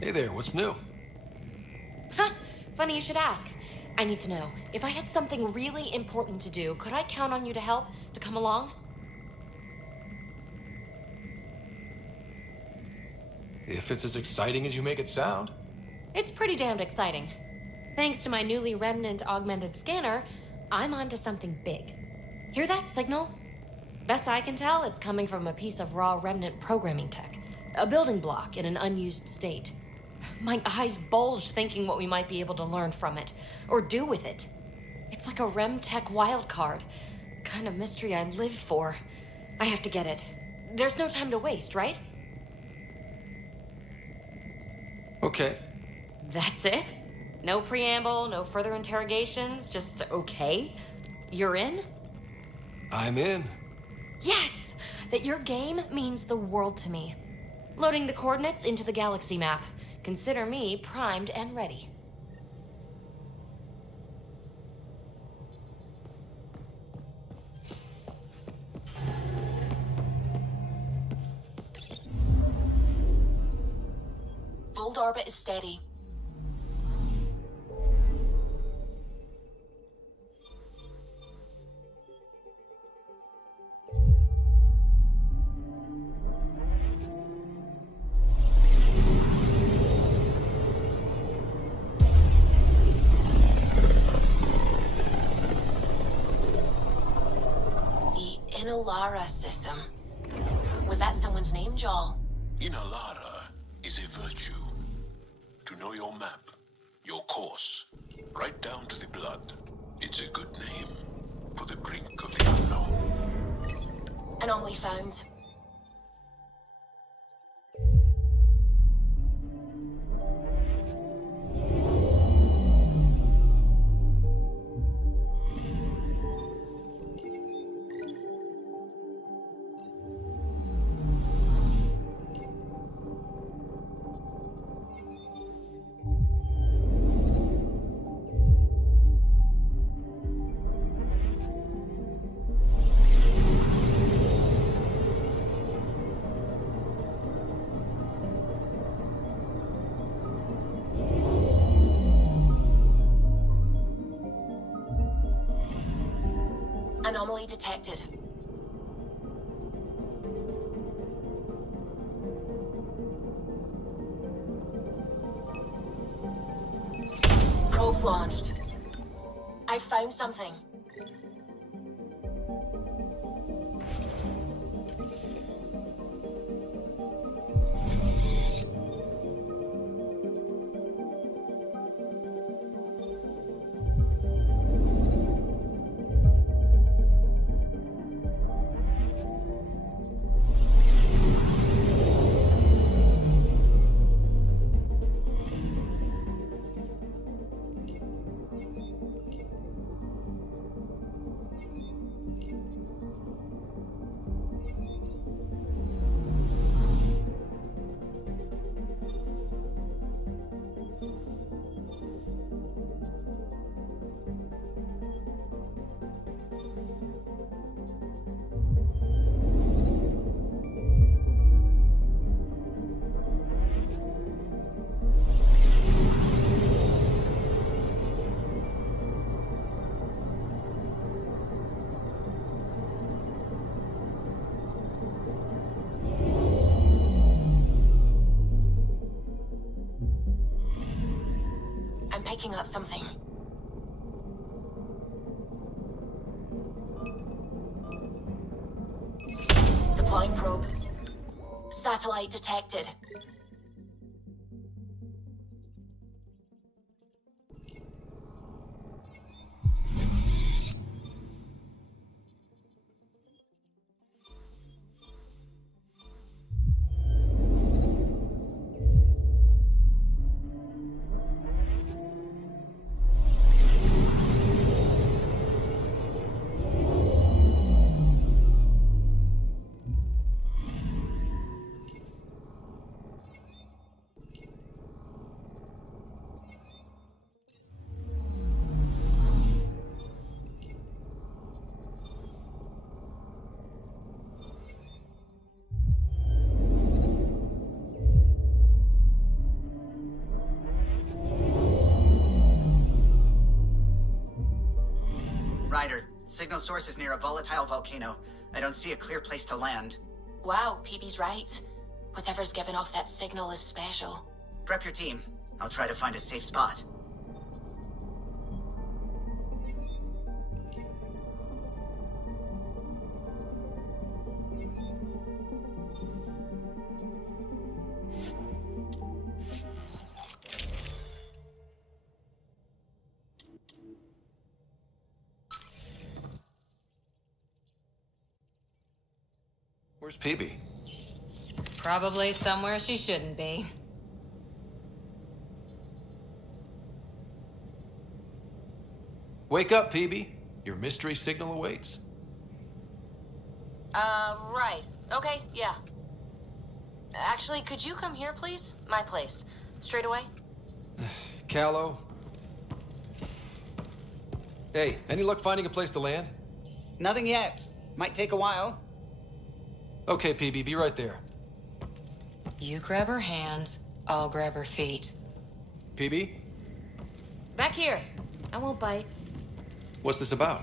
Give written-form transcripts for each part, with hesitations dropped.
Hey there, what's new? Huh, funny you should ask. I need to know, if I had something really important to do, could I count on you to help, to come along? If it's as exciting as you make it sound. It's pretty damned exciting. Thanks to my newly remnant augmented scanner, I'm onto something big. Hear that signal? Best I can tell, it's coming from a piece of raw remnant programming tech. A building block in an unused state. My eyes bulge thinking what we might be able to learn from it, or do with it. It's like a rem tech wildcard. The kind of mystery I live for. I have to get it. There's no time to waste, right? Okay. That's it? No preamble, no further interrogations, just okay? You're in? I'm in. Yes! That your game means the world to me. Loading the coordinates into the galaxy map. Consider me primed and ready. Fold orbit is steady. Inalara system. Was that someone's name, Joel? Inalara is a virtue. To know your map, your course, right down to the blood. It's a good name for the brink of the unknown. Anomaly found. Anomaly detected. Probes launched. I found something. I'm picking up something. Deploying probe. Satellite detected. Signal source is near a volatile volcano. I don't see a clear place to land. Wow, PB's right. Whatever's giving off that signal is special. Prep your team. I'll try to find a safe spot. Where's PB? Probably somewhere she shouldn't be. Wake up, PB. Your mystery signal awaits. Right. Okay, yeah. Actually, could you come here, please? My place. Straight away? Callow? Hey, any luck finding a place to land? Nothing yet. Might take a while. Okay, PB, be right there. You grab her hands, I'll grab her feet. PB? Back here. I won't bite. What's this about?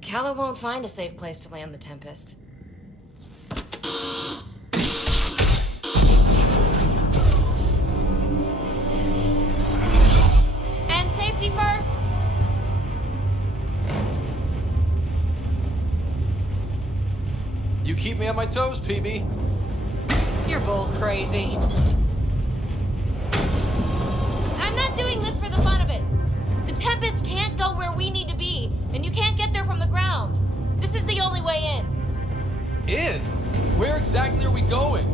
Calla won't find a safe place to land the Tempest. And safety first! You keep me on my toes, PB. You're both crazy. I'm not doing this for the fun of it. The Tempest can't go where we need to be, and you can't get there from the ground. This is the only way in. In? Where exactly are we going?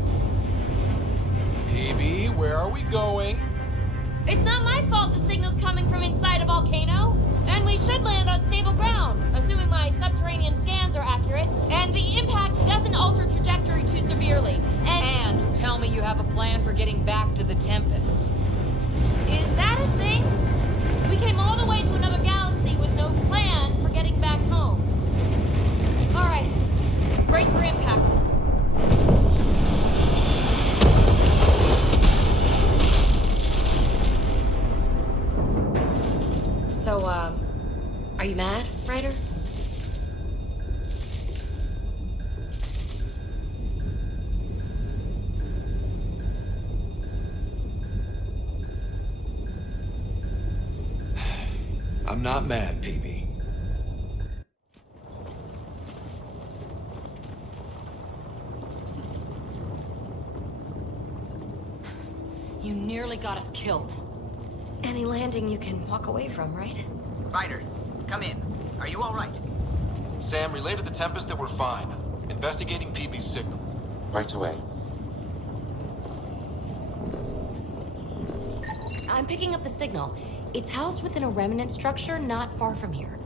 PB, where are we going? It's not my fault the signal's coming from inside a volcano. And we should land on stable ground, assuming my subterranean scans are accurate, and the impact doesn't alter trajectory too severely. And tell me you have a plan for getting back to the Tempest. Is that a thing? We came all the way to another galaxy with no plan for getting back home. All right, brace for impact. So, are you mad, Ryder? I'm not mad, PB. You nearly got us killed. Any landing you can walk away from, right? Ryder, come in. Are you all right? Sam, relay to the Tempest that we're fine. Investigating PB's signal. Right away. I'm picking up the signal. It's housed within a remnant structure not far from here.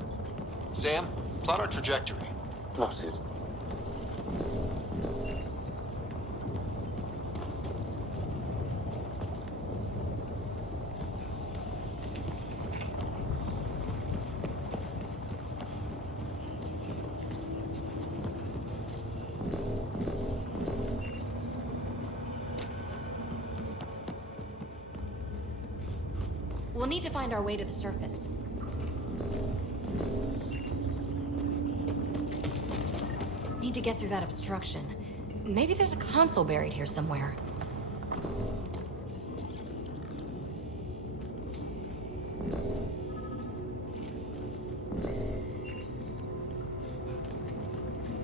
Sam, plot our trajectory. Plotted. We'll need to find our way to the surface. Need to get through that obstruction. Maybe there's a console buried here somewhere.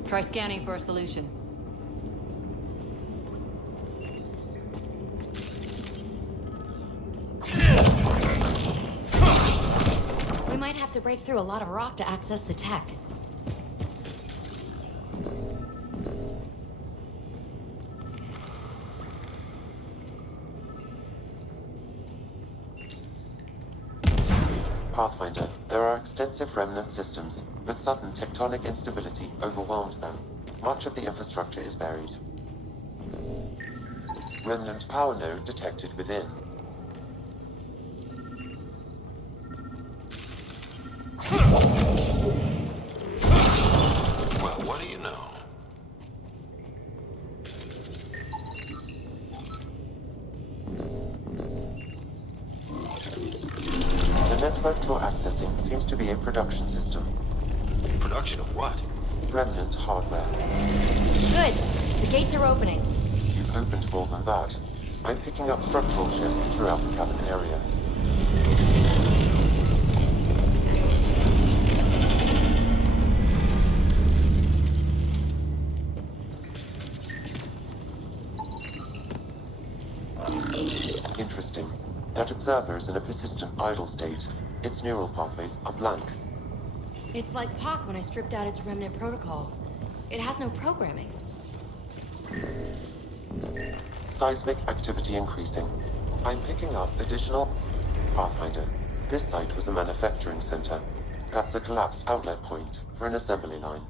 Try scanning for a solution. We might have to break through a lot of rock to access the tech. Pathfinder, there are extensive remnant systems, but sudden tectonic instability overwhelmed them. Much of the infrastructure is buried. Remnant power node detected within. Well, what do you know? The network you're accessing seems to be a production system. Production of what? Remnant hardware. Good. The gates are opening. You've opened more than that. I'm picking up structural shift throughout the cabin area. Interesting. That observer is in a persistent idle state. Its neural pathways are blank. It's like Pock when I stripped out its remnant protocols. It has no programming. Seismic activity increasing. I'm picking up additional... Pathfinder. This site was a manufacturing center. That's a collapsed outlet point for an assembly line.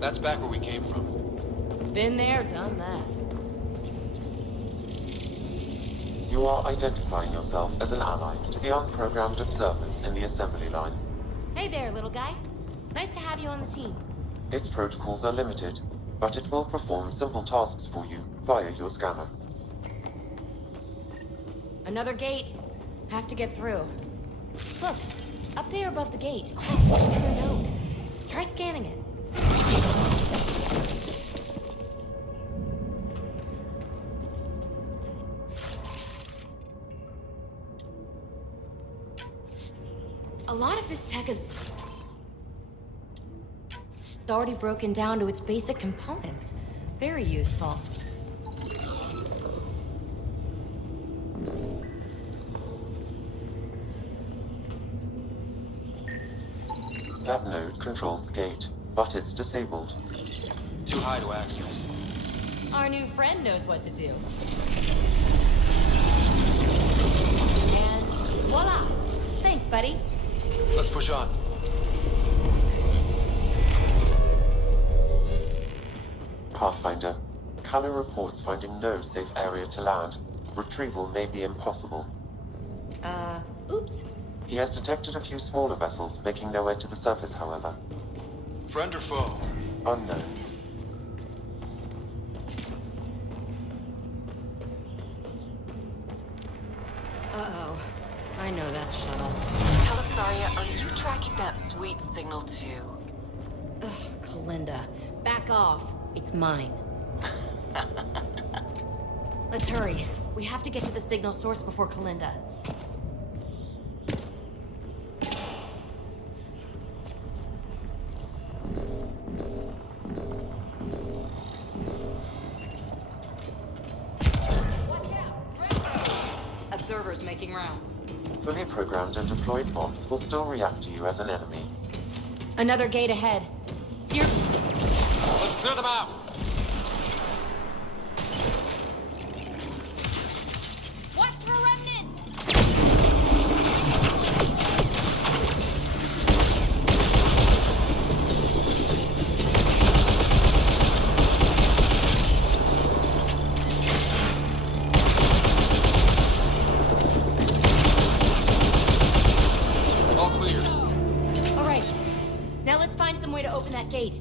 That's back where we came from. Been there, done that. You are identifying yourself as an ally to the unprogrammed observers in the assembly line. Hey there, little guy. Nice to have you on the team. Its protocols are limited, but it will perform simple tasks for you via your scanner. Another gate. Have to get through. Look, up there above the gate. Another node. Try scanning it. A lot of this tech is already broken down to its basic components. Very useful. That node controls the gate, but it's disabled. Too high to access. Our new friend knows what to do. And voila! Thanks, buddy. Let's push on. Pathfinder. Callow reports finding no safe area to land. Retrieval may be impossible. Oops. He has detected a few smaller vessels making their way to the surface, however. Friend or foe? Unknown. Uh-oh. I know that shuttle. Pelisaria, are you tracking that sweet signal too? Ugh, Kalinda. Back off. It's mine. Let's hurry. We have to get to the signal source before Kalinda. Observers making rounds. Fully programmed and deployed bots will still react to you as an enemy. Another gate ahead. Steer... Let's clear them out! Watch for remnants! All clear. All right. Now let's find some way to open that gate.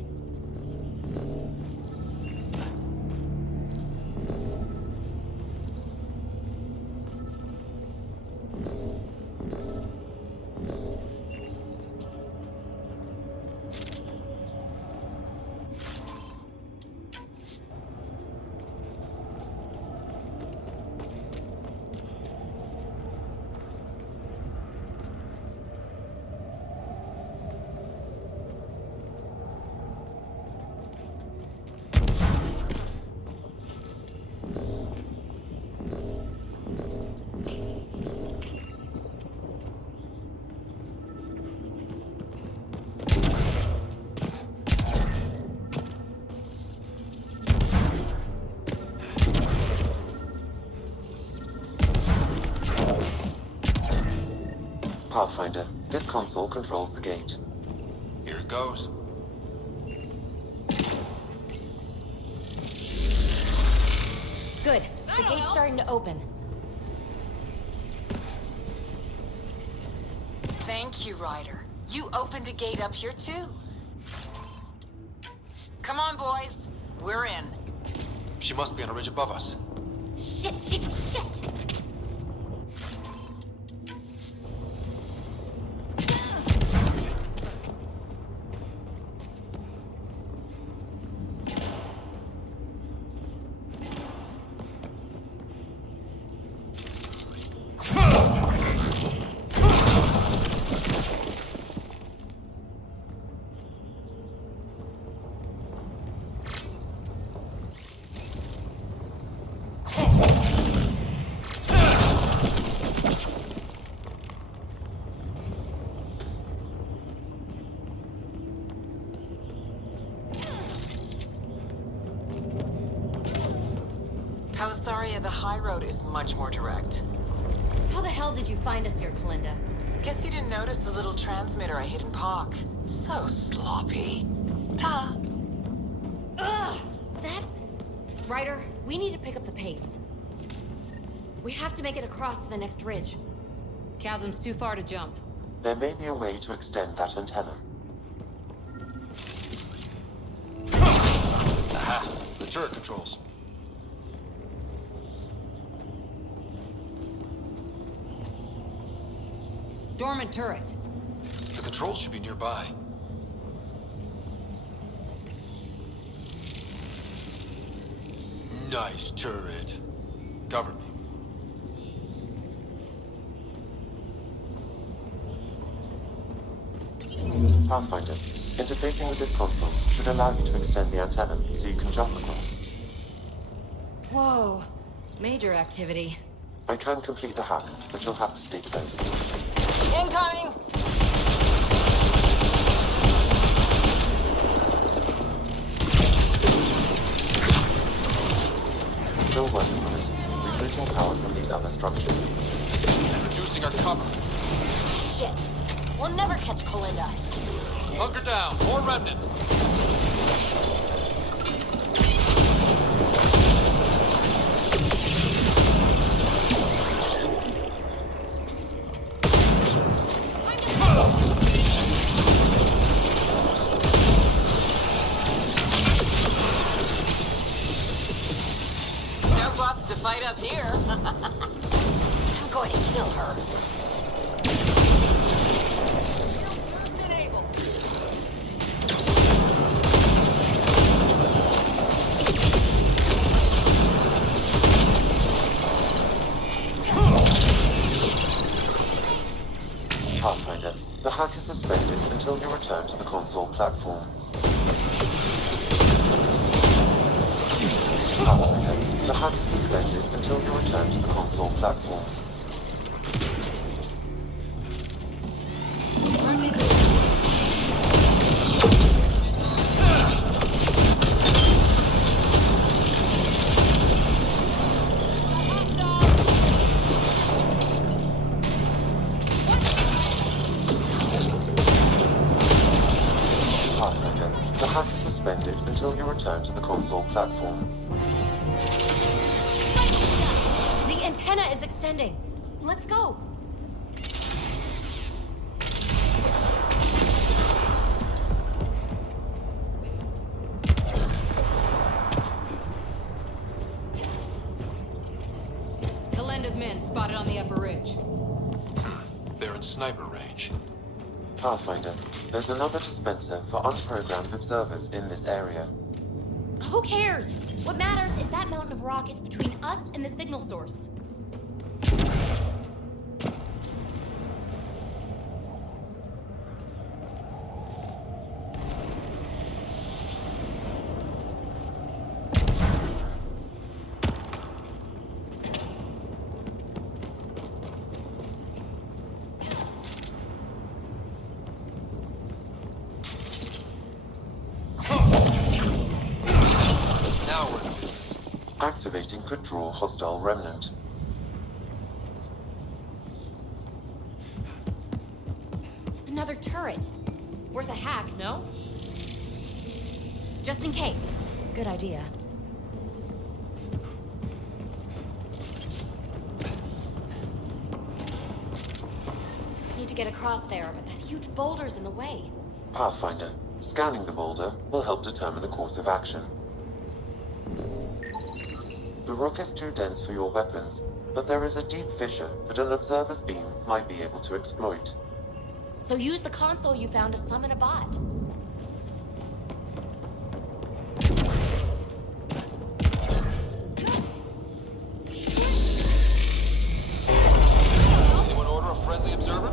Pathfinder, this console controls the gate. Here it goes. Good. The gate's starting to open. Thank you, Ryder. You opened a gate up here, too. Come on, boys. We're in. She must be on a ridge above us. Shit, shit, shit! Talisaria, the high road is much more direct. How the hell did you find us here, Kalinda? Guess you didn't notice the little transmitter I hid in Park. So sloppy. Ta. Ugh! That... Ryder, we need to pick up the pace. We have to make it across to the next ridge. Chasm's too far to jump. There may be a way to extend that antenna. Aha! The turret controls. Dormant turret. The controls should be nearby. Nice turret. Cover me. Pathfinder, interfacing with this console should allow you to extend the antenna so you can jump across. Whoa. Major activity. I can complete the hack, but you'll have to stay close. Incoming! Still working on it. Recruiting power from these other structures. And reducing our cover. Shit. We'll never catch Kalinda. Hunker down. More remnant. No bots to fight up here. I'm going to kill her. Pathfinder, the hack is suspended until you return to the console platform. Pathfinder, the hack is suspended until you return to the console platform. Pathfinder, the hack is suspended until you return to the console platform. The antenna is extending. Let's go. Kalinda's men spotted on the upper ridge. They're in sniper range. Pathfinder, there's another dispenser for unprogrammed observers in this area. Who cares? What matters is that mountain of rock is between us and the signal source. Now we're in business. Activating could draw hostile remnant. Another turret. Worth a hack, no? Just in case. Good idea. Need to get across there, but that huge boulder's in the way. Pathfinder, scanning the boulder will help determine the course of action. The rock is too dense for your weapons, but there is a deep fissure that an observer's beam might be able to exploit. So use the console you found to summon a bot. Anyone order a friendly observer?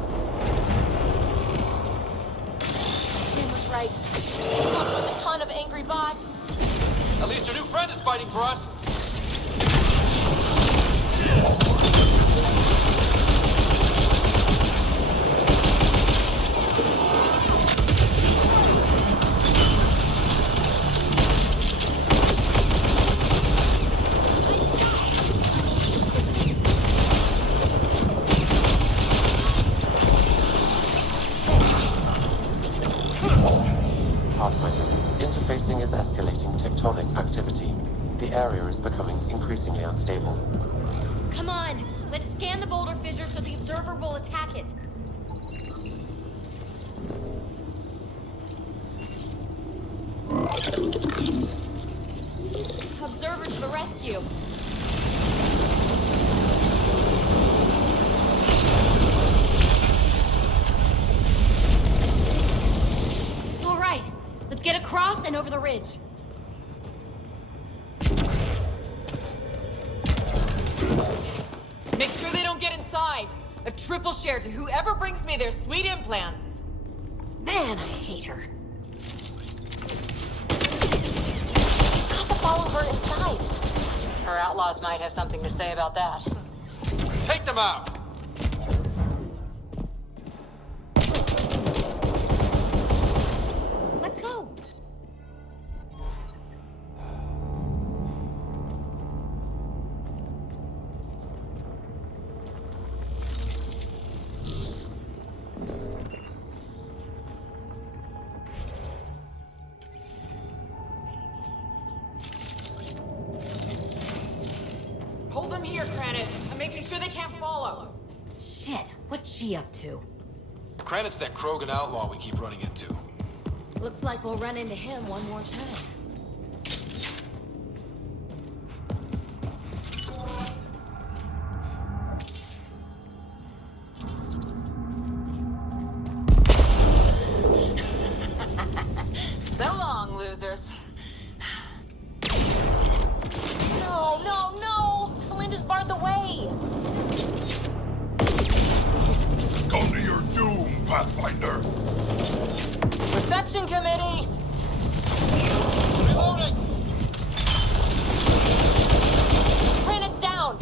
Jim was right. Comes with a ton of angry bots. At least your new friend is fighting for us. Pathfinder, interfacing is escalating tectonic activity. The area is becoming increasingly unstable. Come on, let's scan the boulder fissure so the observer will attack it. Observer to the rescue. All right, let's get across and over the ridge. Make sure they don't get inside. A triple share to whoever brings me their sweet implants. Man, I hate her. Got to follow her inside. Her outlaws might have something to say about that. Take them out! Let's go. Hold them here, Granite. I'm making sure they can't follow. Shit, what's she up to? Kranit's that Krogan outlaw we keep running into. Looks like we'll run into him one more time. So long, losers. No, no, no! Belinda's barred the way! Come to your doom, Pathfinder! Reception committee! Reloading! Pin it down!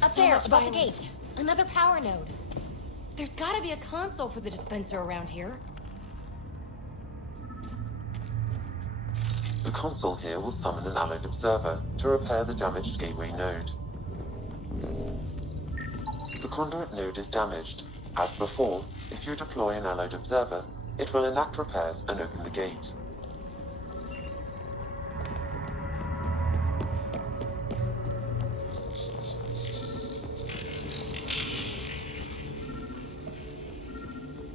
Up there, above the gate. Another power node. There's gotta be a console for the dispenser around here. The console here will summon an allied observer to repair the damaged gateway node. The conduit node is damaged. As before, if you deploy an allied observer, it will enact repairs and open the gate.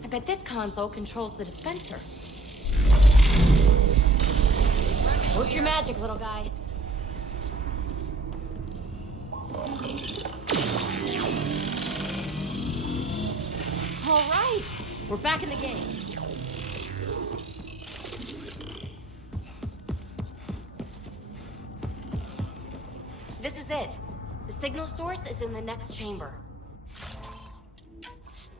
I bet this console controls the dispenser. Work your magic, little guy. All right, we're back in the game. This is it. The signal source is in the next chamber.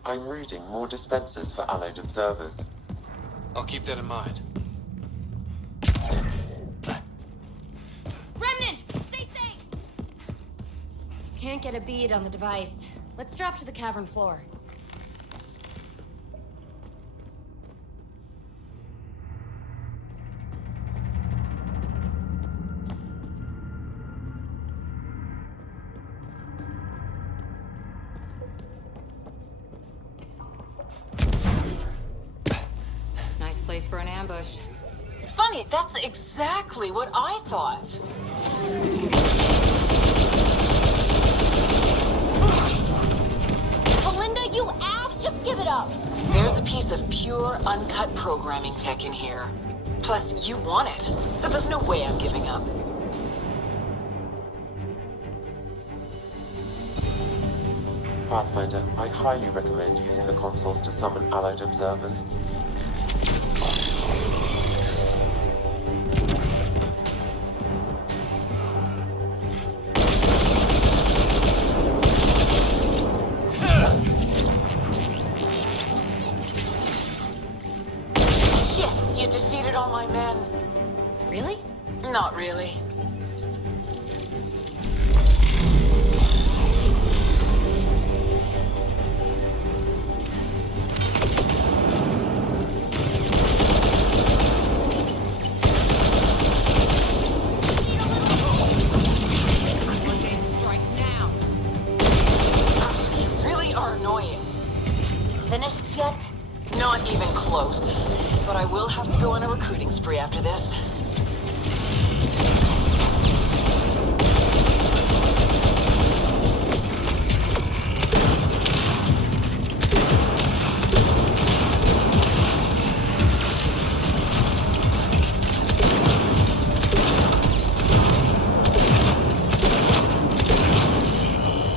I'm reading more dispensers for allied observers. I'll keep that in mind. Remnant! Stay safe! Can't get a bead on the device. Let's drop to the cavern floor. place for an ambush. Funny, that's exactly what I thought. Belinda, you ass! Just give it up! There's a piece of pure, uncut programming tech in here. Plus, you want it, so there's no way I'm giving up. Pathfinder, I highly recommend using the consoles to summon allied observers. Shit, you defeated all my men. Really? Not really. Strike now. You really are annoying. Finished yet? Not even close. But I will have to go on a recruiting spree after this.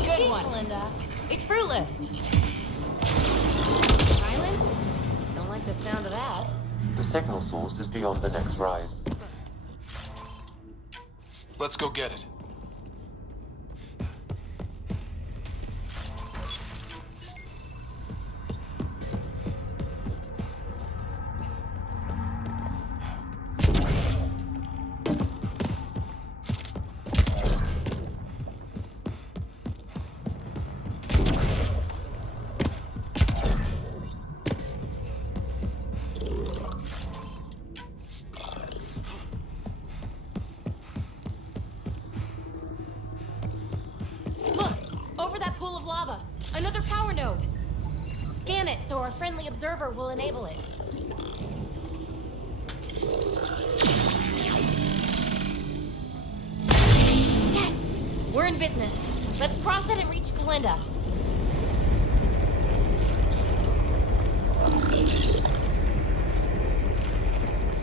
Good one. Belinda. It's fruitless. Silence? Don't like the sound of that. The signal source is beyond the next rise. Let's go get it. Look! Over that pool of lava! Another power node! Scan it so our friendly observer will enable it. Yes! We're in business. Let's cross it and reach Kalinda.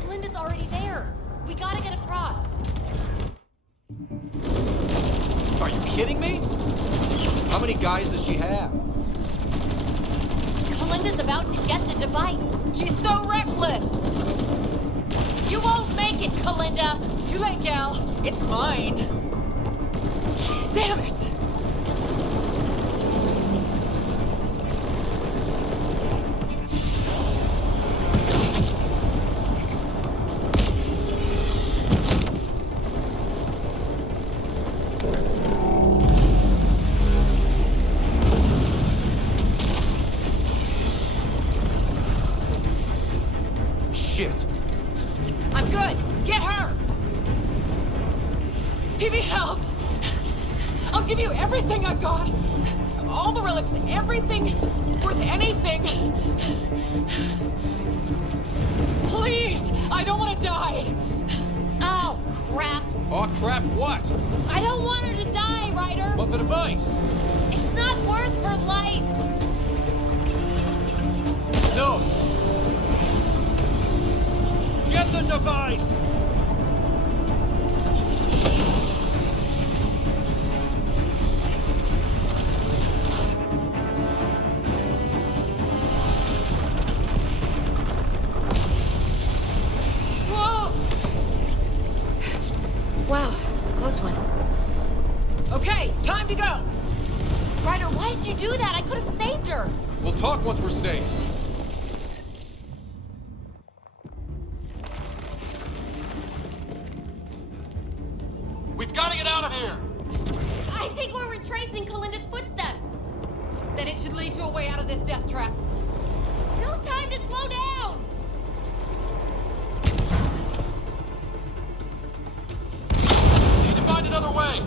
Kalinda's already there. We gotta get across. Are you kidding me? How many guys does she have? Kalinda's about to get the device. She's so reckless. You won't make it, Kalinda! Too late, gal. It's mine. Damn it. Shit. I'm good. Get her. PB, help. I'll give you everything I've got. All the relics, everything worth anything. Please, I don't want to die. Oh, crap. Oh crap, what? I don't want her to die, Ryder. But the device? It's not worth her life. No! Get the device! Whoa! Wow, close one. Okay, time to go. Ryder, why did you do that? I could have saved her. We'll talk once we're safe. We've got to get out of here! I think we're retracing Kalinda's footsteps. Then it should lead to a way out of this death trap. No time to slow down. Need to find another way!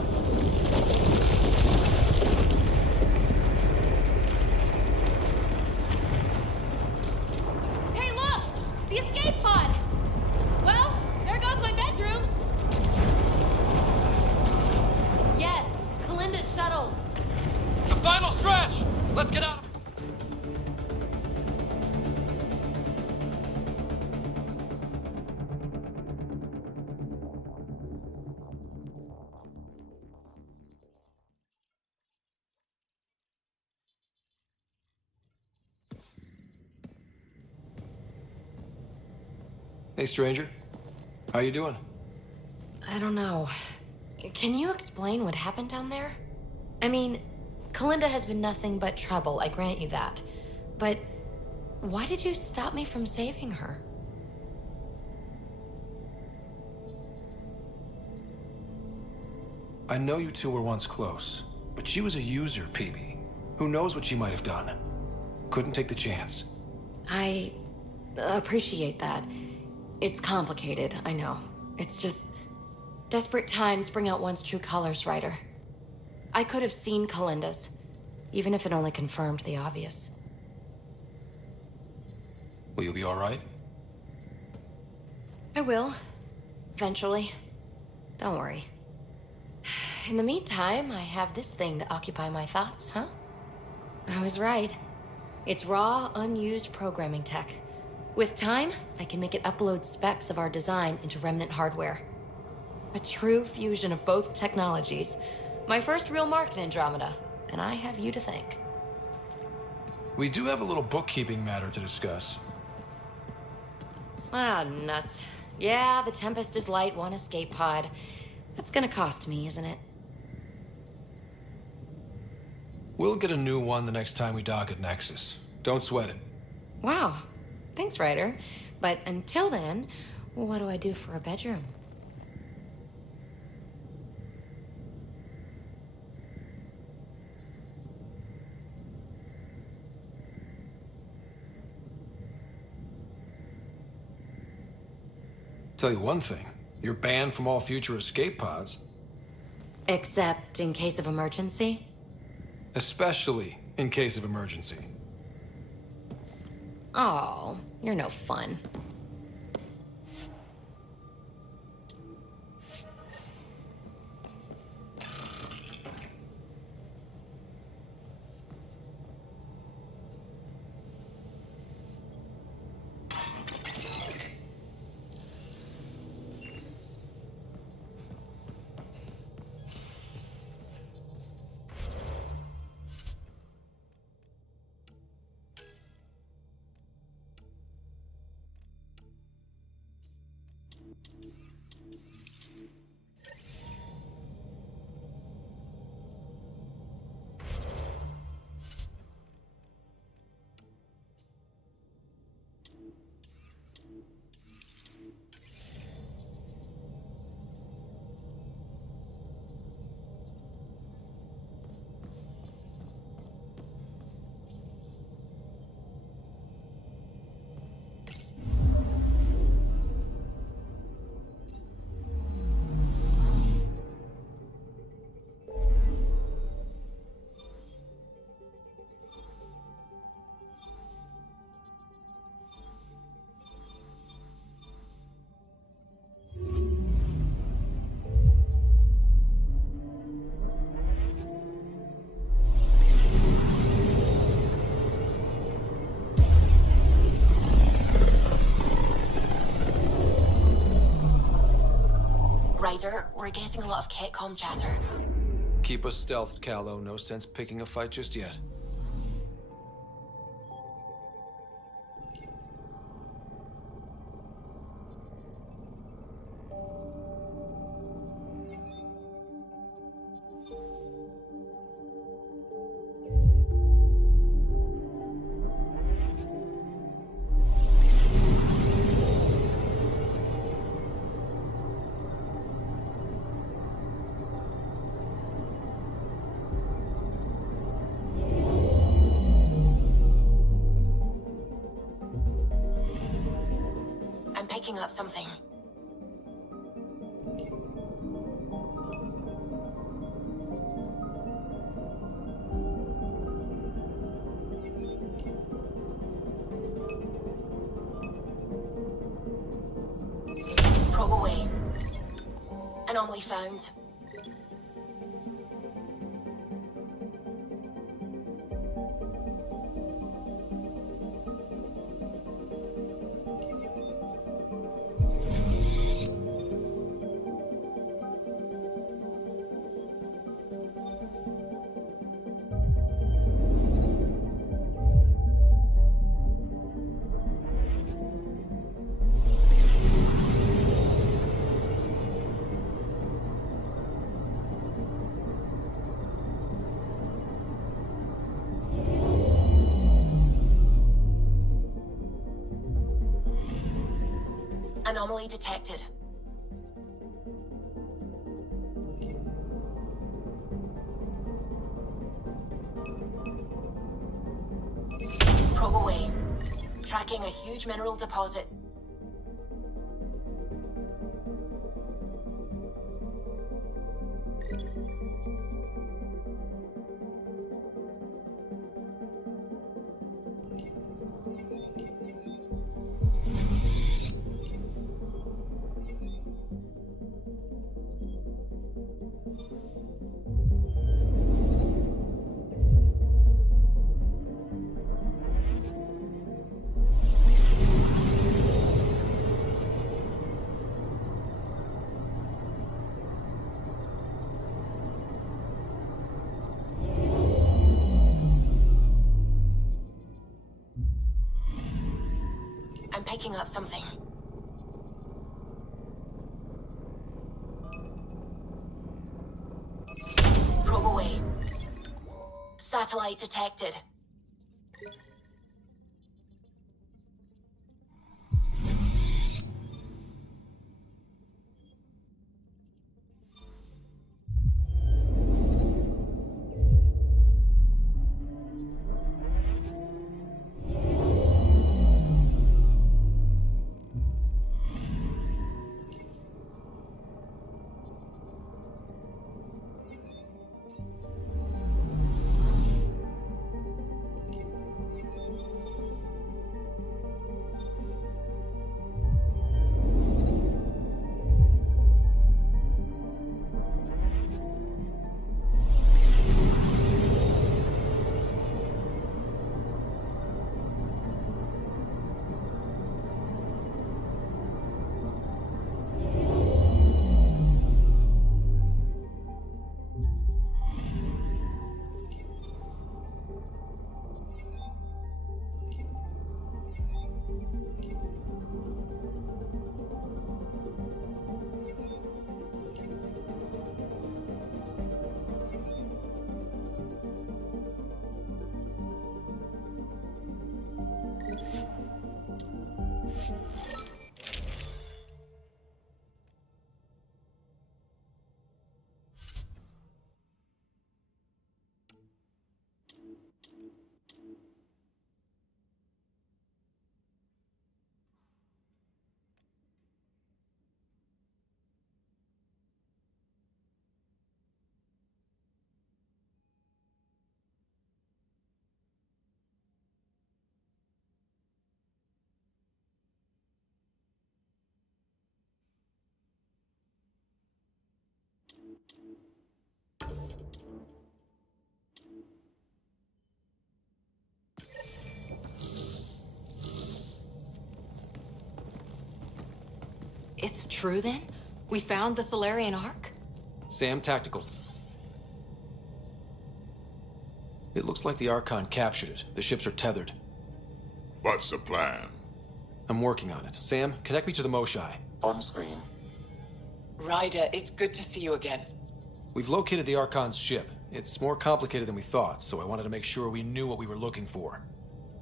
Hey, stranger. How you doing? I don't know. Can you explain what happened down there? I mean, Kalinda has been nothing but trouble, I grant you that. But why did you stop me from saving her? I know you two were once close, but she was a user, Peebee. Who knows what she might have done? Couldn't take the chance. I appreciate that. It's complicated, I know. It's just... desperate times bring out one's true colors, Ryder. I could have seen Kalinda's, even if it only confirmed the obvious. Will you be all right? I will. Eventually. Don't worry. In the meantime, I have this thing to occupy my thoughts, huh? I was right. It's raw, unused programming tech. With time, I can make it upload specs of our design into Remnant hardware. A true fusion of both technologies. My first real mark in Andromeda, and I have you to thank. We do have a little bookkeeping matter to discuss. Ah, nuts. Yeah, the Tempest is light, one escape pod. That's gonna cost me, isn't it? We'll get a new one the next time we dock at Nexus. Don't sweat it. Wow. Thanks, Ryder. But until then, what do I do for a bedroom? Tell you one thing, you're banned from all future escape pods. Except in case of emergency? Especially in case of emergency. Oh, you're no fun. Ryder, we're getting a lot of Ketcom chatter. Keep us stealthed, Callow. No sense picking a fight just yet. I'm picking up something. Probe away. Anomaly found. Anomaly detected. Probe away. Tracking a huge mineral deposit. I'm picking up something. Probe away. Satellite detected. It's true then? We found the Solarian Ark? Sam, tactical. It looks like the Archon captured it. The ships are tethered. What's the plan? I'm working on it. Sam, connect me to the Moshai. On screen. Ryder, it's good to see you again. We've located the Archon's ship. It's more complicated than we thought, so I wanted to make sure we knew what we were looking for.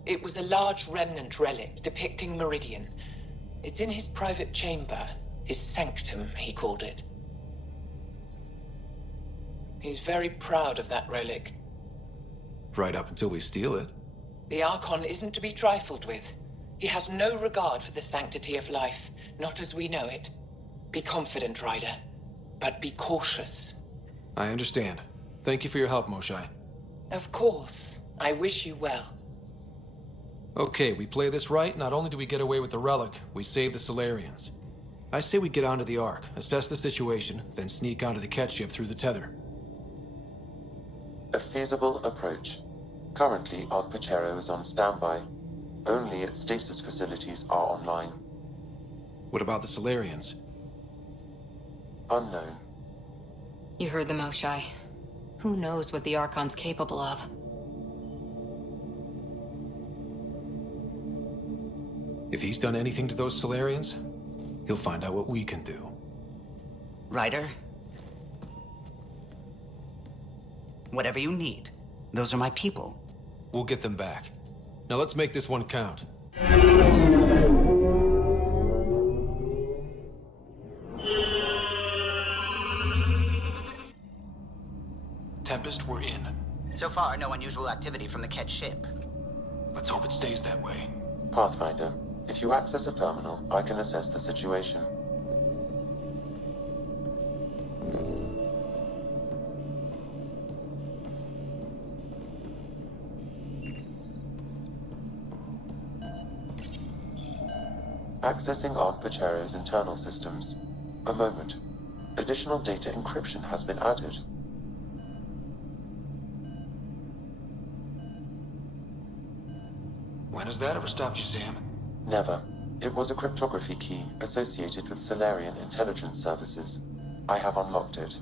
It was a large remnant relic depicting Meridian. It's in his private chamber. His sanctum, he called it. He's very proud of that relic. Right up until we steal it. The Archon isn't to be trifled with. He has no regard for the sanctity of life, not as we know it. Be confident, Ryder, but be cautious. I understand. Thank you for your help, Moshai. Of course. I wish you well. Okay, we play this right, not only do we get away with the relic, we save the Solarians. I say we get onto the Ark, assess the situation, then sneak onto the Ket ship through the tether. A feasible approach. Currently, Ark Pachero is on standby. Only its stasis facilities are online. What about the Solarians? Unknown. You heard the Moshai. Who knows what the Archon's capable of? If he's done anything to those Solarians, he'll find out what we can do. Ryder? Whatever you need. Those are my people. We'll get them back. Now let's make this one count. far, no unusual activity from the Ket ship. Let's hope it stays that way. Pathfinder, if you access a terminal, I can assess the situation. Accessing Ark Pachero's internal systems. A moment. Additional data encryption has been added. When has that ever stopped you, Sam? Never. It was a cryptography key associated with Solarian intelligence services. I have unlocked it.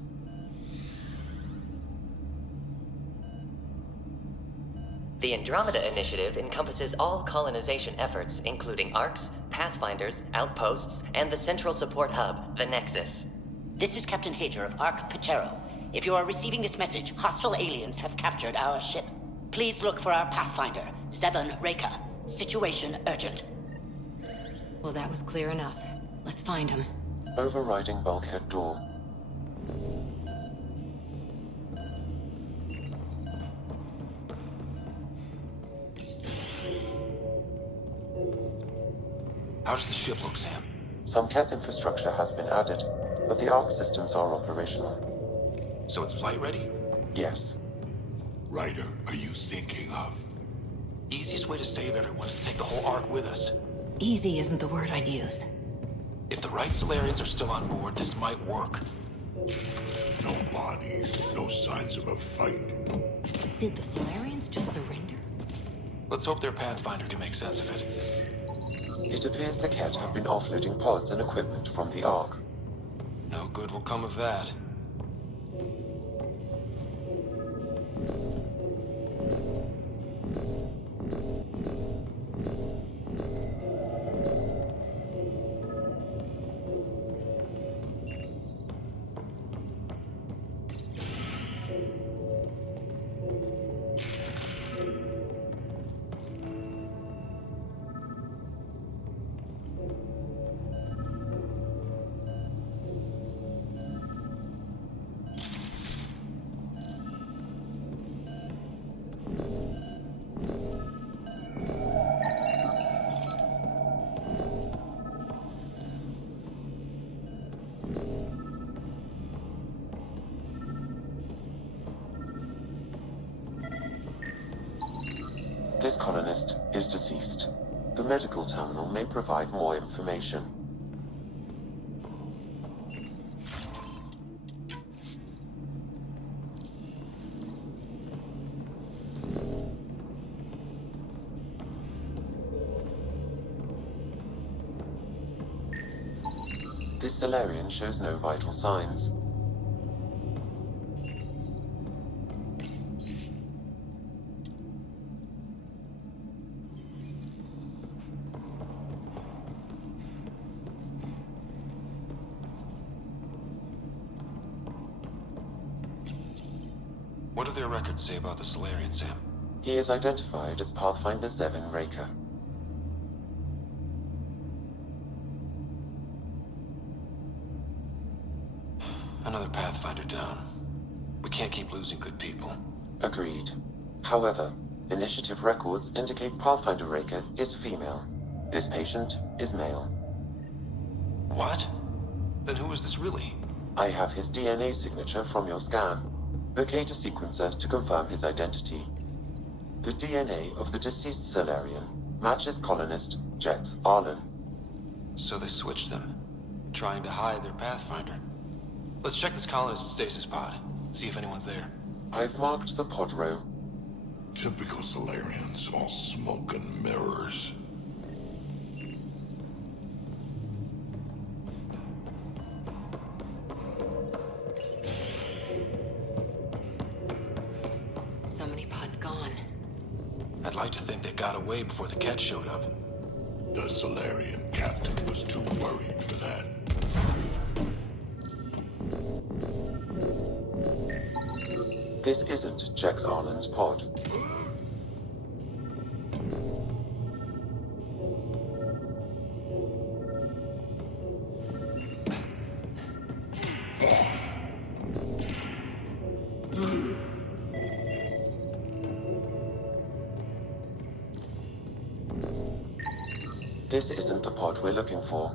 The Andromeda Initiative encompasses all colonization efforts, including ARCs, Pathfinders, outposts, and the central support hub, the Nexus. This is Captain Hager of Ark Pachero. If you are receiving this message, hostile aliens have captured our ship. Please look for our Pathfinder, 7 Reka. Situation urgent. Well, that was clear enough. Let's find him. Overriding bulkhead door. How does the ship look, Sam? Some Ket infrastructure has been added, but the Ark systems are operational. So it's flight ready? Yes. Ryder, are you thinking of? Easiest way to save everyone is to take the whole Ark with us. Easy isn't the word I'd use. If the right Solarians are still on board, this might work. No bodies, no signs of a fight. Did the Solarians just surrender? Let's hope their Pathfinder can make sense of it. It appears the Ket have been offloading pods and equipment from the Ark. No good will come of that. This colonist is deceased. The medical terminal may provide more information. This Solarian shows no vital signs. What do their records say about the Solarian, Sam? He is identified as Pathfinder 7 Reka. Another Pathfinder down. We can't keep losing good people. Agreed. However, initiative records indicate Pathfinder Reka is female. This patient is male. What? Then who is this really? I have his DNA signature from your scan. Locate a sequencer to confirm his identity. The DNA of the deceased Solarian matches colonist Jex Arlen. So they switched them, trying to hide their Pathfinder. Let's check this colonist's stasis pod, see if anyone's there. I've marked the pod row. Typical Solarians, all smoke and mirrors. So many pods gone. I'd like to think they got away before the Ket showed up. The Solarian captain was too worried for that. This isn't Jex Arlen's pod. This isn't the pod we're looking for.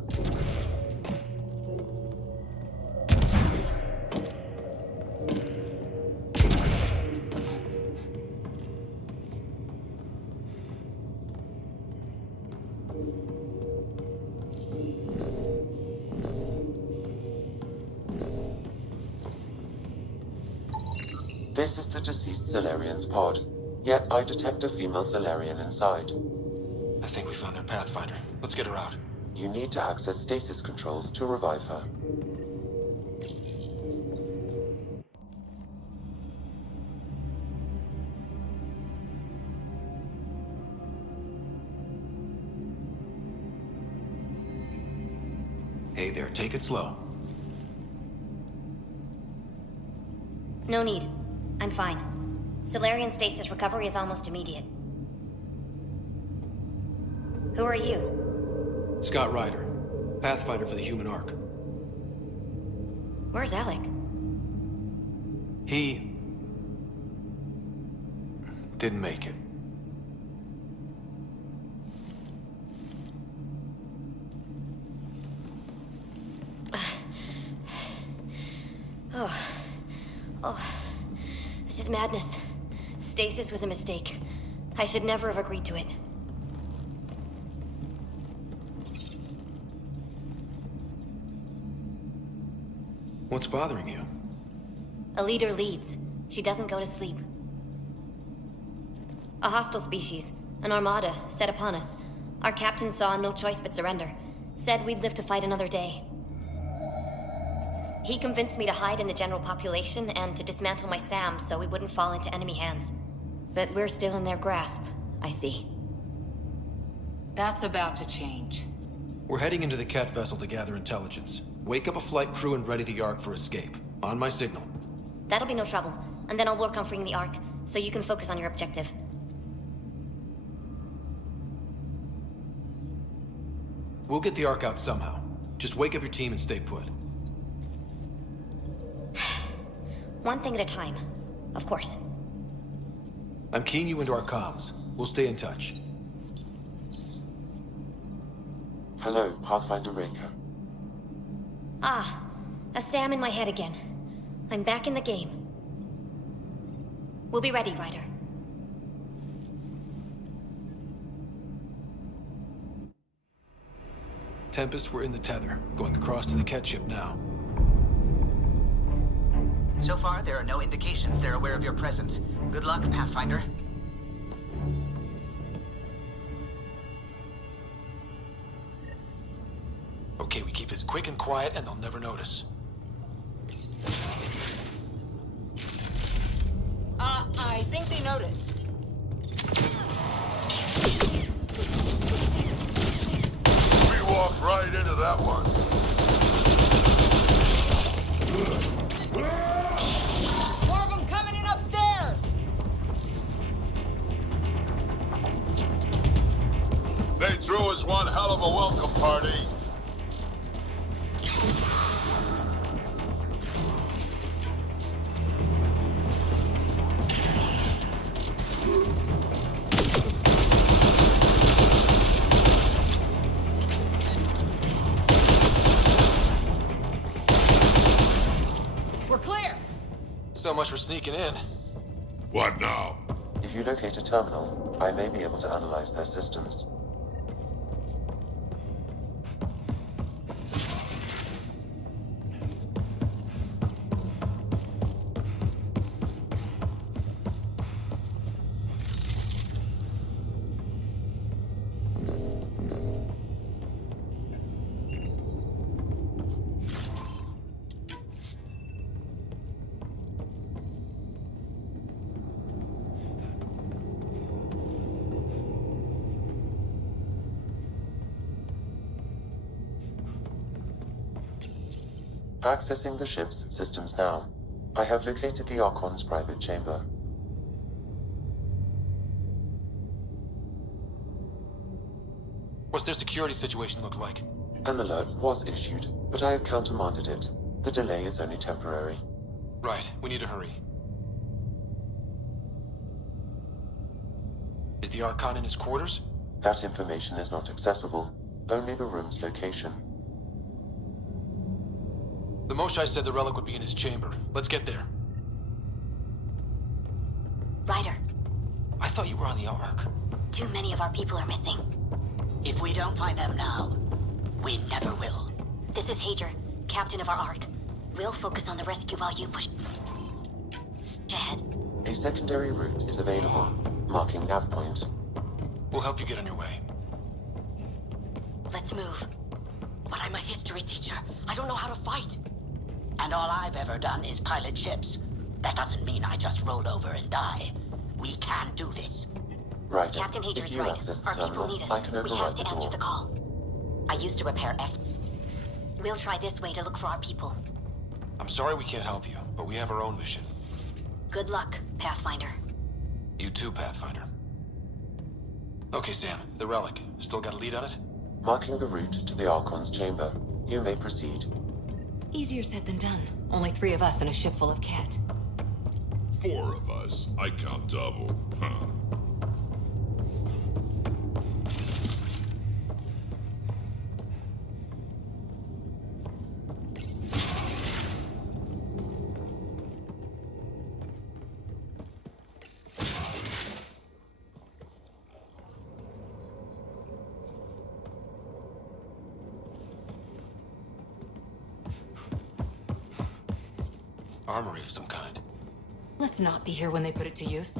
This is the deceased Solarian's pod, yet I detect a female Solarian inside. I think we found their Pathfinder. Let's get her out. You need to access stasis controls to revive her. Hey there, take it slow. No need. I'm fine. Solarian stasis recovery is almost immediate. Who are you? Scott Ryder, Pathfinder for the human Ark. Where's Alec? He... didn't make it. This is madness. Stasis was a mistake. I should never have agreed to it. What's bothering you? A leader leads. She doesn't go to sleep. A hostile species, an armada, set upon us. Our captain saw no choice but surrender. Said we'd live to fight another day. He convinced me to hide in the general population and to dismantle my SAM so we wouldn't fall into enemy hands. But we're still in their grasp, I see. That's about to change. We're heading into the Cat vessel to gather intelligence. Wake up a flight crew and ready the Ark for escape. On my signal. That'll be no trouble. And then I'll work on freeing the Ark, so you can focus on your objective. We'll get the Ark out somehow. Just wake up your team and stay put. One thing at a time, of course. I'm keying you into our comms. We'll stay in touch. Hello, Pathfinder Raker. Ah, a SAM in my head again. I'm back in the game. We'll be ready, Ryder. Tempest, we're in the tether. Going across to the Cat ship now. So far, there are no indications they're aware of your presence. Good luck, Pathfinder. Okay, we keep this quick and quiet and they'll never notice. I think they noticed. We walked right into that one. More of them coming in upstairs! They threw us one hell of a welcome party. We're clear! So much for sneaking in. What now? If you locate a terminal, I may be able to analyze their systems. Accessing the ship's systems now. I have located the Archon's private chamber. What's their security situation look like? An alert was issued, but I have countermanded it. The delay is only temporary. Right, we need to hurry. Is the Archon in his quarters? That information is not accessible. only the room's location. The Moshai said the relic would be in his chamber. Let's get there. Ryder, I thought you were on the Ark. too many of our people are missing. If we don't find them now, we never will. This is Hager, captain of our Ark. We'll focus on the rescue while you push ahead. A secondary route is available, marking nav point. We'll help you get on your way. Let's move. But I'm a history teacher. I don't know how to fight. And all I've ever done is pilot ships. That doesn't mean I just roll over and die. We can do this. Right. Captain If Hager's you right. access the Our people terminal, need us. I can We have override the to answer door. the call. I used to repair F. We'll try this way to look for our people. I'm sorry we can't help you, but we have our own mission. Good luck, Pathfinder. You too, Pathfinder. Okay, Sam, the relic. Still got a lead on it? Marking the route to the Archon's chamber. You may proceed. Easier said than done. Only 3 of us and a ship full of cat. 4 of us. I count double. Huh. Armory of some kind. Let's not be here when they put it to use.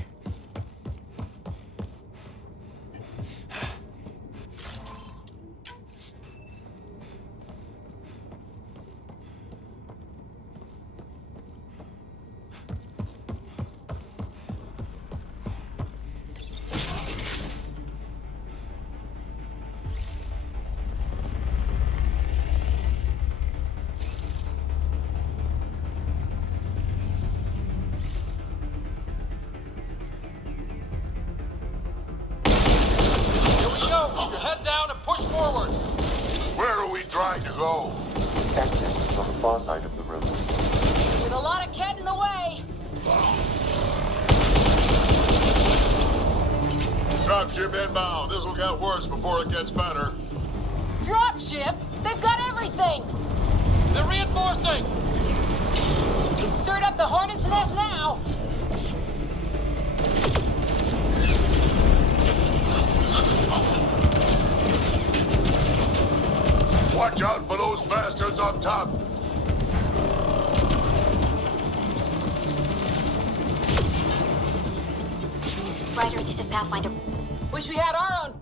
Head down and push forward! Where are we trying to go? Exit is on the far side of the room. With a lot of cat in the way. Dropship inbound. This'll get worse before it gets better. Dropship? They've got everything. They're reinforcing! You've stirred up the hornet's nest now. Watch out for those bastards up top. Ryder, this is Pathfinder. Wish we had our own.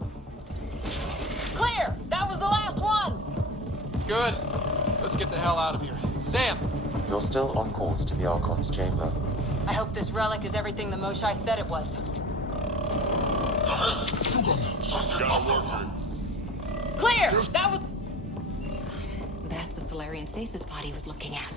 Clear! That was the last one! Good. Let's get the hell out of here. Sam! You're still on course to the Archon's chamber. I hope this relic is everything the Moshai said it was. Clear! That was... That's the Solarian stasis pod he was looking at.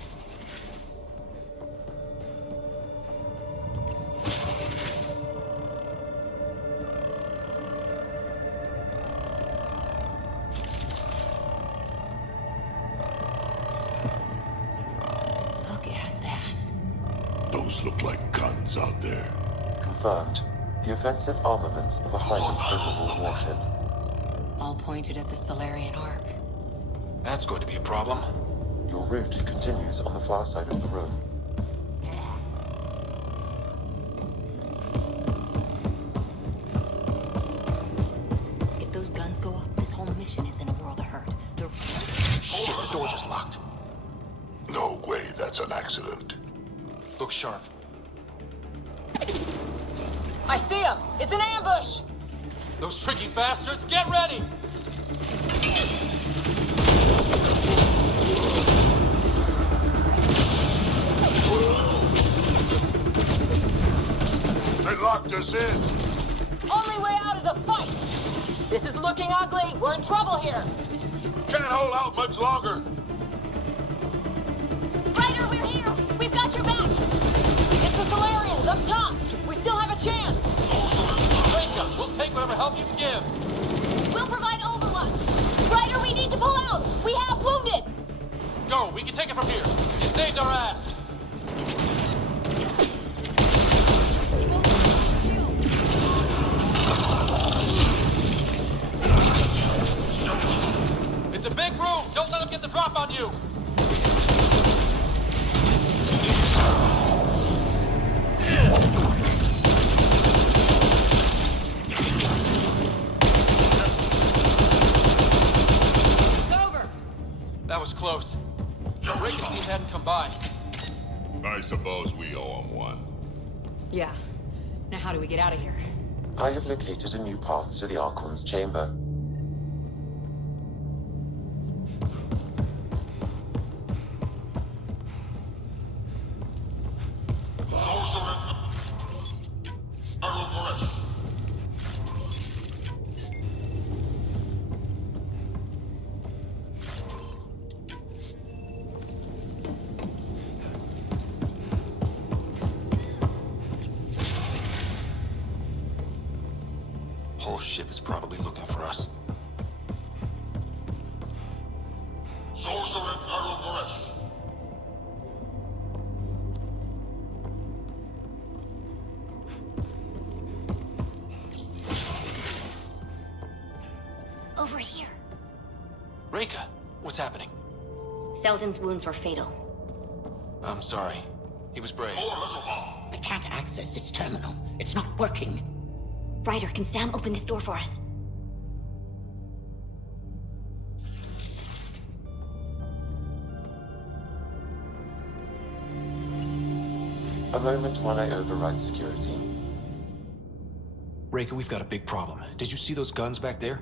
Look at that. Those look like guns out there. Confirmed. The offensive armaments of a highly capable warship. All pointed at the Solarian Ark. That's going to be a problem. Your route continues on the far side of the room. If those guns go up, this whole mission is in a world of hurt. Shit, the door just locked. No way that's an accident. Look sharp. I see him! It's an ambush! Those tricky bastards, get ready! They locked us in. Only way out is a fight! This is looking ugly. We're in trouble here. Can't hold out much longer. Ryder, we're here! We've got your back! It's the Solarians up top! We still have a chance! Rachel, we'll take whatever help you can give. We'll provide overwatch! Ryder, we need to pull out! We have wounded! Go, we can take it from here. You saved our ass. you! It's over! That was close. Ricky's team hadn't come by. I suppose we owe him one. Yeah. Now how do we get out of here? I have located a new path to the Archon's chamber. Whole ship is probably looking for us. Over here. Reka, what's happening? Selden's wounds were fatal. I'm sorry. He was brave. I can't access this terminal. It's not working. Ryder, can Sam open this door for us? A moment while I override security. Reka, we've got a big problem. Did you see those guns back there?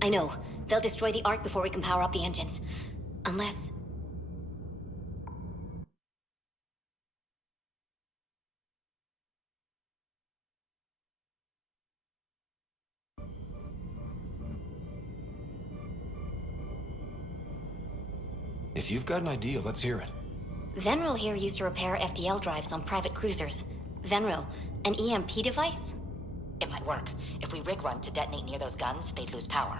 I know. They'll destroy the Ark before we can power up the engines. Unless... If you've got an idea, let's hear it. Venro here used to repair FDL drives on private cruisers. Venro, an EMP device? It might work. If we rig one to detonate near those guns, they'd lose power.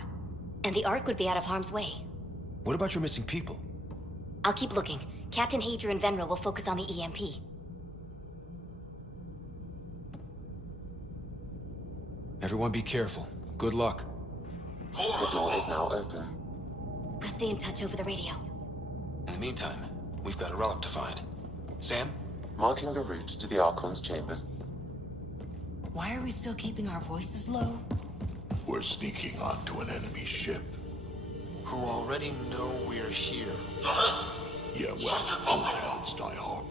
And the Ark would be out of harm's way. What about your missing people? I'll keep looking. Captain Hager and Venro will focus on the EMP. Everyone be careful. Good luck. The door is now open. We'll stay in touch over the radio. In the meantime, we've got a relic to find. Sam? Marking the route to the Archon's chambers. Why are we still keeping our voices low? We're sneaking onto an enemy ship. Who already know we're here. Yeah, well, old habits die hard.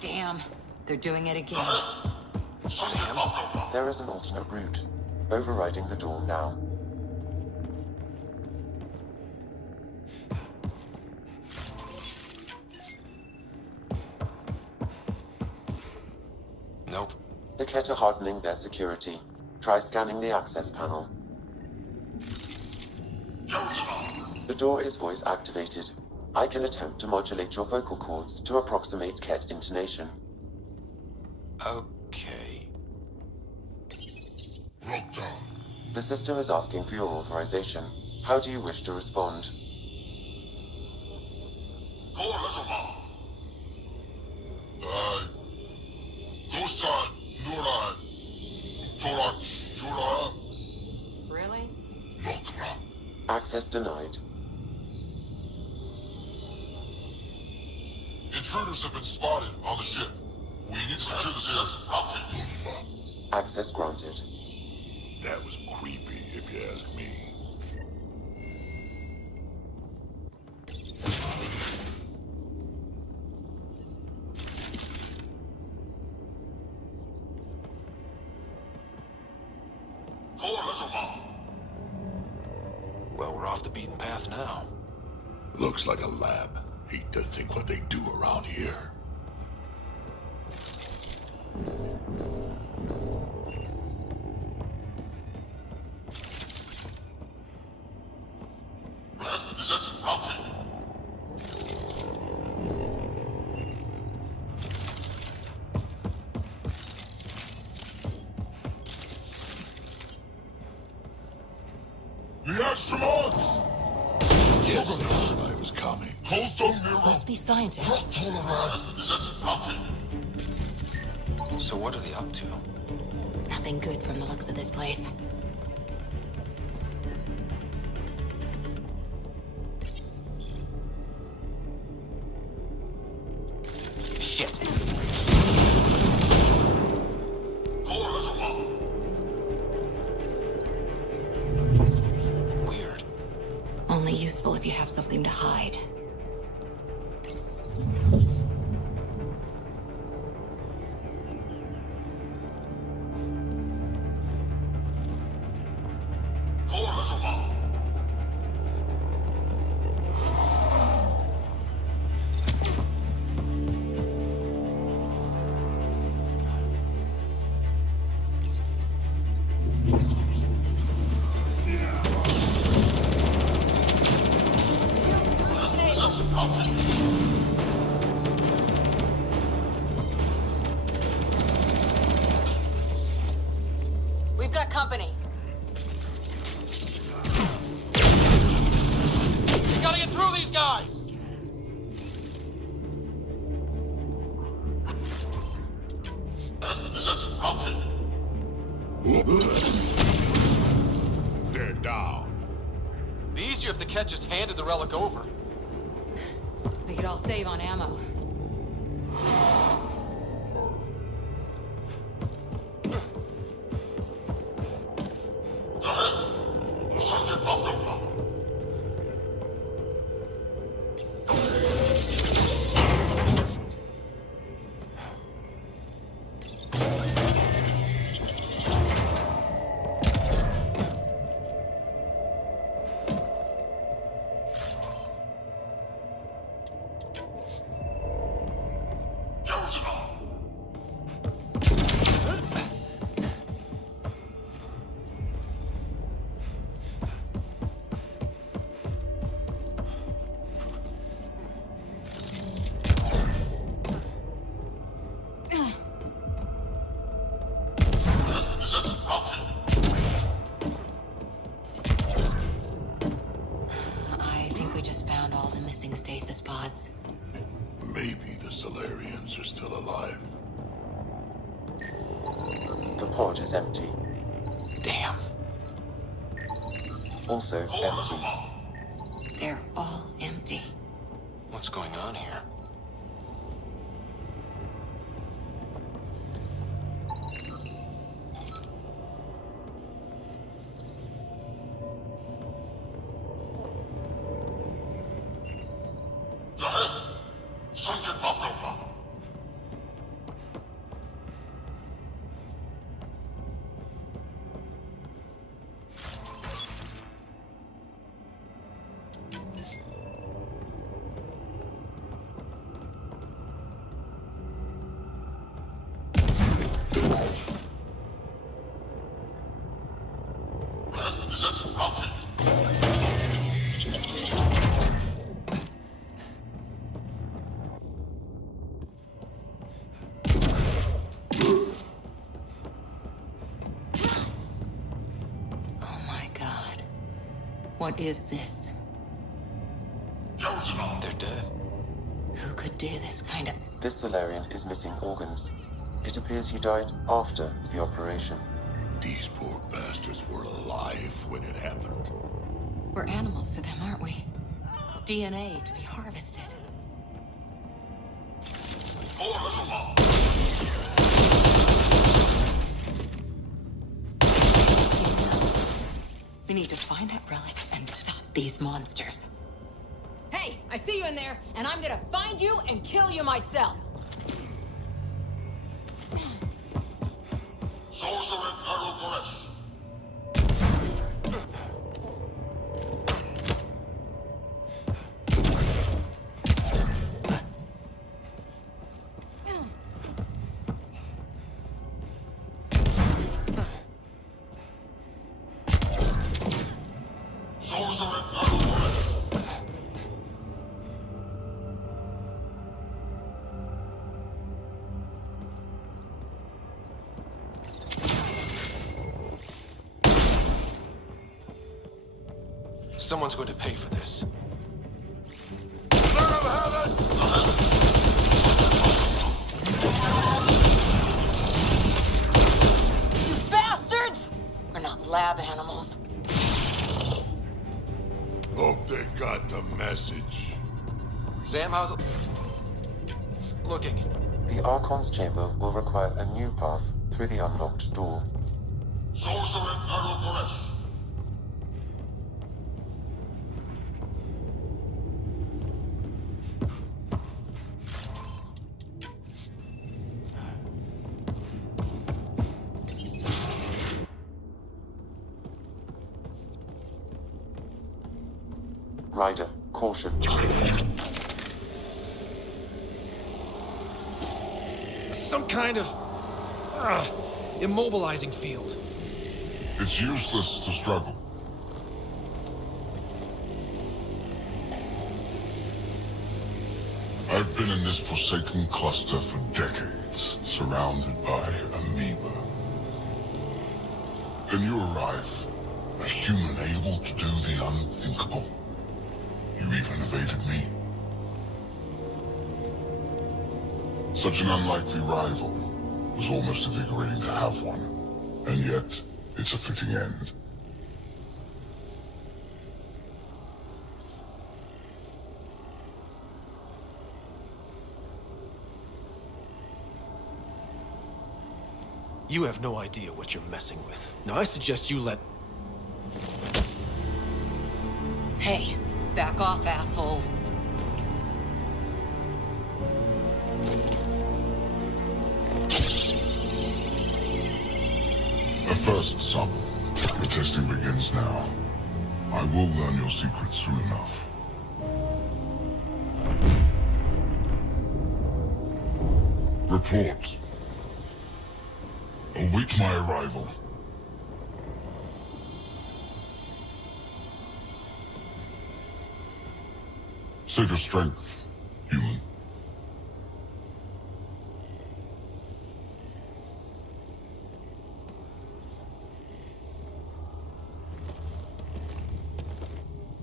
Damn, they're doing it again. Sam? There is an alternate route. Overriding the door now. Nope. The Ket are hardening their security. Try scanning the access panel. The door is voice activated. I can attempt to modulate your vocal cords to approximate Ket intonation. Okay. The system is asking for your authorization. How do you wish to respond? Really? Access denied. Intruders have been spotted on the ship. We need to secure the stairs. Access granted. That was creepy, if you ask me. Well, we're off the beaten path now. Looks like a lab. Hate to think what they do around here. Yes, I was coming. Must be scientists. So what are they up to? Nothing good from the looks of this place. Shit. Weird. Only useful if you have something to hide. We've got company. We gotta get through these guys! They're down. Be easier if the Ket just handed the relic over. We could all save on ammo. I think we just found all the missing stasis pods. Maybe the Solarians are still alive. The pod is empty. Damn. Also empty. They're all empty. What's going on here? Oh my god. What is this? They're dead. Who could do this kind of... This Solarian is missing organs. It appears he died after the operation. These poor bastards were alive when it happened. We're animals to them, aren't we? DNA to be harvested. We need to find that relic and stop these monsters. Hey, I see you in there, and I'm gonna find you and kill you myself. Someone's going to pay for this. You bastards! We're not lab animals. Hope they got the message. Sam, how's it looking? The Archon's chamber will require a new path through the unlocked door. Ryder, caution. Some kind of immobilizing field. It's useless to struggle. I've been in this forsaken cluster for decades, surrounded by amoeba. Then you arrive, a human able to do the unthinkable. You even evaded me. Such an unlikely rival. Was almost invigorating to have one. And yet, it's a fitting end. You have no idea what you're messing with. Now, I suggest you let... Hey, back off, asshole. A first, son. Your testing begins now. I will learn your secrets soon enough. Report. Await my arrival. Save your strength, human.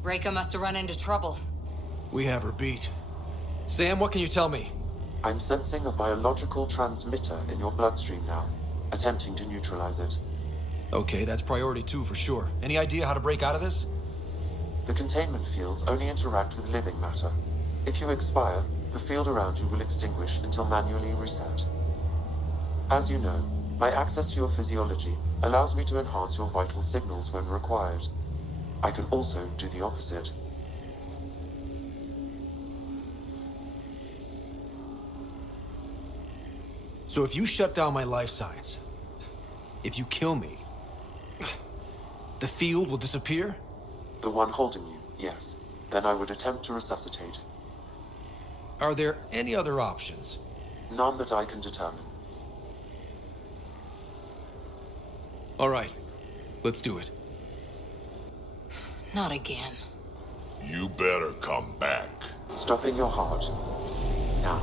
Reika must have run into trouble. We have her beat. Sam, what can you tell me? I'm sensing a biological transmitter in your bloodstream now, attempting to neutralize it. Okay, that's priority 2 for sure. Any idea how to break out of this? The containment fields only interact with living matter. If you expire, the field around you will extinguish until manually reset. As you know, my access to your physiology allows me to enhance your vital signals when required. I can also do the opposite. So if you shut down my life signs, if you kill me, the field will disappear? The one holding you, yes. Then I would attempt to resuscitate. Are there any other options? None that I can determine. All right, let's do it. Not again. You better come back. Stopping your heart. Now.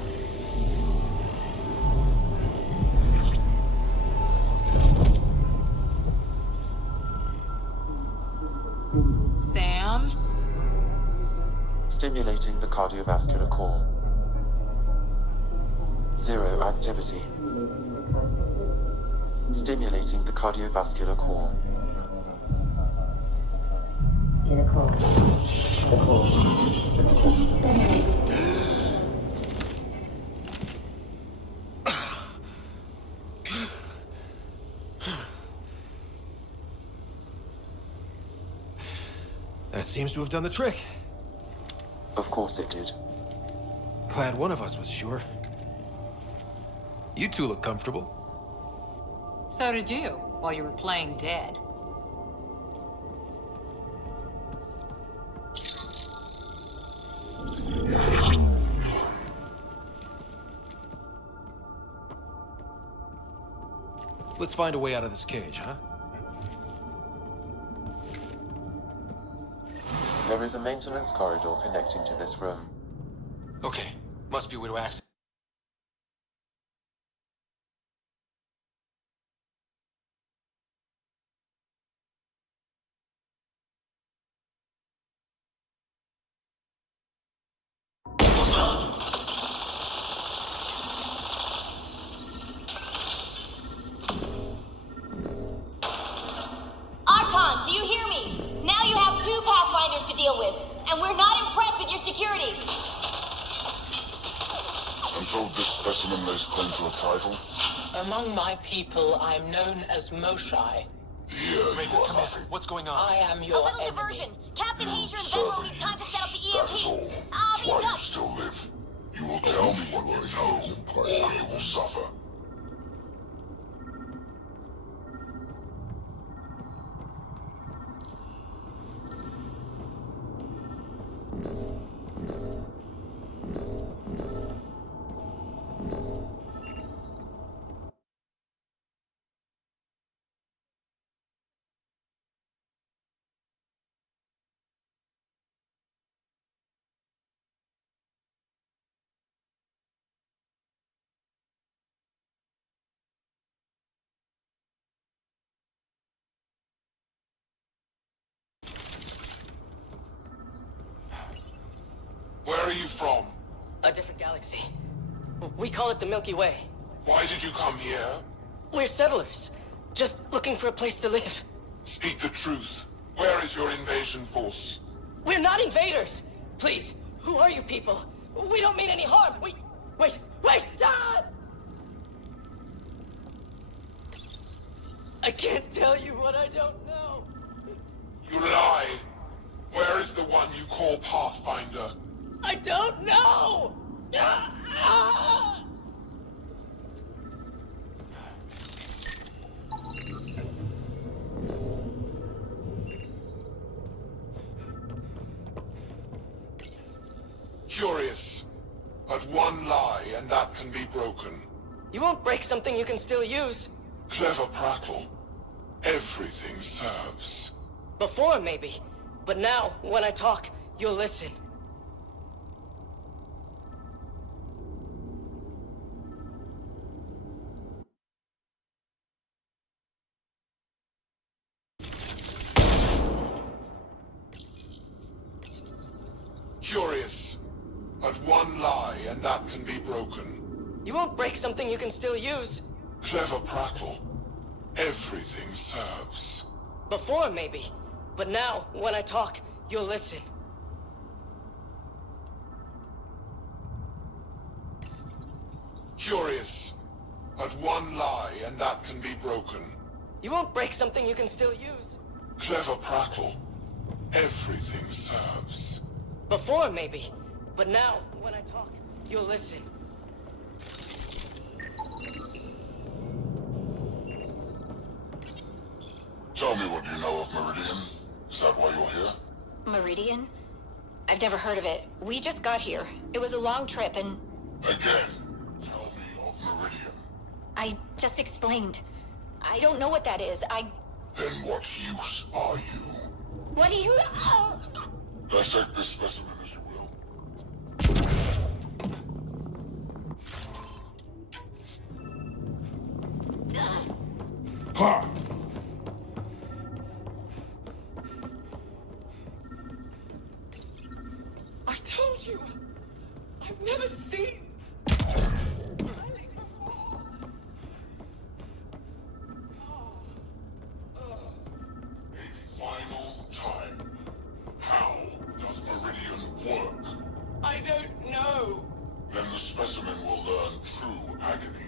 Sam? Stimulating the cardiovascular core. 0 activity. Stimulating the cardiovascular core. That seems to have done the trick. Of course it did. Glad one of us was sure. You two look comfortable. So did you, while you were playing dead. Let's find a way out of this cage, huh? There is a maintenance corridor connecting to this room. Okay, must be a way to access. deal with, and we're not impressed with your security. I'm told this specimen lays claim to a title. Among my people, I'm known as Moshai. Here, you are nothing. What's going on? I am your A little enemy. diversion. Captain You Hager and serve Ben will a need time to set up the use. That is all. EMP. I'll That's be why in you touch. still live. You will tell me what you know, or you will suffer. Where are you from? A different galaxy. We call it the Milky Way. Why did you come here? We're settlers, just looking for a place to live. Speak the truth. Where is your invasion force? We're not invaders! Please, who are you people? We don't mean any harm! Wait! Ah! I can't tell you what I don't know! You lie. Where is the one you call Pathfinder? I don't know! Ah! Curious. But one lie, and that can be broken. You won't break something you can still use. Clever prattle. Everything serves. Before, maybe. But now, when I talk, you'll listen. Curious. But one lie, and that can be broken. You won't break something you can still use. Clever prattle. Everything serves. Before, maybe. But now, when I talk, you'll listen. Curious. But one lie, and that can be broken. You won't break something you can still use. Clever prattle. Everything serves. Before, maybe. But now, when I talk, you'll listen. Tell me what you know of Meridian. Is that why you're here? Meridian? I've never heard of it. We just got here. It was a long trip and... Again, tell me of Meridian. I just explained. I don't know what that is. Then what use are you? What do you... Oh! Dissect this specimen as you will. Ha! I told you! I've never seen... A final time. How does Meridian work? I don't know! Then the specimen will learn true agony.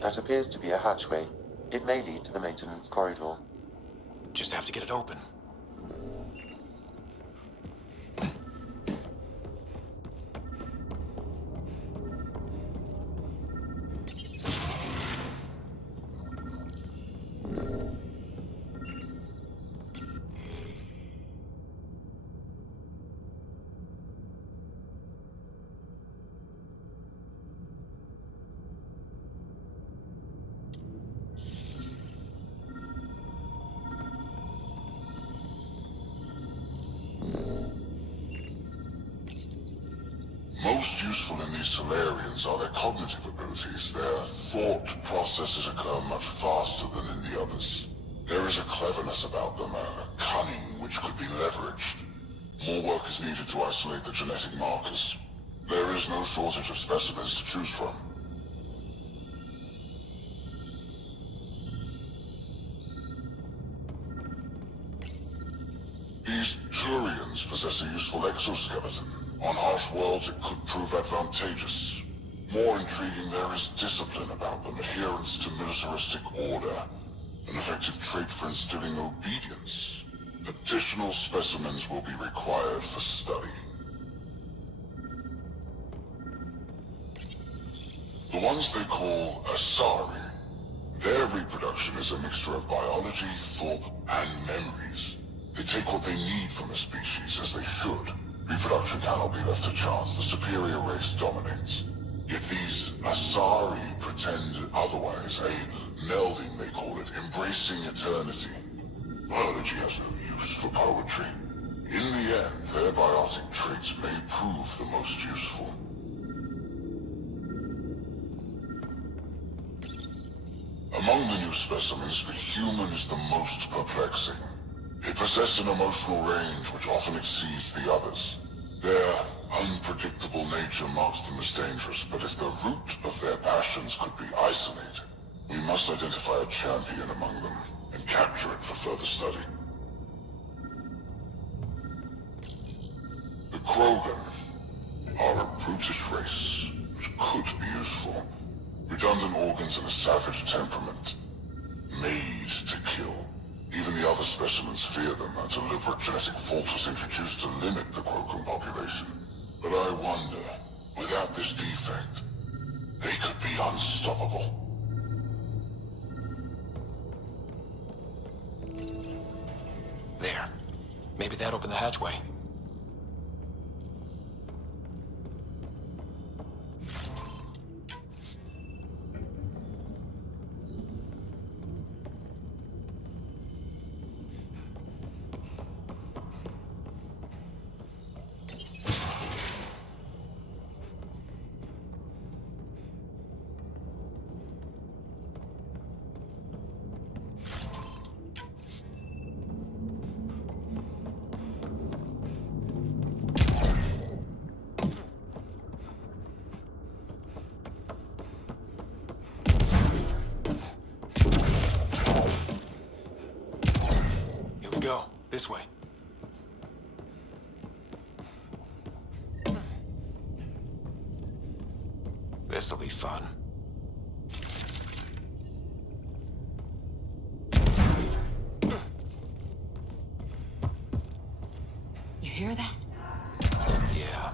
That appears to be a hatchway. It may lead to the maintenance corridor. Just have to get it open. Most useful in these Solarians are their cognitive abilities. Their thought processes occur much faster than in the others. There is a cleverness about them, a cunning which could be leveraged. More work is needed to isolate the genetic markers. There is no shortage of specimens to choose from. These Turians possess a useful exoskeleton. On harsh worlds, it could prove advantageous. More intriguing, there is discipline about them, adherence to militaristic order, an effective trait for instilling obedience. Additional specimens will be required for study. The ones they call Asari, their reproduction is a mixture of biology, thought, and memories. They take what they need from a species, as they should. Reproduction cannot be left to chance. The superior race dominates. Yet these Asari pretend otherwise, a melding, they call it, embracing eternity. Biology has no use for poetry. In the end, their biotic traits may prove the most useful. Among the new specimens, the human is the most perplexing. They possess an emotional range which often exceeds the others. Their unpredictable nature marks them as dangerous, but if the root of their passions could be isolated, we must identify a champion among them and capture it for further study. The Krogan are a brutish race, which could be useful. Redundant organs and a savage temperament. Made to kill. Even the other specimens fear them. A deliberate genetic fault was introduced to limit the Krogan population. But I wonder, without this defect, they could be unstoppable. There. Maybe that opened the hatchway. Go. This way. This'll be fun. You hear that? Yeah.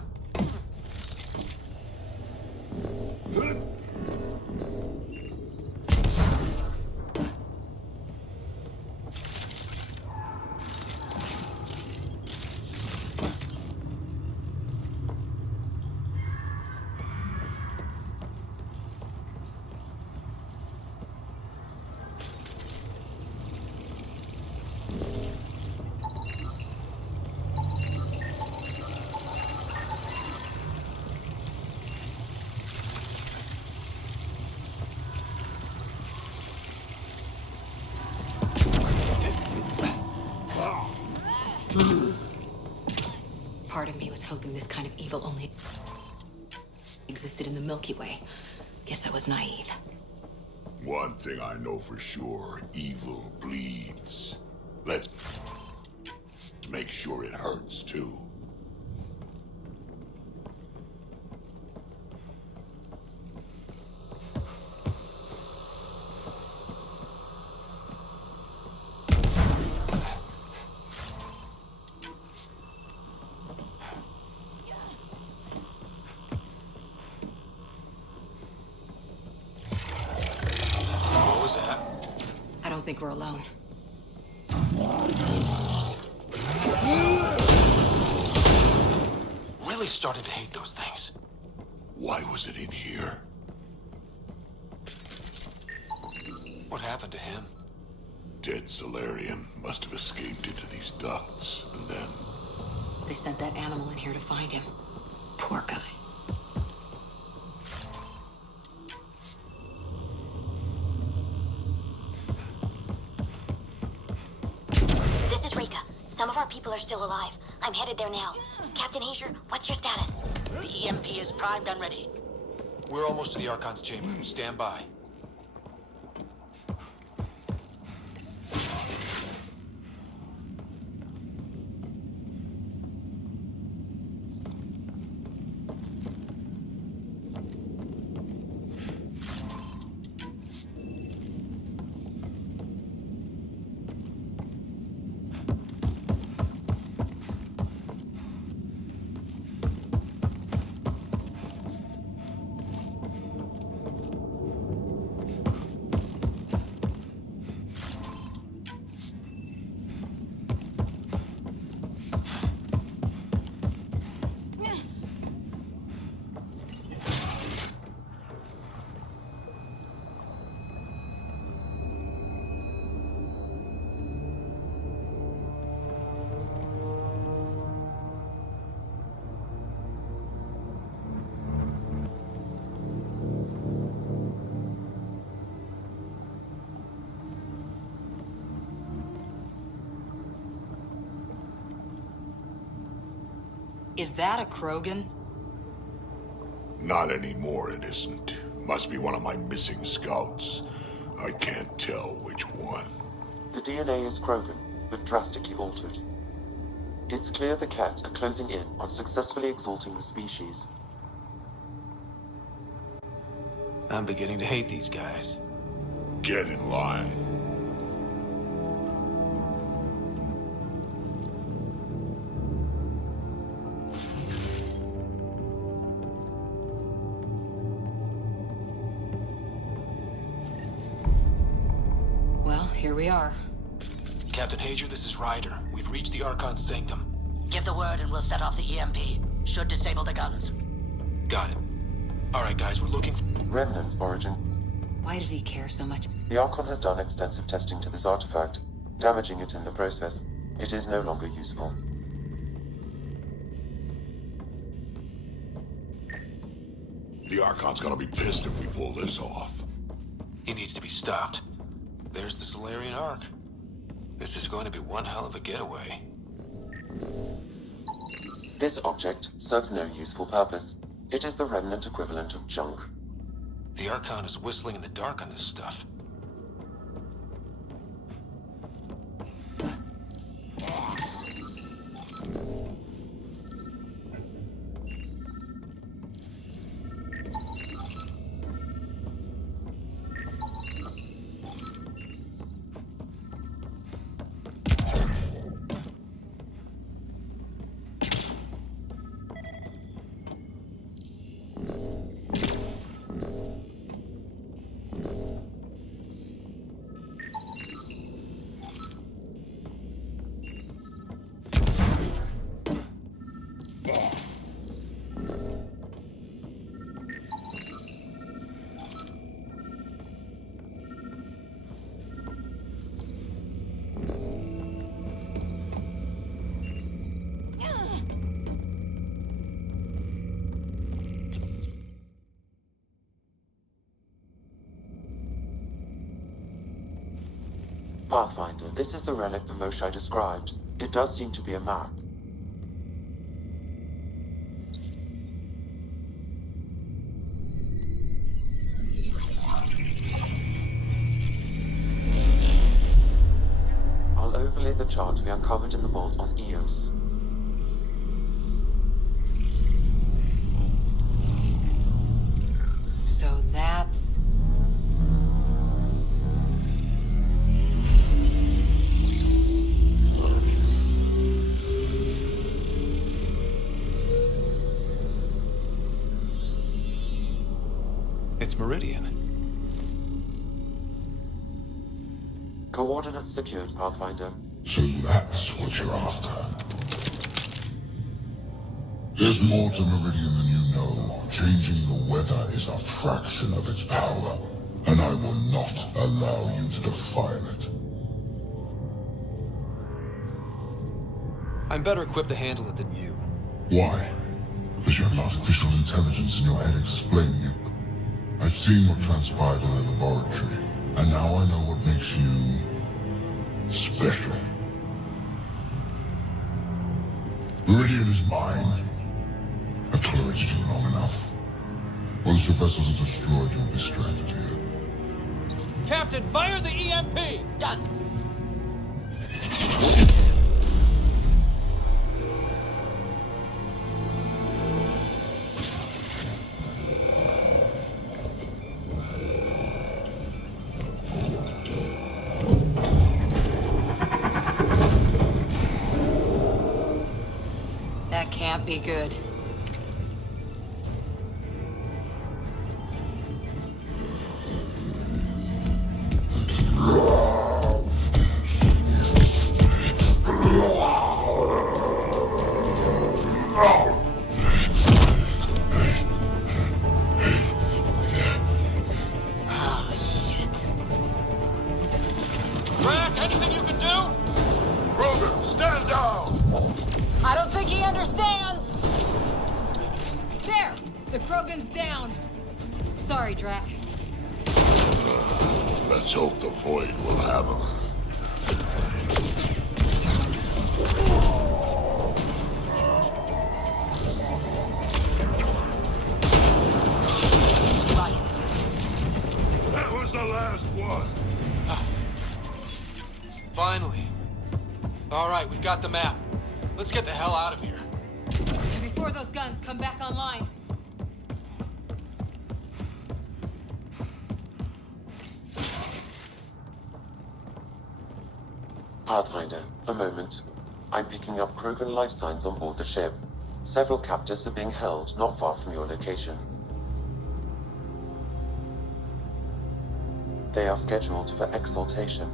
Part of me was hoping this kind of evil only existed in the Milky Way. Guess I was naive. One thing I know for sure, evil bleeds. Let's make sure it hurts too. I don't think we're alone. Really started to hate those things. Why was it in here? What happened to him? Dead Solarian must have escaped into these ducts, and then... They sent that animal in here to find him. Poor guy. Some of our people are still alive. I'm headed there now. Captain Hazer, what's your status? The EMP is primed and ready. We're almost to the Archon's chamber. Stand by. Is that a Krogan? Not anymore, it isn't. Must be one of my missing scouts. I can't tell which one. The DNA is Krogan, but drastically altered. It's clear the Cat are closing in on successfully exalting the species. I'm beginning to hate these guys. Get in line. Well, here we are. Captain Hager, this is Ryder. We've reached the Archon's sanctum. Give the word and we'll set off the EMP. Should disable the guns. Got it. All right, guys, we're looking for... Remnant origin. Why does he care so much? The Archon has done extensive testing to this artifact, damaging it in the process. It is no longer useful. The Archon's gonna be pissed if we pull this off. He needs to be stopped. There's the Solarian Ark. This is going to be one hell of a getaway. This object serves no useful purpose. It is the Remnant equivalent of junk. The Archon is whistling in the dark on this stuff. Pathfinder, this is the relic the Moshae described. It does seem to be a map. I'll overlay the chart we uncovered in the vault on Eos. So that's... It's Meridian. Coordinates secured, Pathfinder. So that's what you're after. There's more to Meridian than you know. Changing the weather is a fraction of its power, and I will not allow you to defile it. I'm better equipped to handle it than you. Why? Because you have artificial intelligence in your head explaining it. I've seen what transpired in the laboratory, and now I know what makes you special. Meridian is mine. I've tolerated you long enough. Once your vessels are destroyed, you'll be stranded here. Captain, fire the EMP! Done. That can't be good. Oh, shit. Rack, anything you can do? Krogan, stand down! I don't think he understands! There! The Krogan's down! Sorry, Drac. Let's hope the Void will have him. That was the last one. Finally. All right, we've got the map. Let's get the hell out of here. And before those guns come back online. Pathfinder, a moment. I'm picking up Krogan life signs on board the ship. Several captives are being held not far from your location. They are scheduled for exaltation.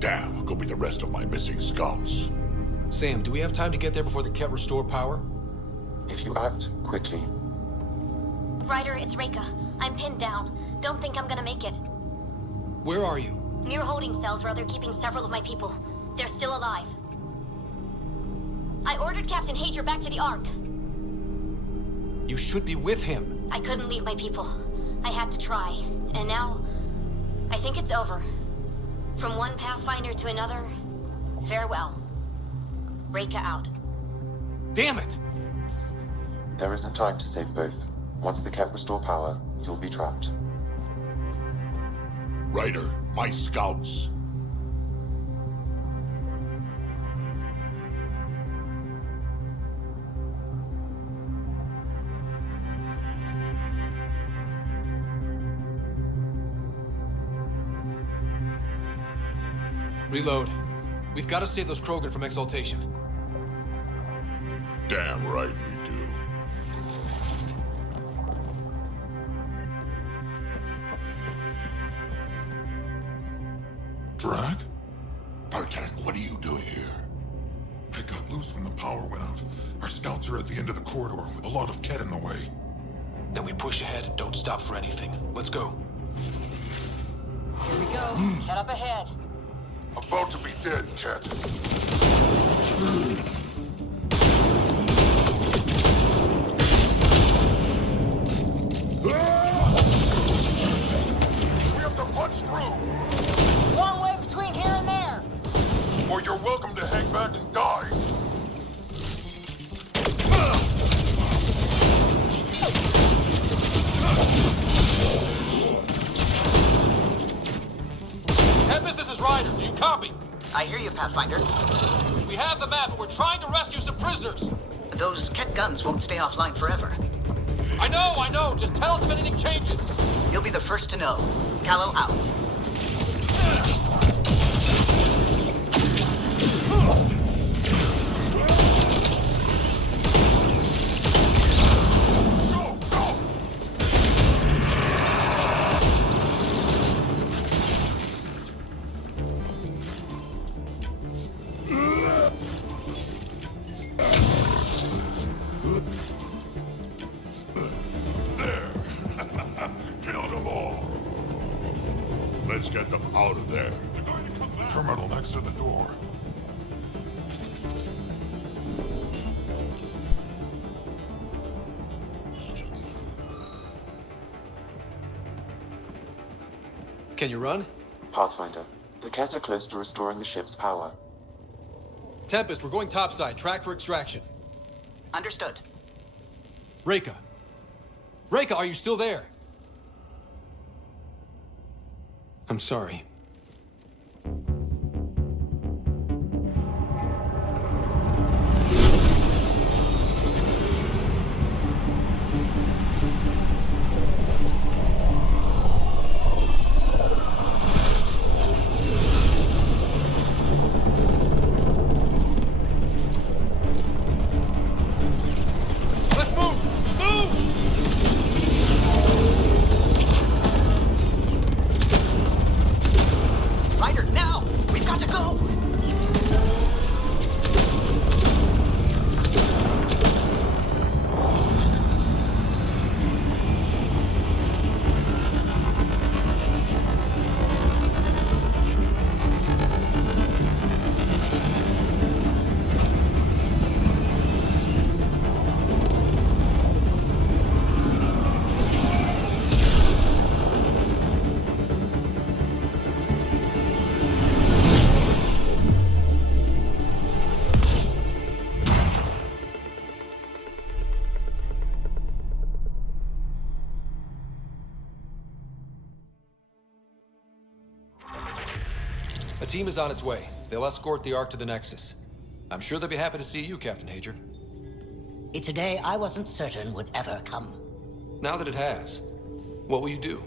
Damn, go be the rest of my missing scouts. Sam, do we have time to get there before the Ket restore power? If you act quickly. Ryder, it's Reka. I'm pinned down. Don't think I'm gonna make it. Where are you? Near holding cells where they're keeping several of my people. They're still alive. I ordered Captain Hager back to the Ark. You should be with him. I couldn't leave my people. I had to try. And now, I think it's over. From one Pathfinder to another, farewell. Reka out. Damn it! There isn't time to save both. Once the Ket restore power, you'll be trapped. Ryder, my scouts. Reload. We've got to save those Krogan from exaltation. Damn right we do. Drag? Bartek, what are you doing here? I got loose when the power went out. Our scouts are at the end of the corridor with a lot of Ket in the way. Then we push ahead and don't stop for anything. Let's go. Here we go. Head up ahead. About to be dead, Ket. We have to punch through! Long way between here and there! Or you're welcome to hang back and die! Tempest, this is Ryder. Do you copy? I hear you, Pathfinder. We have the map, and we're trying to rescue some prisoners. Those Ket guns won't stay offline forever. I know. Just tell us if anything changes. You'll be the first to know. Callow out. Kill them all! Let's get them out of there. Terminal next to the door. Can you run? Pathfinder, the Ket are close to restoring the ship's power. Tempest, we're going topside. Track for extraction. Understood. Reika. Reika, are you still there? I'm sorry. Ryder, now! We've got to go! A team is on its way. They'll escort the Ark to the Nexus. I'm sure they'll be happy to see you, Captain Hager. It's a day I wasn't certain would ever come. Now that it has, what will you do?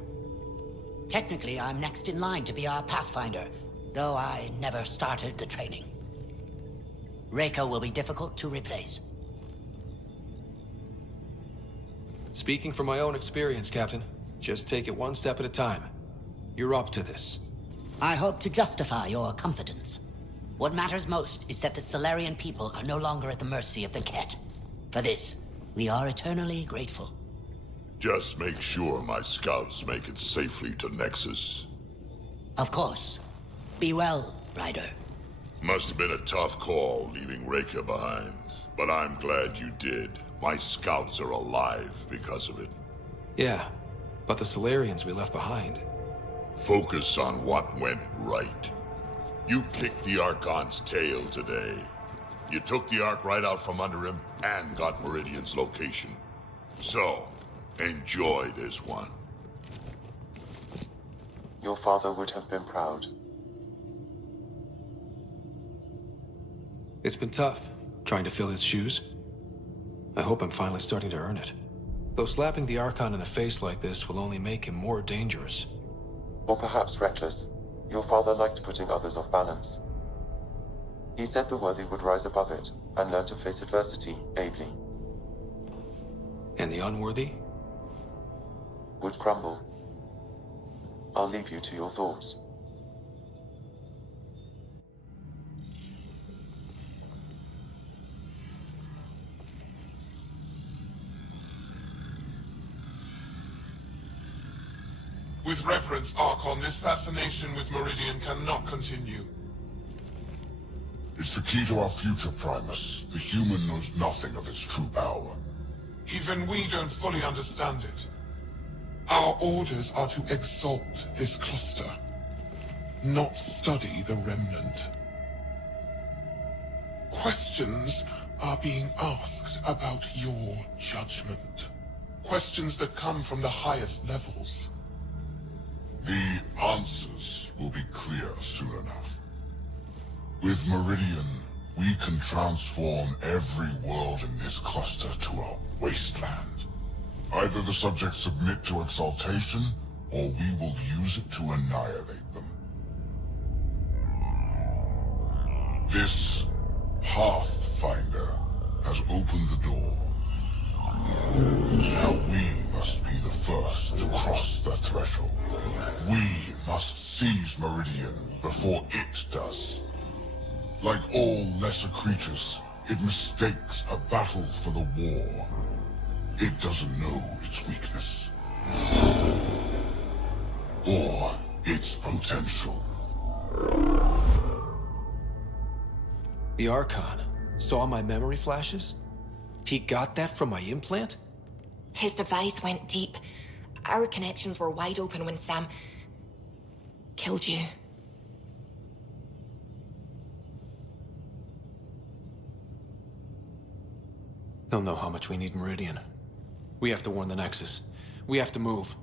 Technically, I'm next in line to be our Pathfinder, though I never started the training. Reika will be difficult to replace. Speaking from my own experience, Captain, just take it one step at a time. You're up to this. I hope to justify your confidence. What matters most is that the Solarian people are no longer at the mercy of the Ket. For this, we are eternally grateful. Just make sure my scouts make it safely to Nexus. Of course. Be well, Ryder. Must have been a tough call leaving Reika behind, but I'm glad you did. My scouts are alive because of it. Yeah, but the Solarians we left behind. Focus on what went right. You kicked the Archon's tail today. You took the Ark right out from under him and got Meridian's location. So, enjoy this one. Your father would have been proud. It's been tough, trying to fill his shoes. I hope I'm finally starting to earn it. Though slapping the Archon in the face like this will only make him more dangerous. Or perhaps reckless. Your father liked putting others off balance. He said the worthy would rise above it and learn to face adversity ably. And the unworthy? Would crumble. I'll leave you to your thoughts. With reverence, Archon, this fascination with Meridian cannot continue. It's the key to our future, Primus. The human knows nothing of its true power. Even we don't fully understand it. Our orders are to exalt this cluster, not study the remnant. Questions are being asked about your judgment. Questions that come from the highest levels. The answers will be clear soon enough. With Meridian, we can transform every world in this cluster to a wasteland. Either the subjects submit to exaltation, or we will use it to annihilate them. This Pathfinder has opened the door. Now we must be the first to cross the threshold. We must seize Meridian before it does. Like all lesser creatures, it mistakes a battle for the war. It doesn't know its weakness. Or its potential. The Archon saw my memory flashes? He got that from my implant? His device went deep. Our connections were wide open when Sam killed you. They'll know how much we need Meridian. We have to warn the Nexus. We have to move.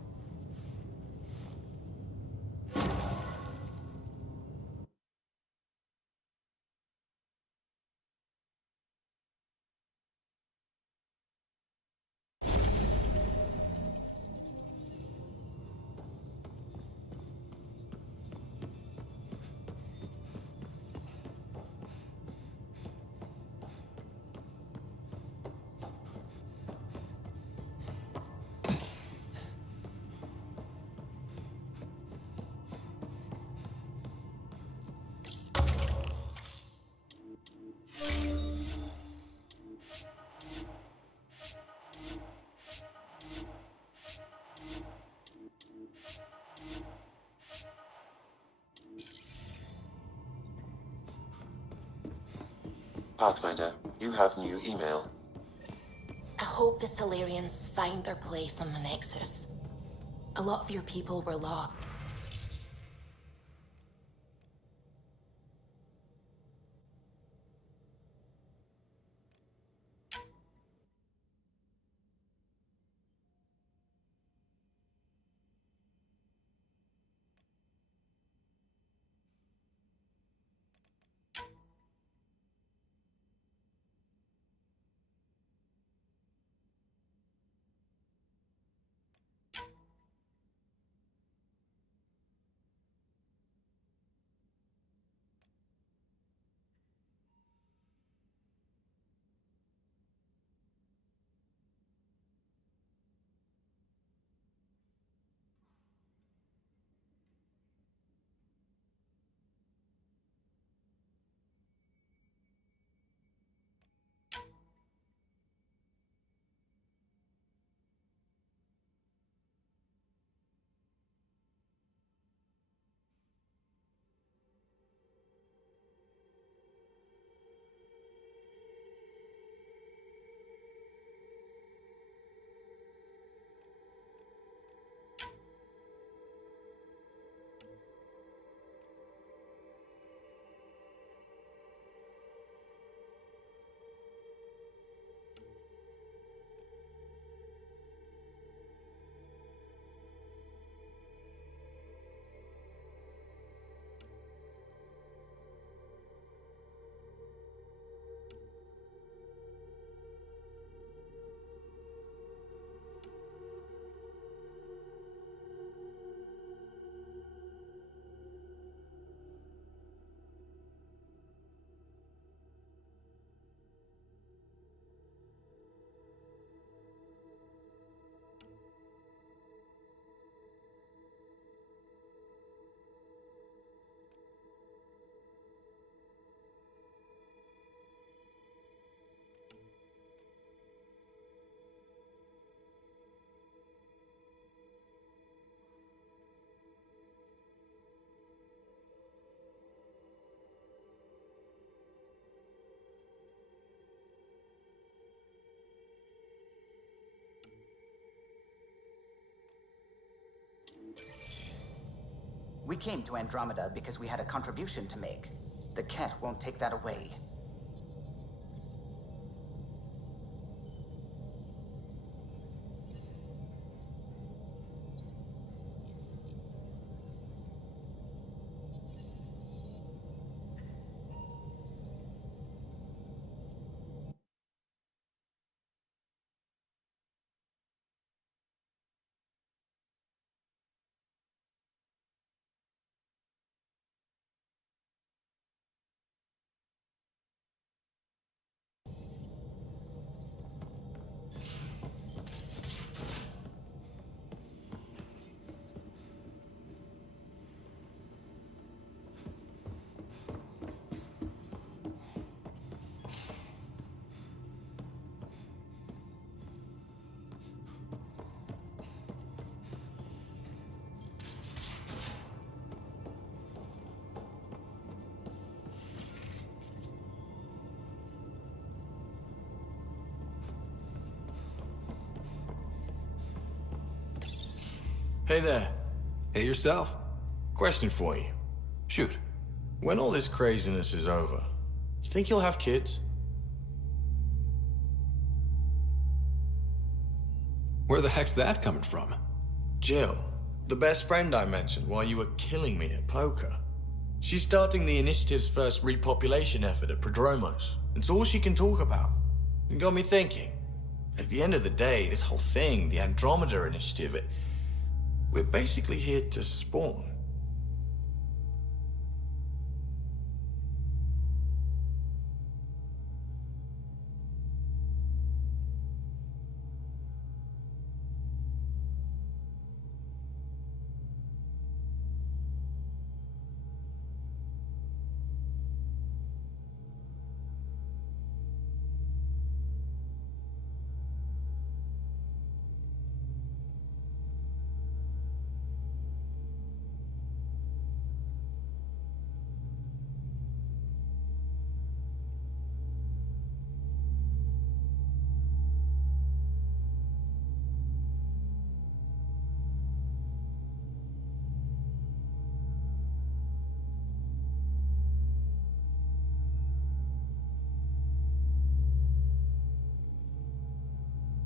Pathfinder, you have new email. I hope the Solarians find their place on the Nexus. A lot of your people were lost. We came to Andromeda because we had a contribution to make. The Ket won't take that away. Hey there. Hey yourself. Question for you. Shoot. When all this craziness is over, you think you'll have kids? Where the heck's that coming from? Jill, the best friend I mentioned while you were killing me at poker. She's starting the initiative's first repopulation effort at Prodromos. It's all she can talk about. It got me thinking. At the end of the day, this whole thing, the Andromeda initiative, we're basically here to spawn.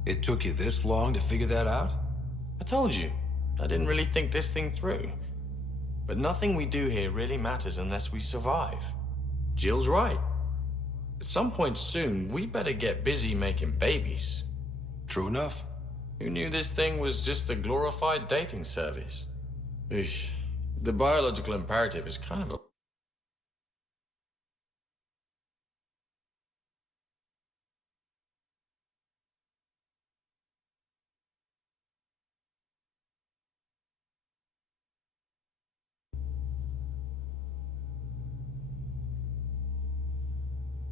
It took you this long to figure that out? I told you, I didn't really think this thing through. But nothing we do here really matters unless we survive. Jill's right. At some point soon, we better get busy making babies. True enough. Who knew this thing was just a glorified dating service? Eesh. The biological imperative is kind of a...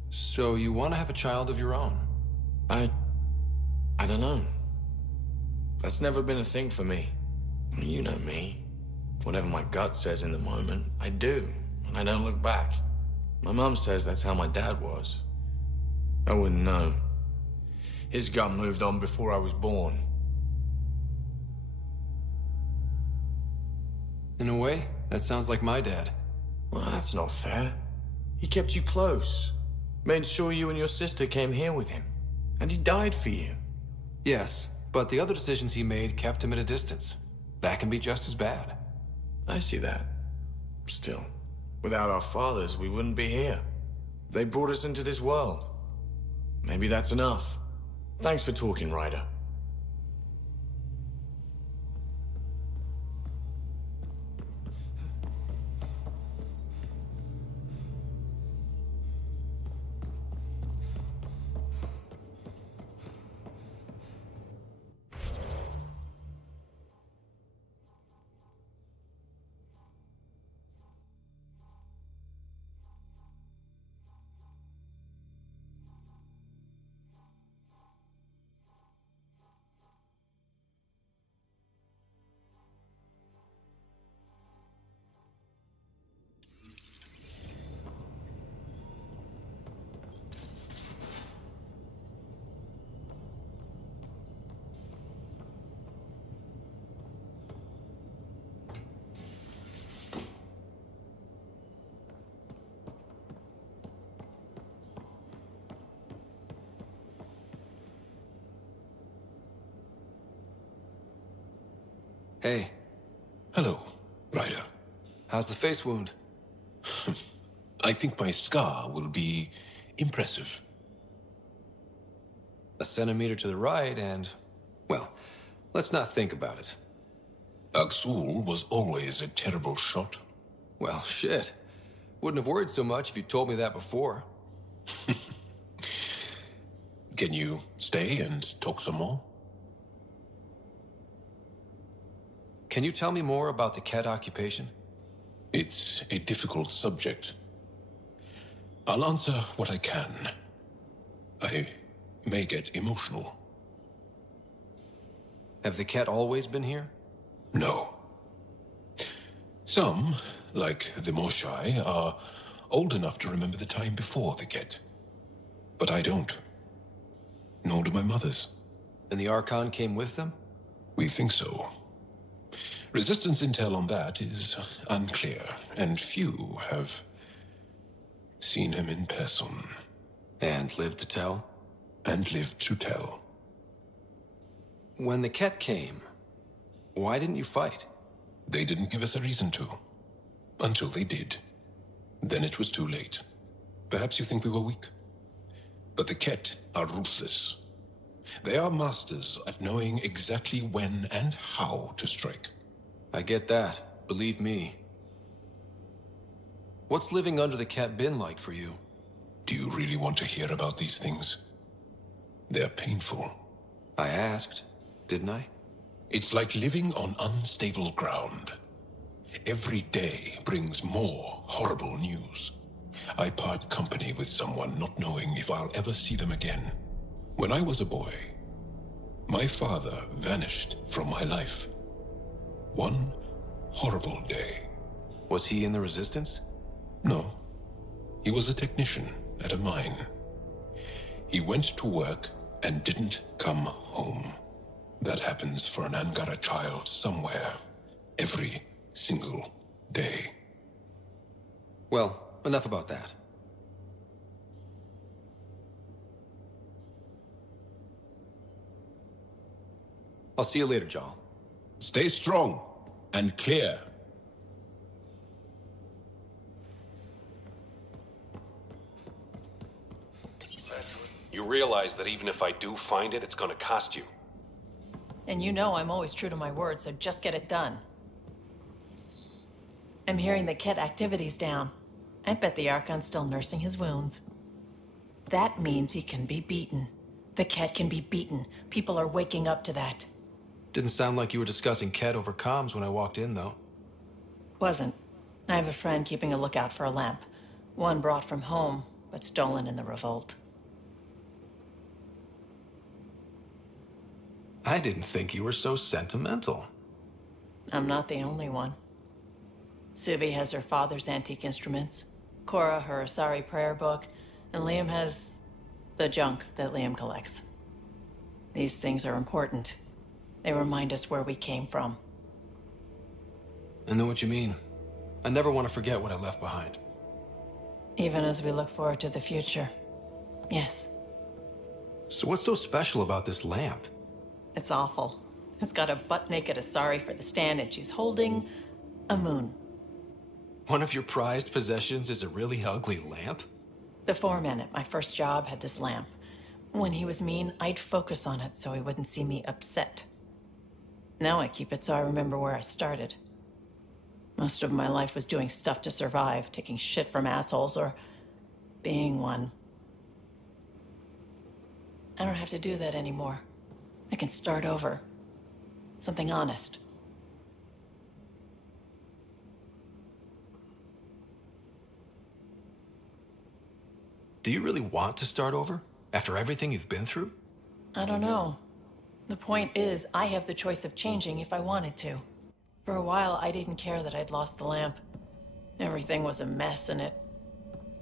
So you want to have a child of your own? I don't know. That's never been a thing for me. You know me. Whatever my gut says in the moment, I do, and I don't look back. My mum says that's how my dad was. I wouldn't know. His gut moved on before I was born. In a way, that sounds like my dad. Well, that's not fair. He kept you close. Made sure you and your sister came here with him. And he died for you. Yes, but the other decisions he made kept him at a distance. That can be just as bad. I see that. Still, without our fathers, we wouldn't be here. They brought us into this world. Maybe that's enough. Thanks for talking, Ryder. Hey. Hello, Ryder. How's the face wound? I think my scar will be impressive. A centimeter to the right and... well, let's not think about it. Aksul was always a terrible shot. Well, shit. Wouldn't have worried so much if you told me that before. Can you stay and talk some more? Can you tell me more about the Ket occupation? It's a difficult subject. I'll answer what I can. I may get emotional. Have the Ket always been here? No. Some, like the Moshai, are old enough to remember the time before the Ket. But I don't. Nor do my mothers. And the Archon came with them? We think so. Resistance intel on that is unclear, and few have seen him in person. And lived to tell? And lived to tell. When the Ket came, why didn't you fight? They didn't give us a reason to. Until they did. Then it was too late. Perhaps you think we were weak. But the Ket are ruthless. They are masters at knowing exactly when and how to strike. I get that. Believe me. What's living under the Ket been like for you? Do you really want to hear about these things? They're painful. I asked, didn't I? It's like living on unstable ground. Every day brings more horrible news. I part company with someone not knowing if I'll ever see them again. When I was a boy, my father vanished from my life. One horrible day. Was he in the Resistance? No. He was a technician at a mine. He went to work and didn't come home. That happens for an Angara child somewhere, every single day. Well, enough about that. I'll see you later, Jal. Stay strong and clear. You realize that even if I do find it, it's gonna cost you. And you know I'm always true to my word, so just get it done. I'm hearing the Ket activity's down. I bet the Archon's still nursing his wounds. That means he can be beaten. The Ket can be beaten. People are waking up to that. Didn't sound like you were discussing Ket over comms when I walked in, though. Wasn't. I have a friend keeping a lookout for a lamp. One brought from home, but stolen in the revolt. I didn't think you were so sentimental. I'm not the only one. Suvi has her father's antique instruments, Cora her Asari prayer book, and Liam has the junk that Liam collects. These things are important. They remind us where we came from. I know what you mean. I never want to forget what I left behind. Even as we look forward to the future. Yes. So what's so special about this lamp? It's awful. It's got a butt-naked Asari for the stand, and she's holding a moon. One of your prized possessions is a really ugly lamp? The foreman at my first job had this lamp. When he was mean, I'd focus on it so he wouldn't see me upset. Now I keep it so I remember where I started. Most of my life was doing stuff to survive, taking shit from assholes, or being one. I don't have to do that anymore. I can start over. Something honest. Do you really want to start over? After everything you've been through? I don't know. The point is, I have the choice of changing if I wanted to. For a while, I didn't care that I'd lost the lamp. Everything was a mess, and it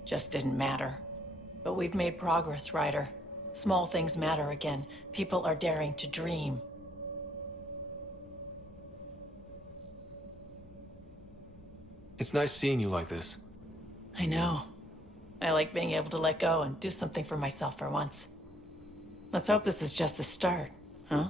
just didn't matter. But we've made progress, Ryder. Small things matter again. People are daring to dream. It's nice seeing you like this. I know. I like being able to let go and do something for myself for once. Let's hope this is just the start, huh?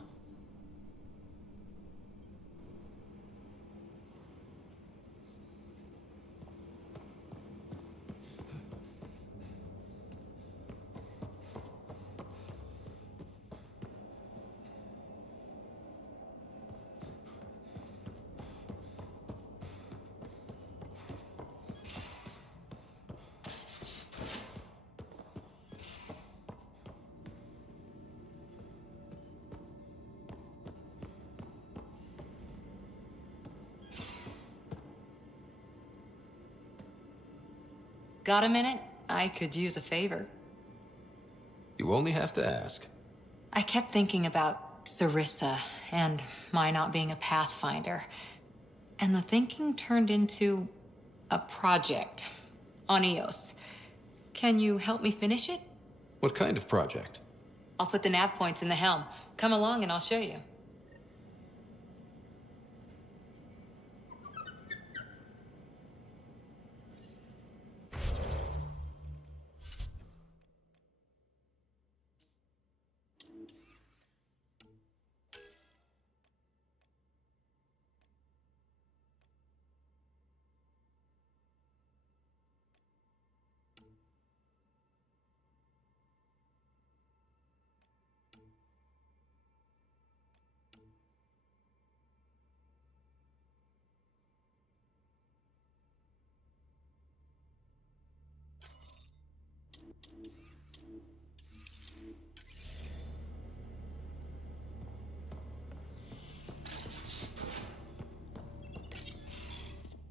Got a minute? I could use a favor. You only have to ask. I kept thinking about Sarissa and my not being a Pathfinder. And the thinking turned into a project on Eos. Can you help me finish it? What kind of project? I'll put the nav points in the helm. Come along and I'll show you.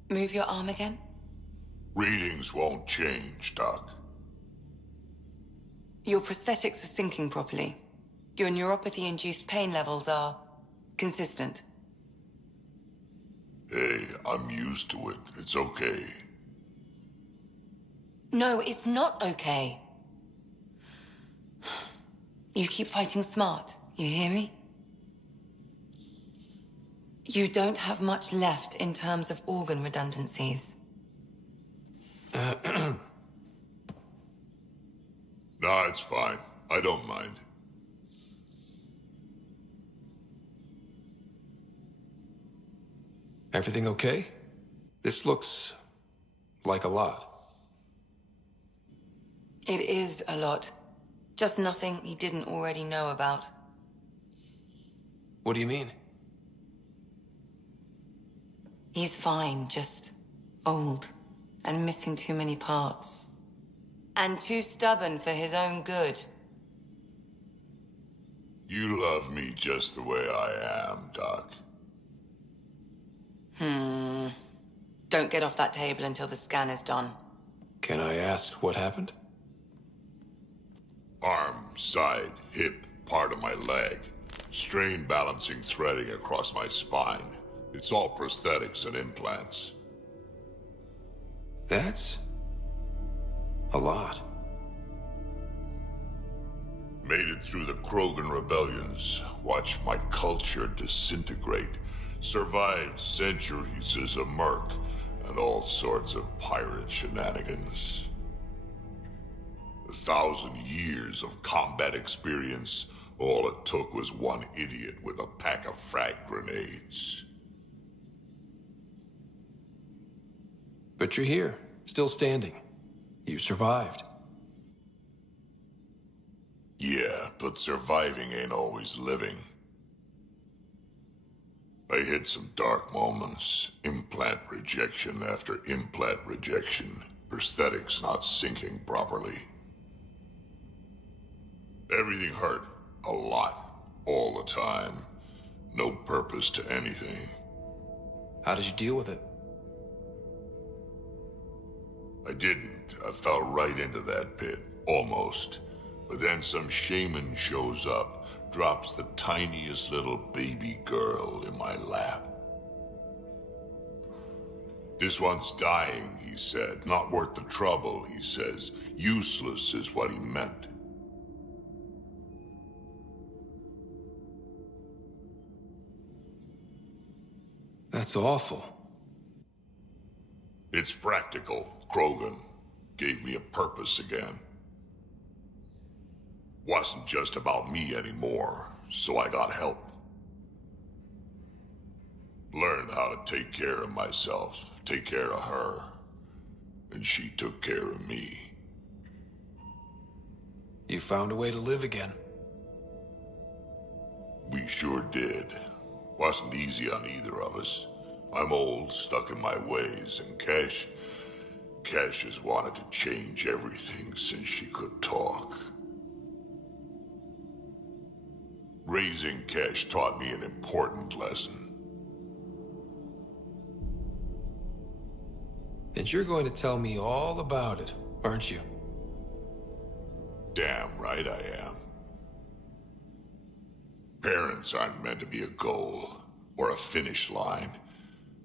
Move your arm again? Readings won't change, Doc. Your prosthetics are syncing properly. Your neuropathy-induced pain levels are consistent. Hey, I'm used to it. It's okay. No, it's not okay. You keep fighting smart, you hear me? You don't have much left in terms of organ redundancies. Nah, it's fine. I don't mind. Everything okay? This looks like a lot. It is a lot. Just nothing he didn't already know about. What do you mean? He's fine, just old and missing too many parts. And too stubborn for his own good. You love me just the way I am, Doc. Don't get off that table until the scan is done. Can I ask what happened? Arm, side, hip, part of my leg. Strain balancing threading across my spine. It's all prosthetics and implants. That's a lot. Made it through the Krogan rebellions. Watched my culture disintegrate. Survived centuries as a merc and all sorts of pirate shenanigans. 1,000 years of combat experience. All it took was one idiot with a pack of frag grenades. But you're here, still standing. You survived. Yeah, but surviving ain't always living. I hit some dark moments. Implant rejection after implant rejection. Prosthetics not syncing properly. Everything hurt. A lot. All the time. No purpose to anything. How did you deal with it? I didn't. I fell right into that pit. Almost. But then some shaman shows up, drops the tiniest little baby girl in my lap. This one's dying, he said. Not worth the trouble, he says. Useless is what he meant. That's awful. It's practical. Krogan gave me a purpose again. Wasn't just about me anymore, so I got help. Learned how to take care of myself, take care of her. And she took care of me. You found a way to live again. We sure did. Wasn't easy on either of us. I'm old, stuck in my ways, and Cash has wanted to change everything since she could talk. Raising Cash taught me an important lesson. And you're going to tell me all about it, aren't you? Damn right I am. Parents aren't meant to be a goal or a finish line.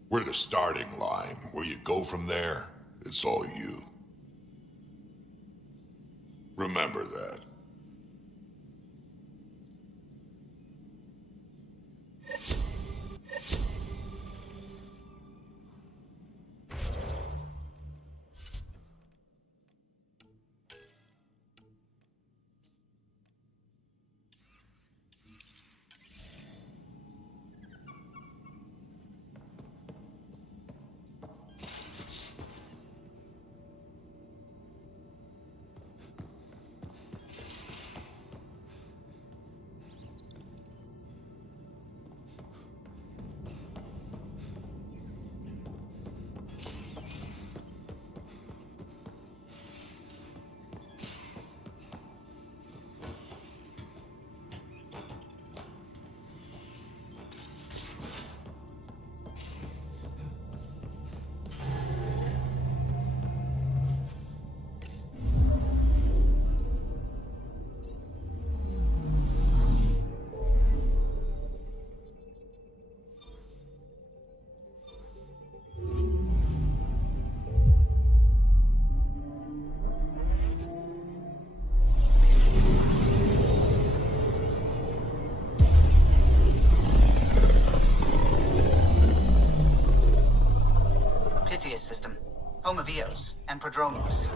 We're the starting line. Where you go from there, it's all you. Remember that. home of Eos and Prodromos.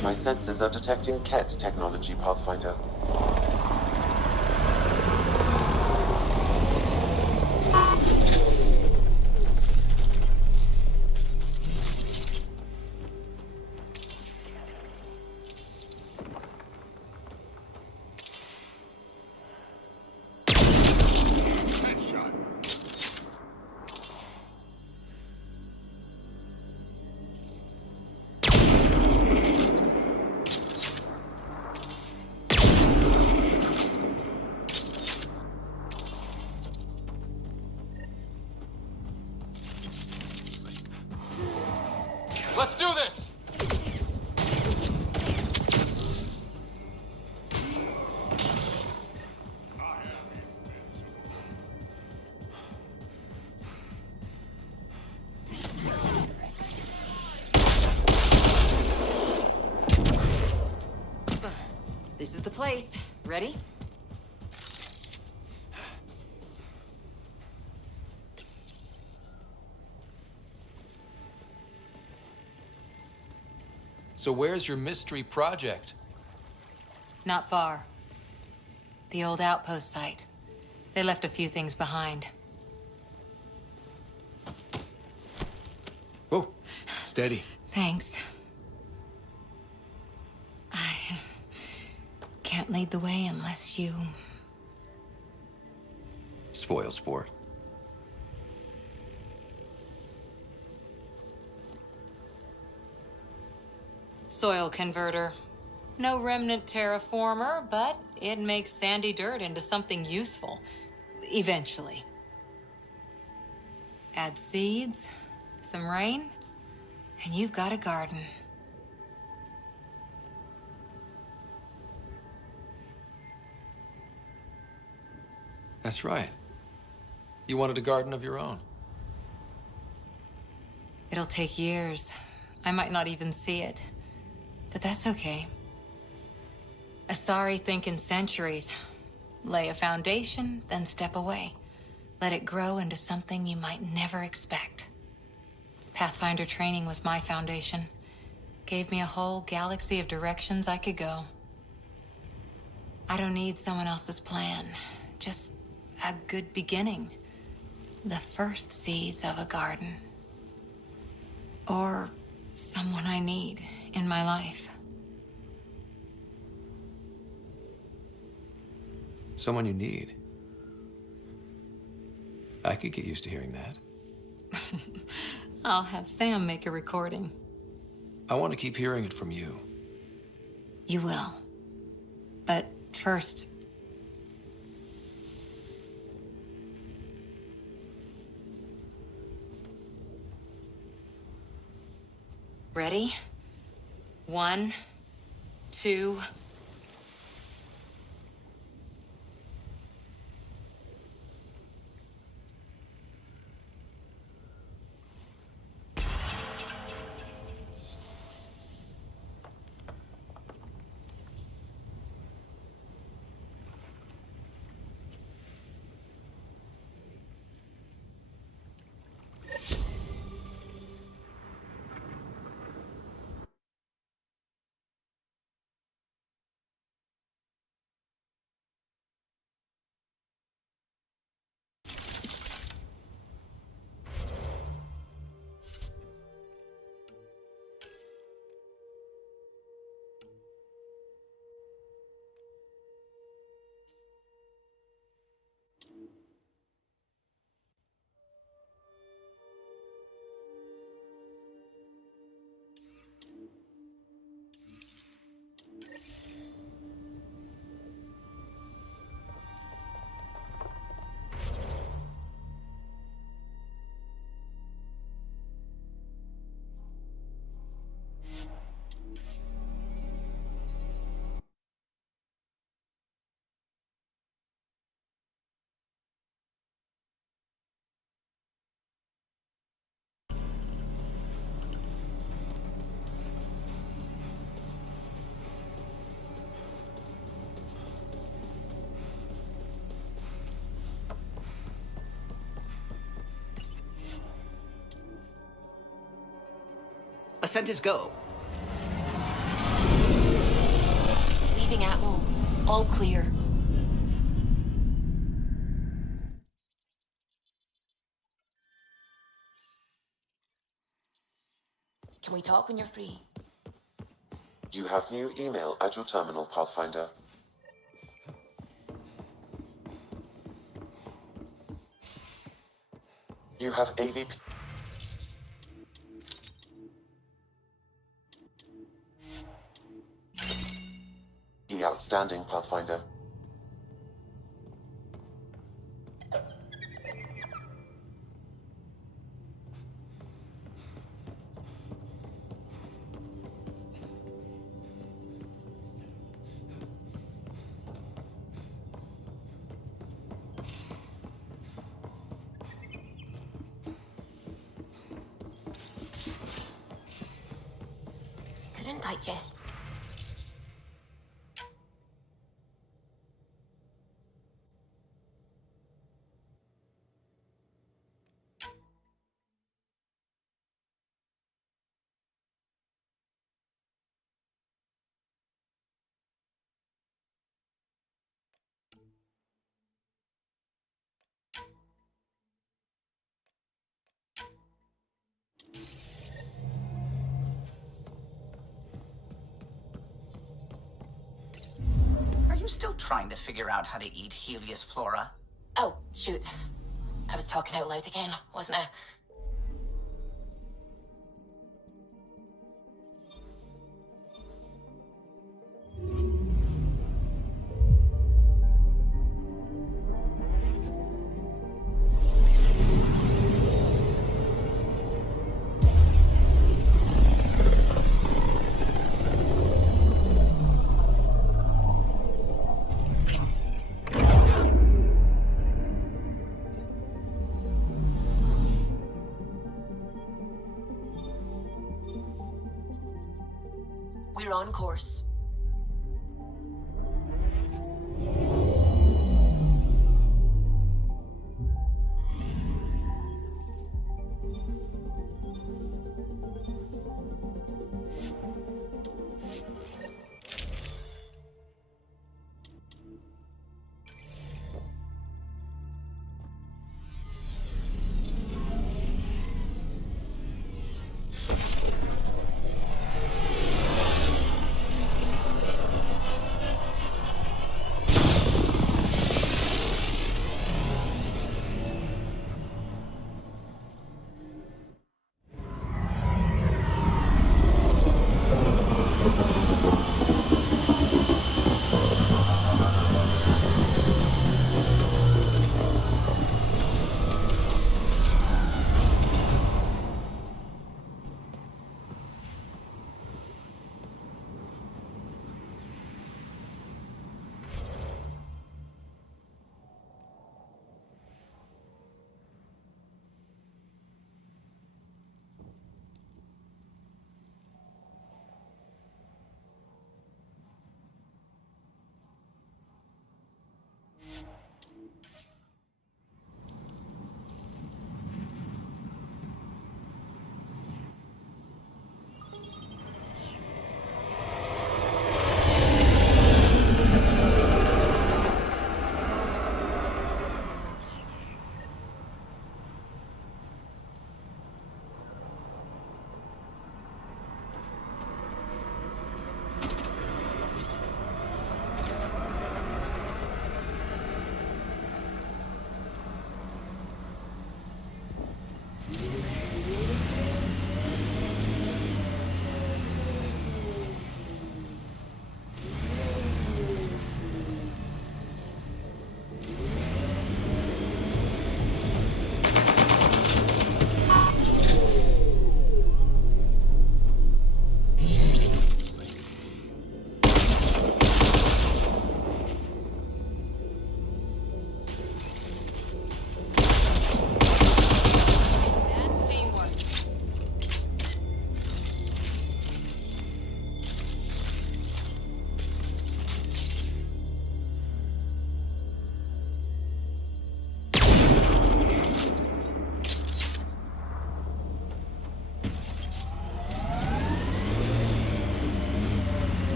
My sensors are detecting Ket technology, Pathfinder. Let's do this! This is the place. Ready? So where's your mystery project? Not far. The old outpost site. They left a few things behind. Oh, steady. Thanks. I can't lead the way unless you... Spoil sport. Soil converter. No remnant terraformer, but it makes sandy dirt into something useful. Eventually. Add seeds, some rain, and you've got a garden. That's right. You wanted a garden of your own. It'll take years. I might not even see it. But that's okay. Asari think in centuries. Lay a foundation, then step away. Let it grow into something you might never expect. Pathfinder training was my foundation. Gave me a whole galaxy of directions I could go. I don't need someone else's plan. Just a good beginning. The first seeds of a garden. Or someone I need in my life. Someone you need. I could get used to hearing that. I'll have Sam make a recording. I want to keep hearing it from you. You will. But first... Ready? 1, 2... Ascent is go. Leaving Atmo. All clear. Can we talk when you're free? You have new email at your terminal, Pathfinder. You have AVP. Outstanding, Pathfinder. Couldn't digest. Are you still trying to figure out how to eat Helios flora? Oh, shoot. I was talking out loud again, wasn't I? We're on course.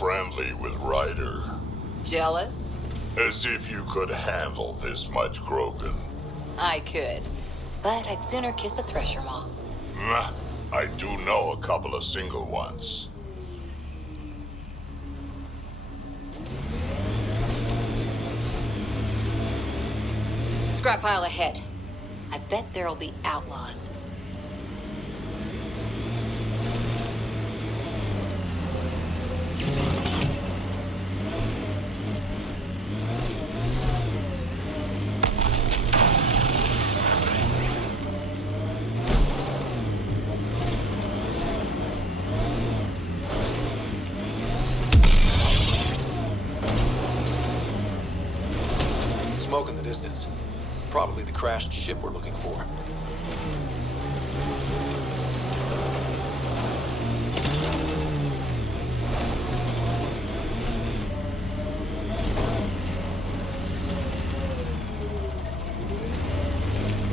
friendly with Ryder. Jealous? As if you could handle this much Grogan. I could. But I'd sooner kiss a thresher maw. Nah, I do know a couple of single ones. Scrap pile ahead. I bet there'll be outlaws. Smoke in the distance. Probably the crashed ship we're looking for.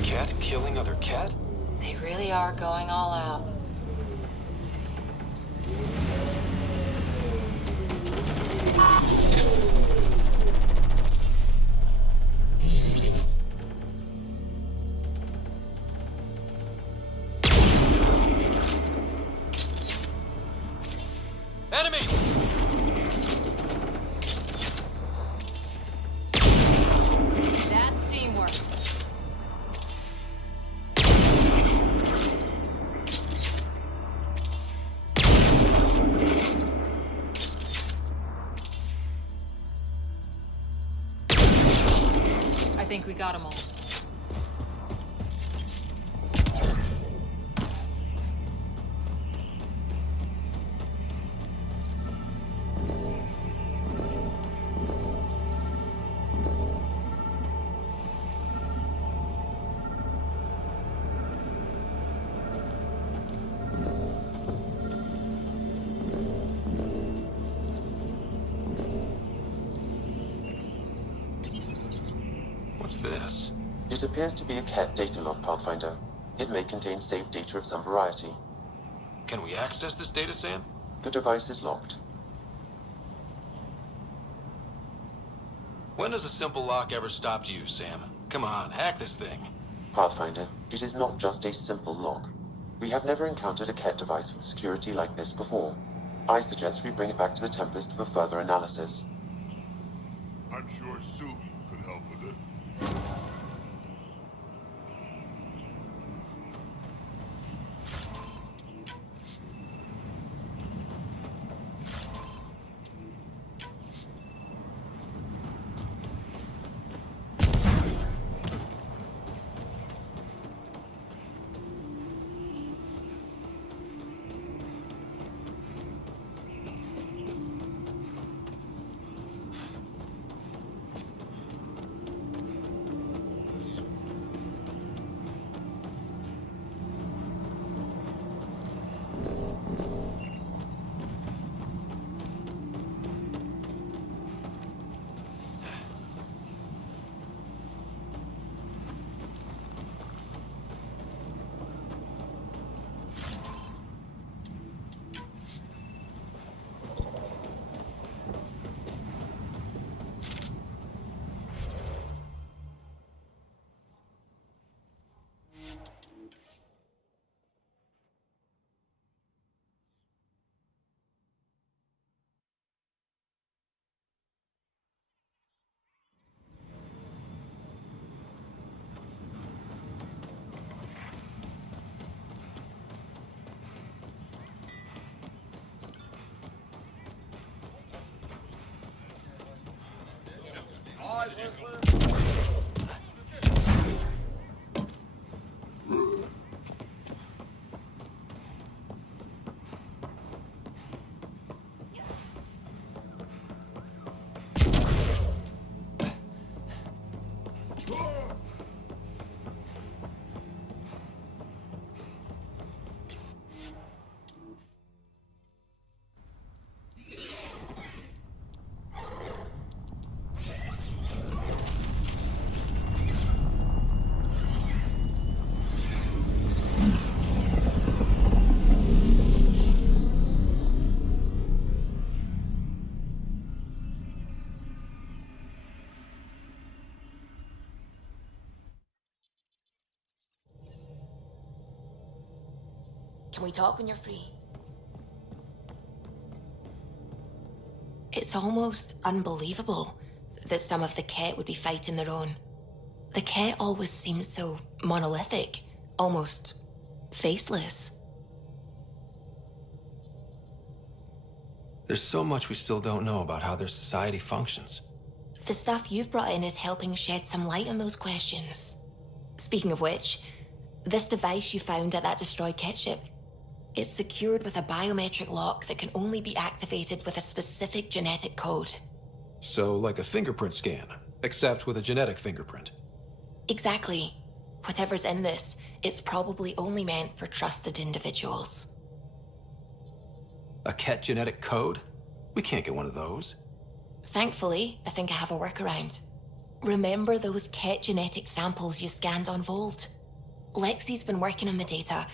Cat killing other cat? They really are going all out. Enemies! That's teamwork. I think we got them all. What's this? It appears to be a Ket data log, Pathfinder. It may contain saved data of some variety. Can we access this data, Sam? The device is locked. When has a simple lock ever stopped you, Sam? Come on, hack this thing. Pathfinder, it is not just a simple lock. We have never encountered a Ket device with security like this before. I suggest we bring it back to the Tempest for further analysis. I'm sure Suvi could help with it. Can we talk when you're free? It's almost unbelievable that some of the Ket would be fighting their own. The Ket always seemed so monolithic, almost faceless. There's so much we still don't know about how their society functions. The stuff you've brought in is helping shed some light on those questions. Speaking of which, this device you found at that destroyed Ket ship, it's secured with a biometric lock that can only be activated with a specific genetic code. So, like a fingerprint scan, except with a genetic fingerprint. Exactly. Whatever's in this, it's probably only meant for trusted individuals. A Ket genetic code? We can't get one of those. Thankfully, I think I have a workaround. Remember those Ket genetic samples you scanned on Volt? Lexi's been working on the data,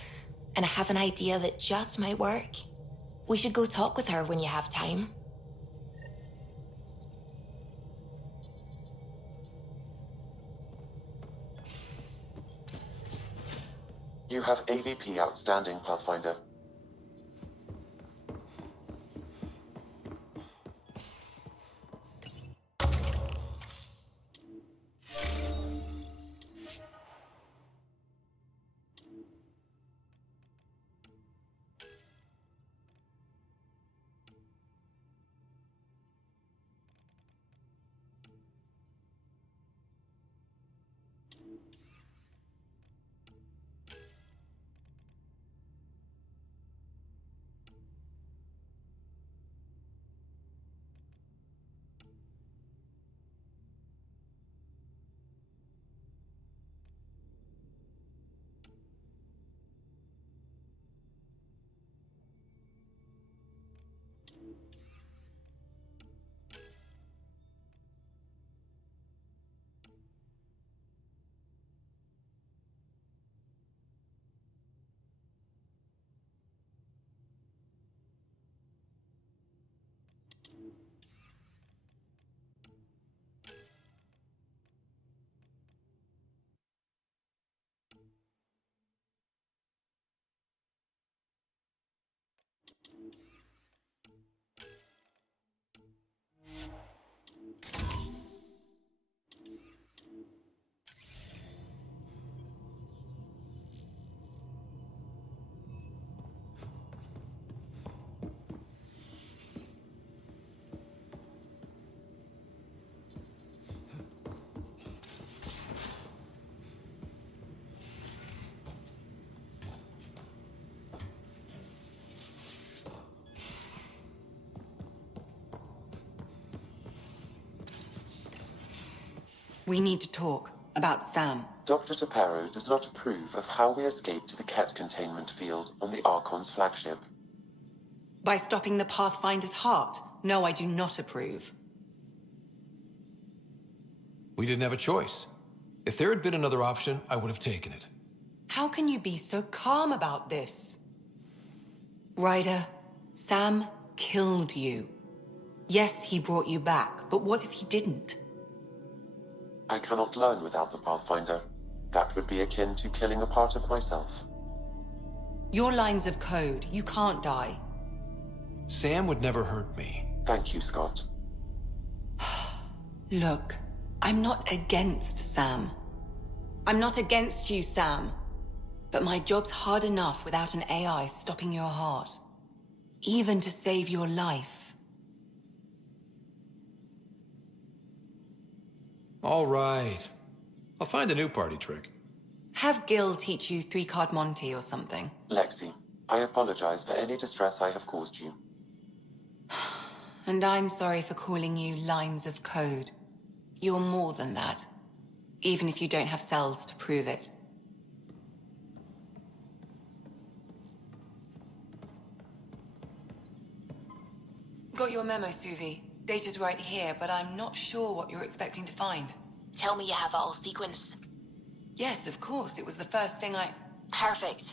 and I have an idea that just might work. We should go talk with her when you have time. You have AVP outstanding, Pathfinder. We need to talk about Sam. Dr. Taparo does not approve of how we escaped to the Ket containment field on the Archon's flagship. By stopping the Pathfinder's heart? No, I do not approve. We didn't have a choice. If there had been another option, I would have taken it. How can you be so calm about this? Ryder, Sam killed you. Yes, he brought you back, but what if he didn't? I cannot learn without the Pathfinder. That would be akin to killing a part of myself. Your lines of code, you can't die. Sam would never hurt me. Thank you, Scott. Look, I'm not against Sam. I'm not against you, Sam. But my job's hard enough without an AI stopping your heart. Even to save your life. All right. I'll find a new party trick. Have Gil teach you 3-card Monty or something. Lexi, I apologize for any distress I have caused you. And I'm sorry for calling you lines of code. You're more than that. Even if you don't have cells to prove it. Got your memo, Suvi. Data's right here, but I'm not sure what you're expecting to find. Tell me you have it all sequenced. Yes, of course. It was the first thing I... Perfect.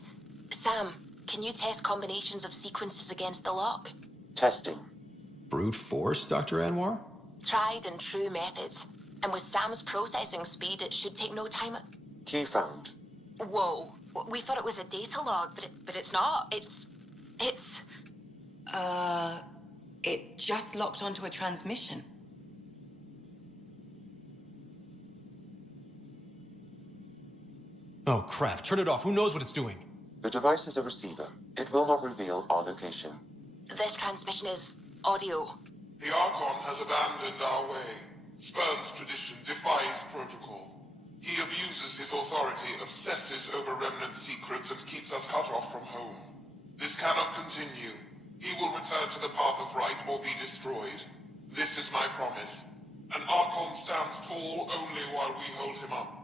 Sam, can you test combinations of sequences against the lock? Testing. Brute force, Dr. Anwar? Tried and true methods. And with Sam's processing speed, it should take no time. Key found. Whoa. We thought it was a data log, but it's not. It's... It just locked onto a transmission. Oh crap, turn it off. Who knows what it's doing? The device is a receiver. It will not reveal our location. This transmission is audio. The Archon has abandoned our way, spurns tradition, defies protocol. He abuses his authority, obsesses over Remnant secrets, and keeps us cut off from home. This cannot continue. He will return to the path of right or be destroyed. This is my promise. An Archon stands tall only while we hold him up.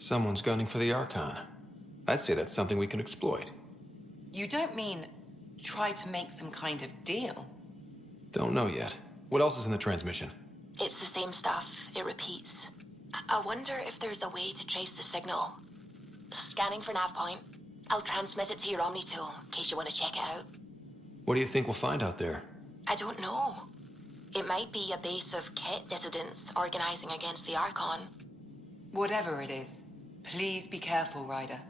Someone's gunning for the Archon. I'd say that's something we can exploit. You don't mean try to make some kind of deal? Don't know yet. What else is in the transmission? It's the same stuff. It repeats. I wonder if there's a way to trace the signal. Scanning for nav point. I'll transmit it to your Omni tool, in case you want to check it out. What do you think we'll find out there? I don't know. It might be a base of Ket dissidents organizing against the Archon. Whatever it is, please be careful, Ryder.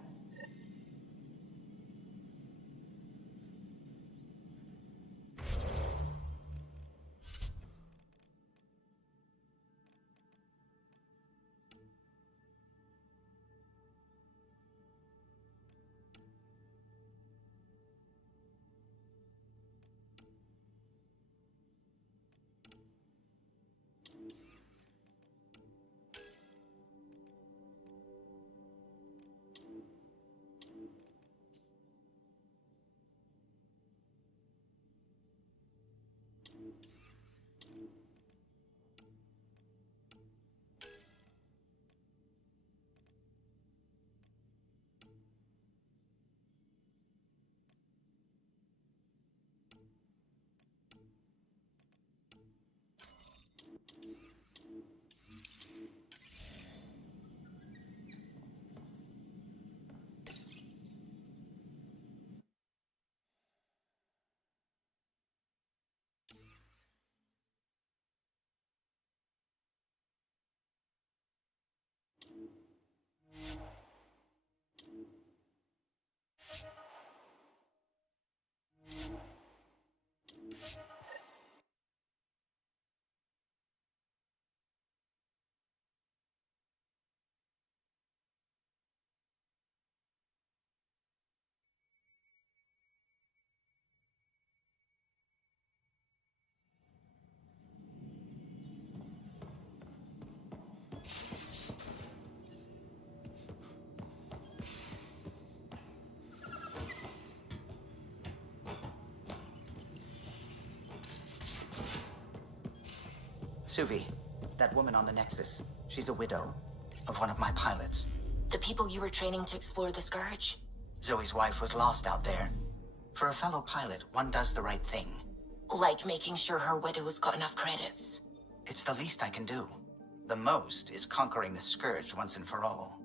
Suvi, that woman on the Nexus, she's a widow of one of my pilots. The people you were training to explore the Scourge? Zoe's wife was lost out there. For a fellow pilot, one does the right thing. Like making sure her widow's got enough credits. It's the least I can do. The most is conquering the Scourge once and for all.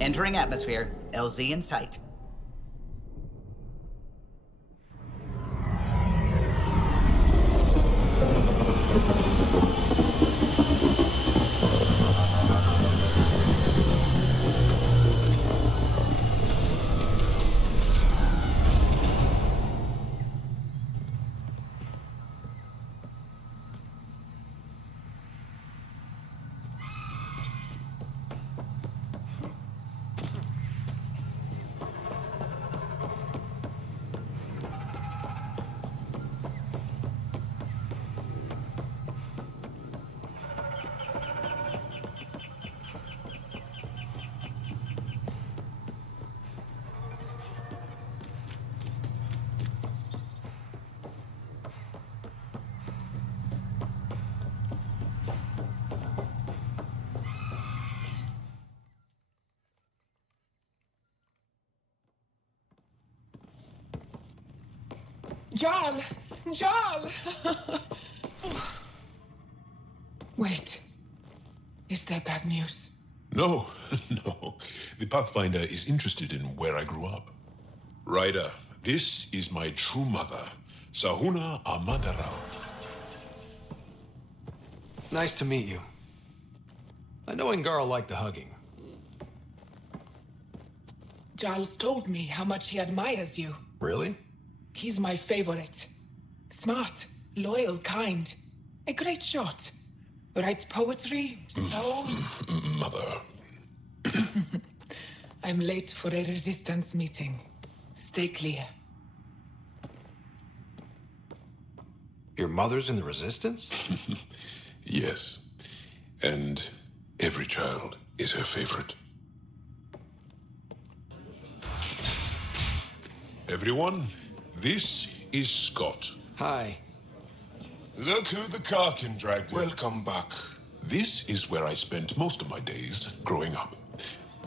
Entering atmosphere. LZ in sight. Jarl! Jarl! Wait. Is that bad news? No, no. The Pathfinder is interested in where I grew up. Ryder, this is my true mother, Sahuna Amadarao. Nice to meet you. I know Ingarl liked the hugging. Jarl's told me how much he admires you. Really? He's my favorite. Smart, loyal, kind. A great shot. Writes poetry, sews. Mother. I'm late for a resistance meeting. Stay clear. Your mother's in the Resistance? Yes. And every child is her favorite. Everyone, this is Scott. Hi. Look who the Karkin dragged in. Welcome back. This is where I spent most of my days growing up.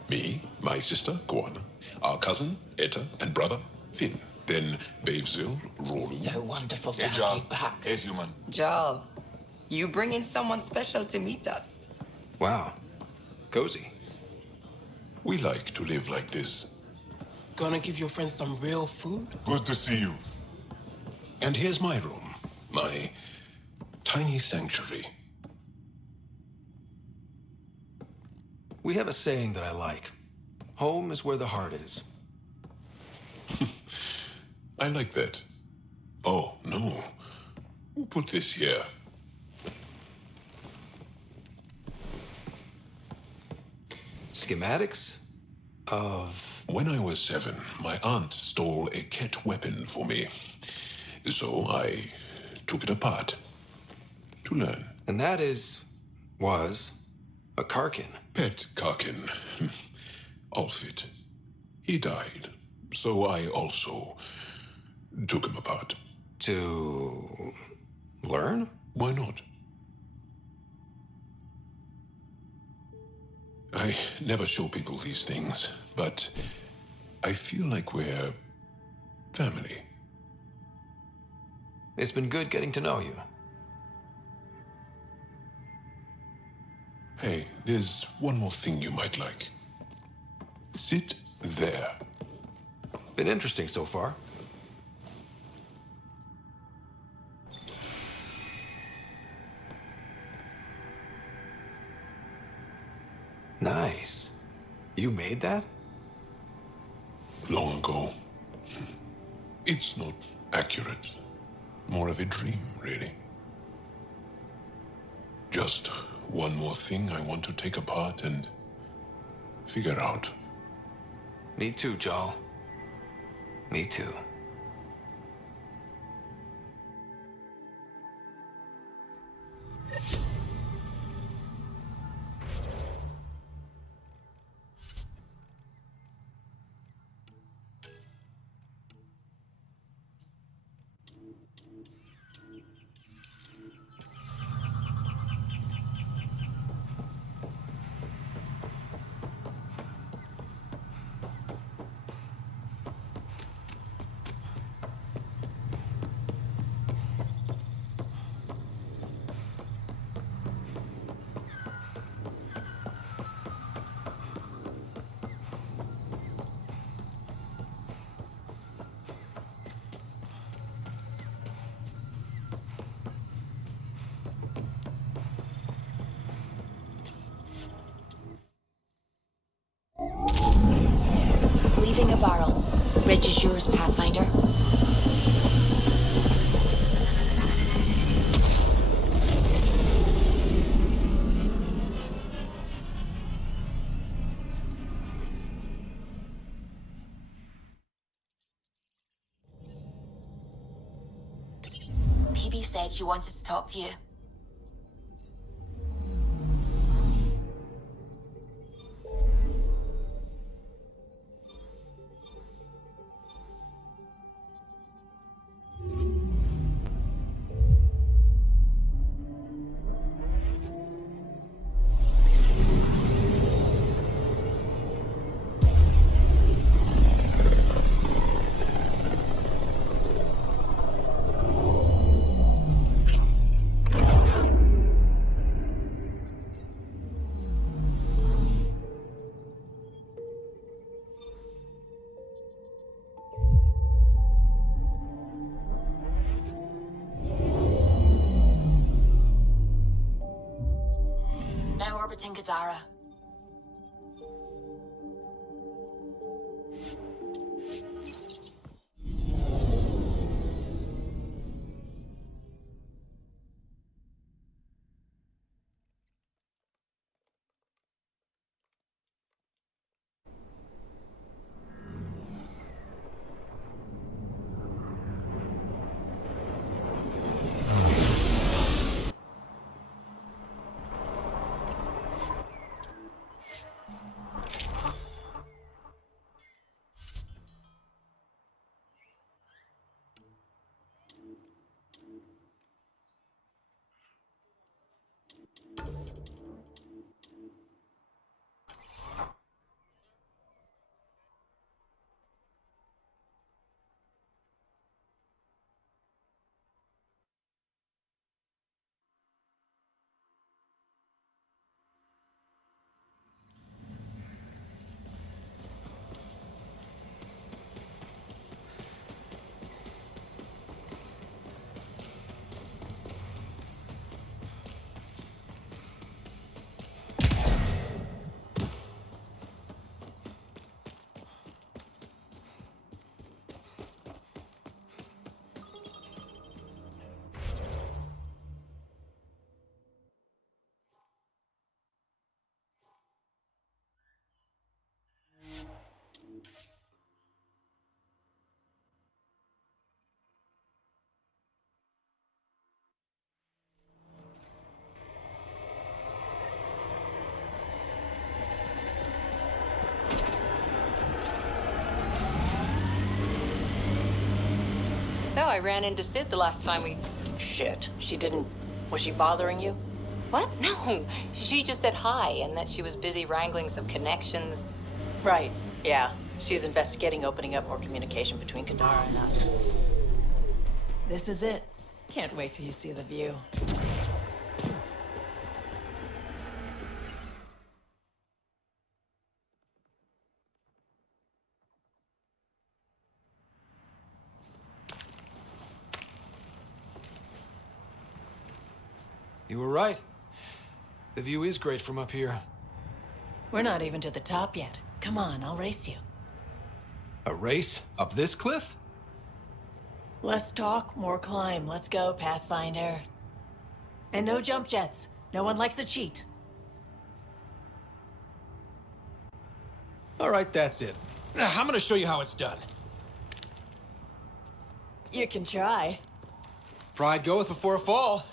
Me, my sister, Guana, our cousin, Etta, and brother, Finn. Then Bavzil, Rolu. So wonderful to Hey, have Jarl. you back. Hey, human. Jarl, you bring in someone special to meet us. Wow. Cozy. We like to live like this. Gonna give your friends some real food? Good to see you. And here's my room. My tiny sanctuary. We have a saying that I like. Home is where the heart is. I like that. Oh, no. Who put this here? Schematics? Of... When I was 7, my aunt stole a Ket weapon for me. So I took it apart. To learn. And that was a Karkin. Pet Karkin. Alfit. He died. So I also took him apart. To learn? Why not? I never show people these things, but I feel like we're family. It's been good getting to know you. Hey, there's one more thing you might like. Sit there. Been interesting so far. Nice. You made that? Long ago. It's not accurate. More of a dream, really. Just one more thing I want to take apart and figure out. Me too, Jarl. Me too. Bridge is yours, Pathfinder. PB said she wanted to talk to you. Now orbiting Gadara. So I ran into Sid the last time we... Shit. She didn't... Was she bothering you? What? No. She just said hi and that she was busy wrangling some connections. Right. Yeah. She's investigating opening up more communication between Kadara and us. This is it. Can't wait till you see the view. You were right. The view is great from up here. We're not even to the top yet. Come on, I'll race you. A race? Up this cliff? Less talk, more climb. Let's go, Pathfinder. And no jump jets. No one likes a cheat. All right, that's it. Now, I'm gonna show you how it's done. You can try. Pride goeth before a fall.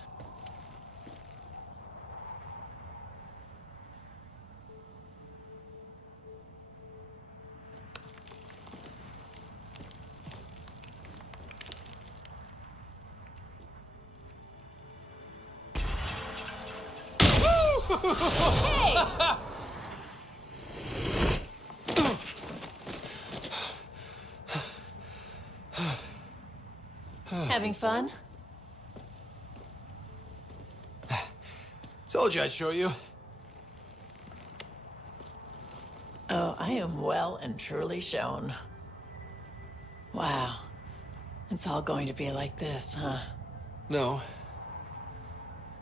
Hey! Having fun? Told you I'd show you. Oh, I am well and truly shown. Wow. It's all going to be like this, huh? No.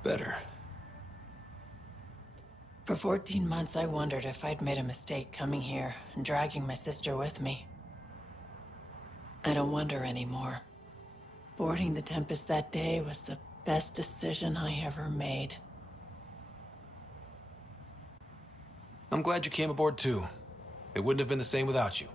Better. For 14 months, I wondered if I'd made a mistake coming here and dragging my sister with me. I don't wonder anymore. Boarding the Tempest that day was the best decision I ever made. I'm glad you came aboard too. It wouldn't have been the same without you.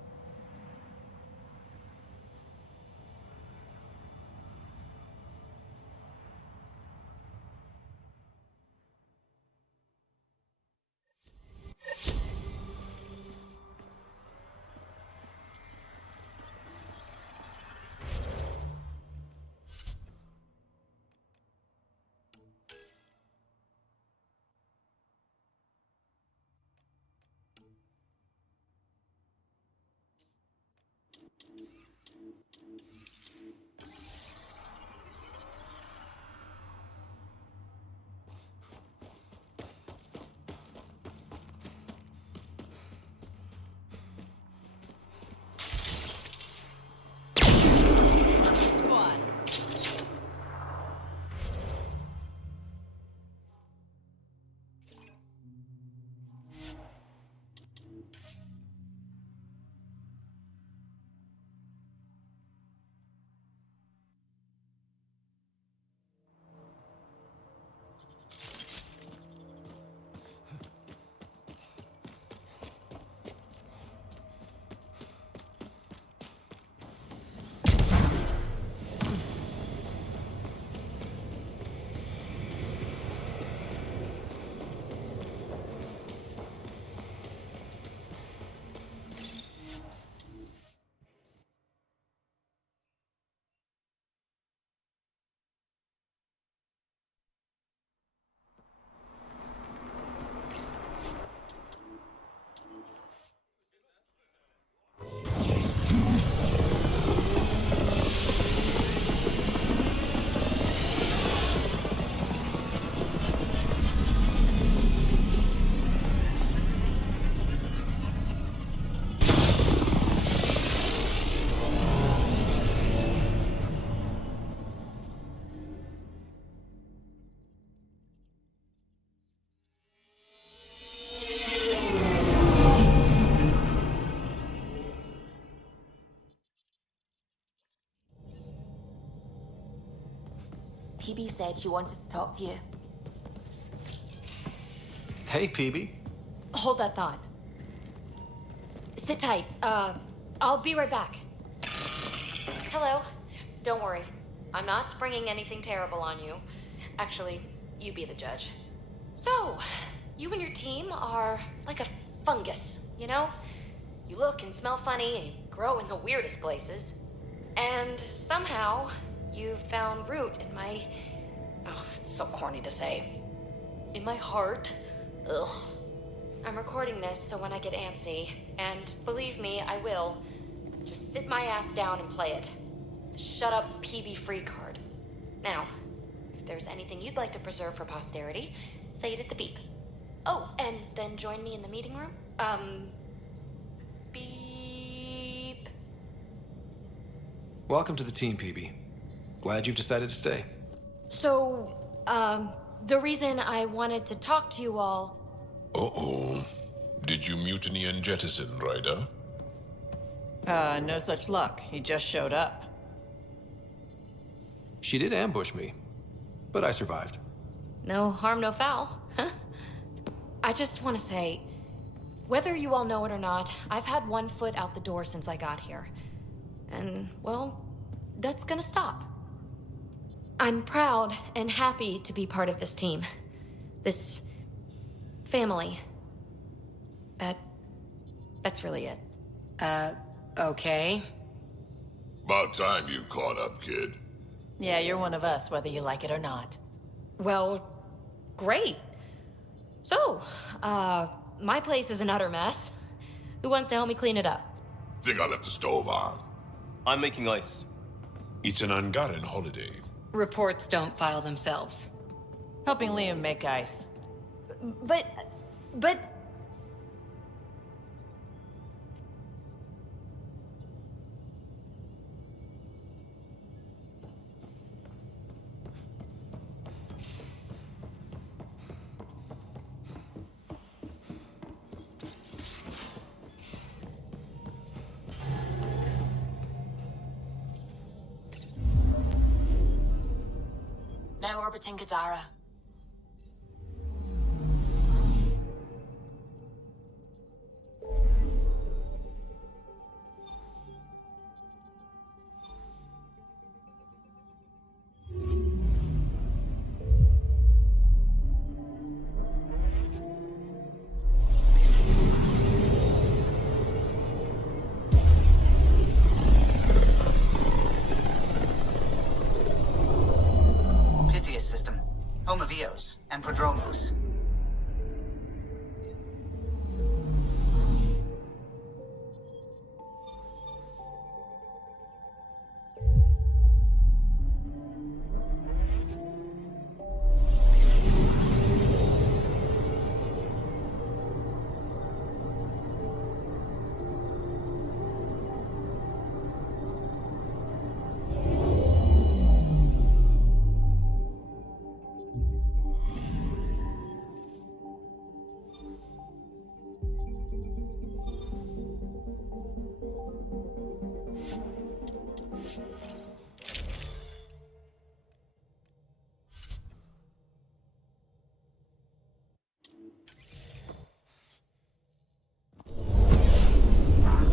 PB said she wanted to talk to you. Hey, PB. Hold that thought. Sit tight. I'll be right back. Hello. Don't worry. I'm not springing anything terrible on you. Actually, you be the judge. So, you and your team are like a fungus, you know? You look and smell funny and you grow in the weirdest places. And somehow, you've found root in my... Oh, it's so corny to say. In my heart. Ugh. I'm recording this so when I get antsy, and believe me, I will, just sit my ass down and play it. The Shut Up PB Free card. Now, if there's anything you'd like to preserve for posterity, say it at the beep. Oh, and then join me in the meeting room? Beep. Welcome to the team, PB. Glad you've decided to stay. So, the reason I wanted to talk to you all... Uh-oh. Did you mutiny and jettison, Ryder? No such luck. He just showed up. She did ambush me, but I survived. No harm, no foul, huh? I just want to say, whether you all know it or not, I've had one foot out the door since I got here. And, well, that's gonna stop. I'm proud and happy to be part of this team. This... family. That's really it. Okay. About time you caught up, kid. Yeah, you're one of us, whether you like it or not. Well, great. So, my place is an utter mess. Who wants to help me clean it up? Think I left the stove on. I'm making ice. It's an Angaran holiday. Reports don't file themselves. Helping Liam make ice. But... orbiting Gadara. Pythias system. Home of Eos and Prodromos.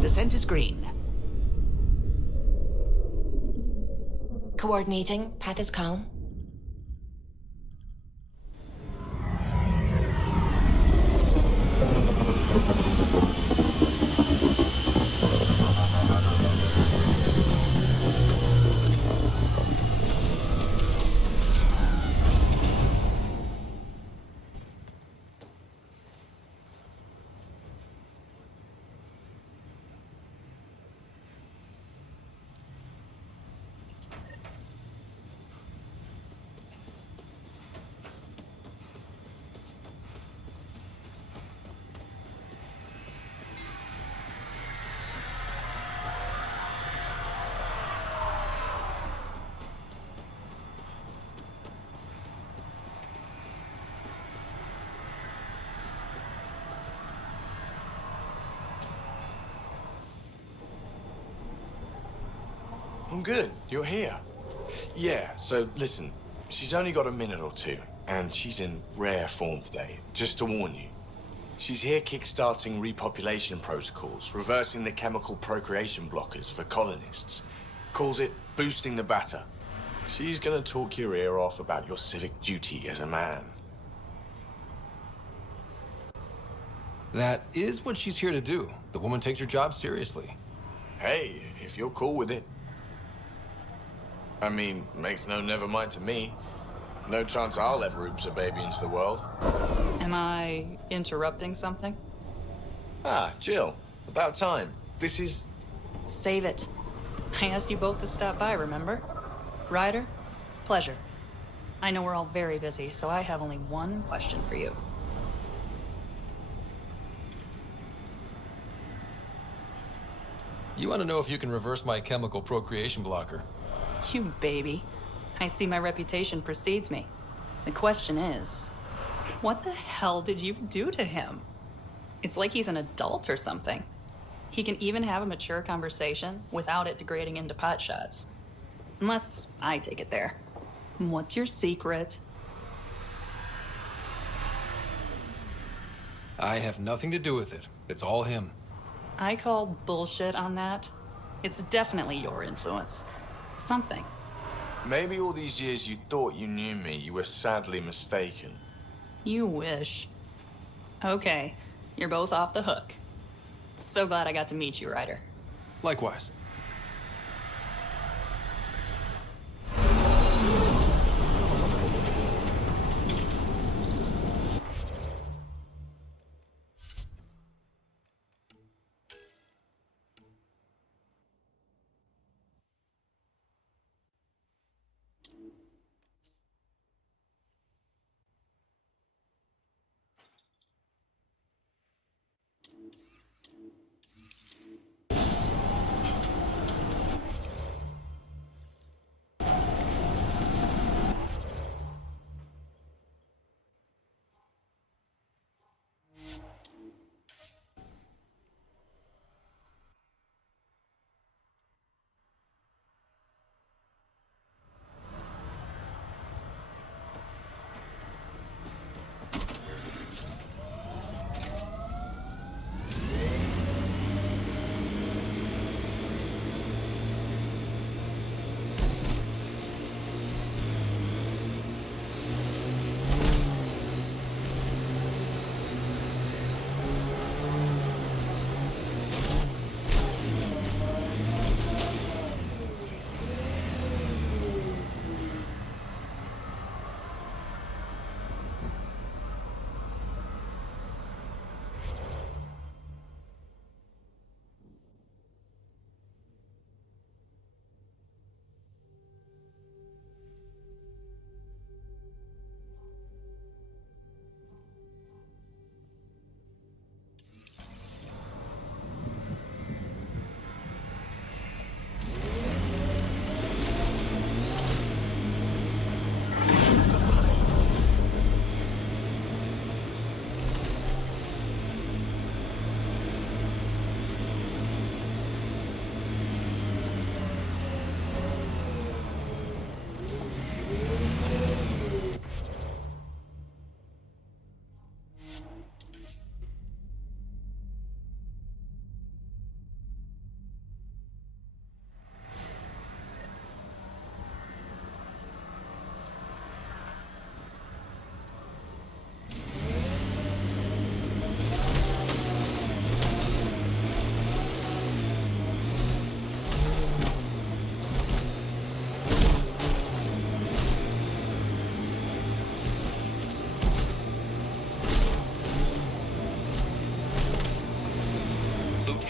Descent is green. Coordinating. Path is calm. I'm good. You're here. Yeah, so listen, she's only got a minute or two, and she's in rare form today. Just to warn you. She's here kickstarting repopulation protocols, reversing the chemical procreation blockers for colonists. Calls it boosting the batter. She's gonna talk your ear off about your civic duty as a man. That is what she's here to do. The woman takes her job seriously. Hey, if you're cool with it. I mean, makes no never mind to me. No chance I'll ever oops a baby into the world. Am I interrupting something? Ah, Jill. About time. This is... Save it. I asked you both to stop by, remember? Ryder, pleasure. I know we're all very busy, so I have only one question for you. You want to know if you can reverse my chemical procreation blocker? You baby. I see my reputation precedes me. The question is, what the hell did you do to him? It's like he's an adult or something. He can even have a mature conversation without it degrading into pot shots. Unless I take it there. What's your secret? I have nothing to do with it. It's all him. I call bullshit on that. It's definitely your influence. Something. Maybe all these years you thought you knew me, you were sadly mistaken. You wish. Okay, you're both off the hook. So glad I got to meet you, Ryder. Likewise.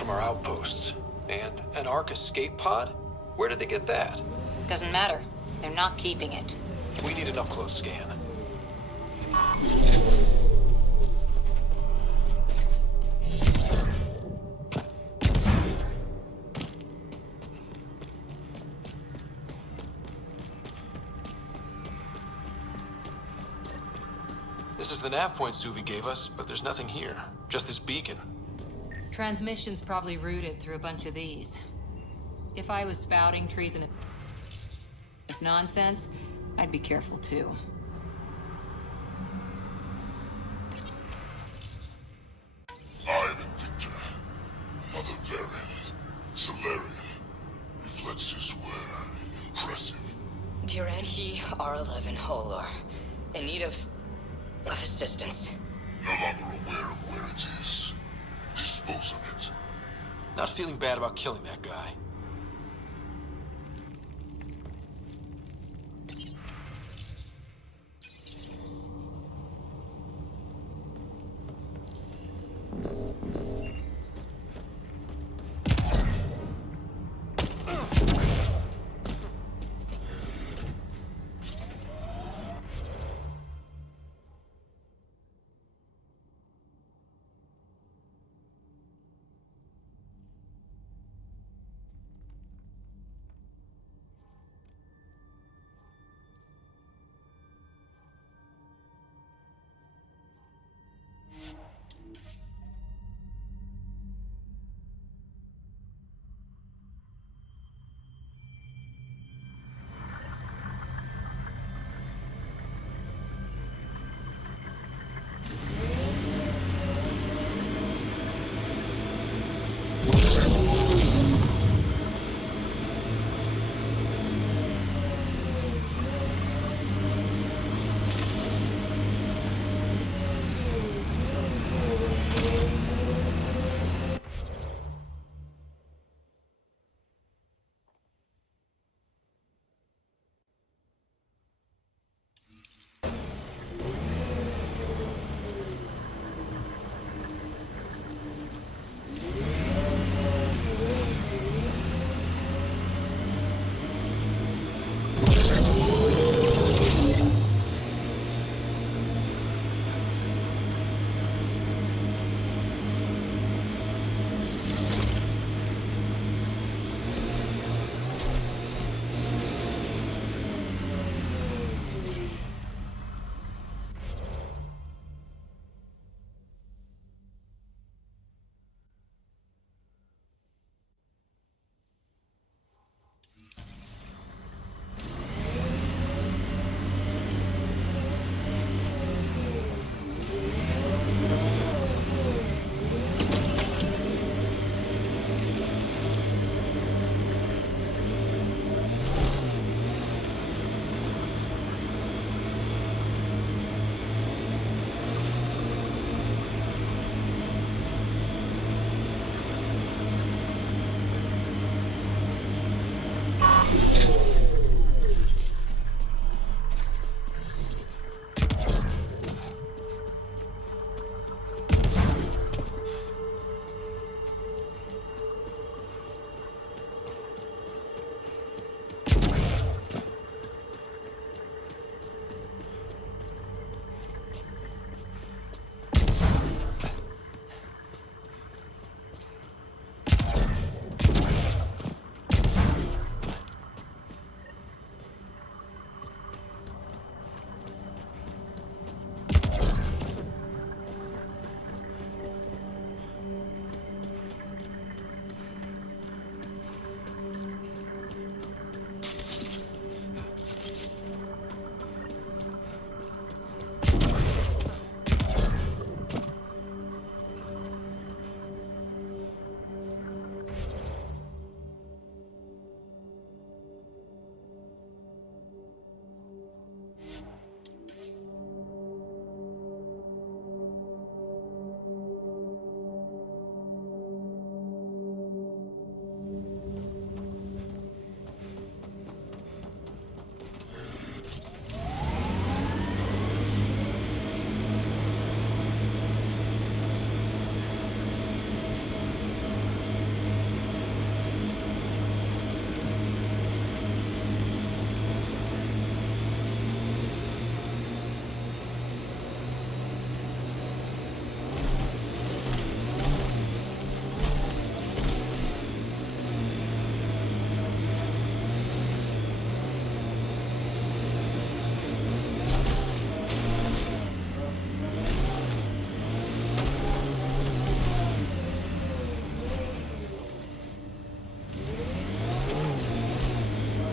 from our outposts. And an Ark escape pod? Where did they get that? Doesn't matter. They're not keeping it. We need an up-close scan. This is the nav point Suvi gave us, but there's nothing here. Just this beacon. Transmission's probably routed through a bunch of these. If I was spouting treasonous nonsense, I'd be careful too. I'm Victor. Another variant. Solarian. Reflexes were impressive. Dear Annie, R11 Holor. In need of assistance. No longer aware of where it is. Dispose of it. Not feeling bad about killing that guy.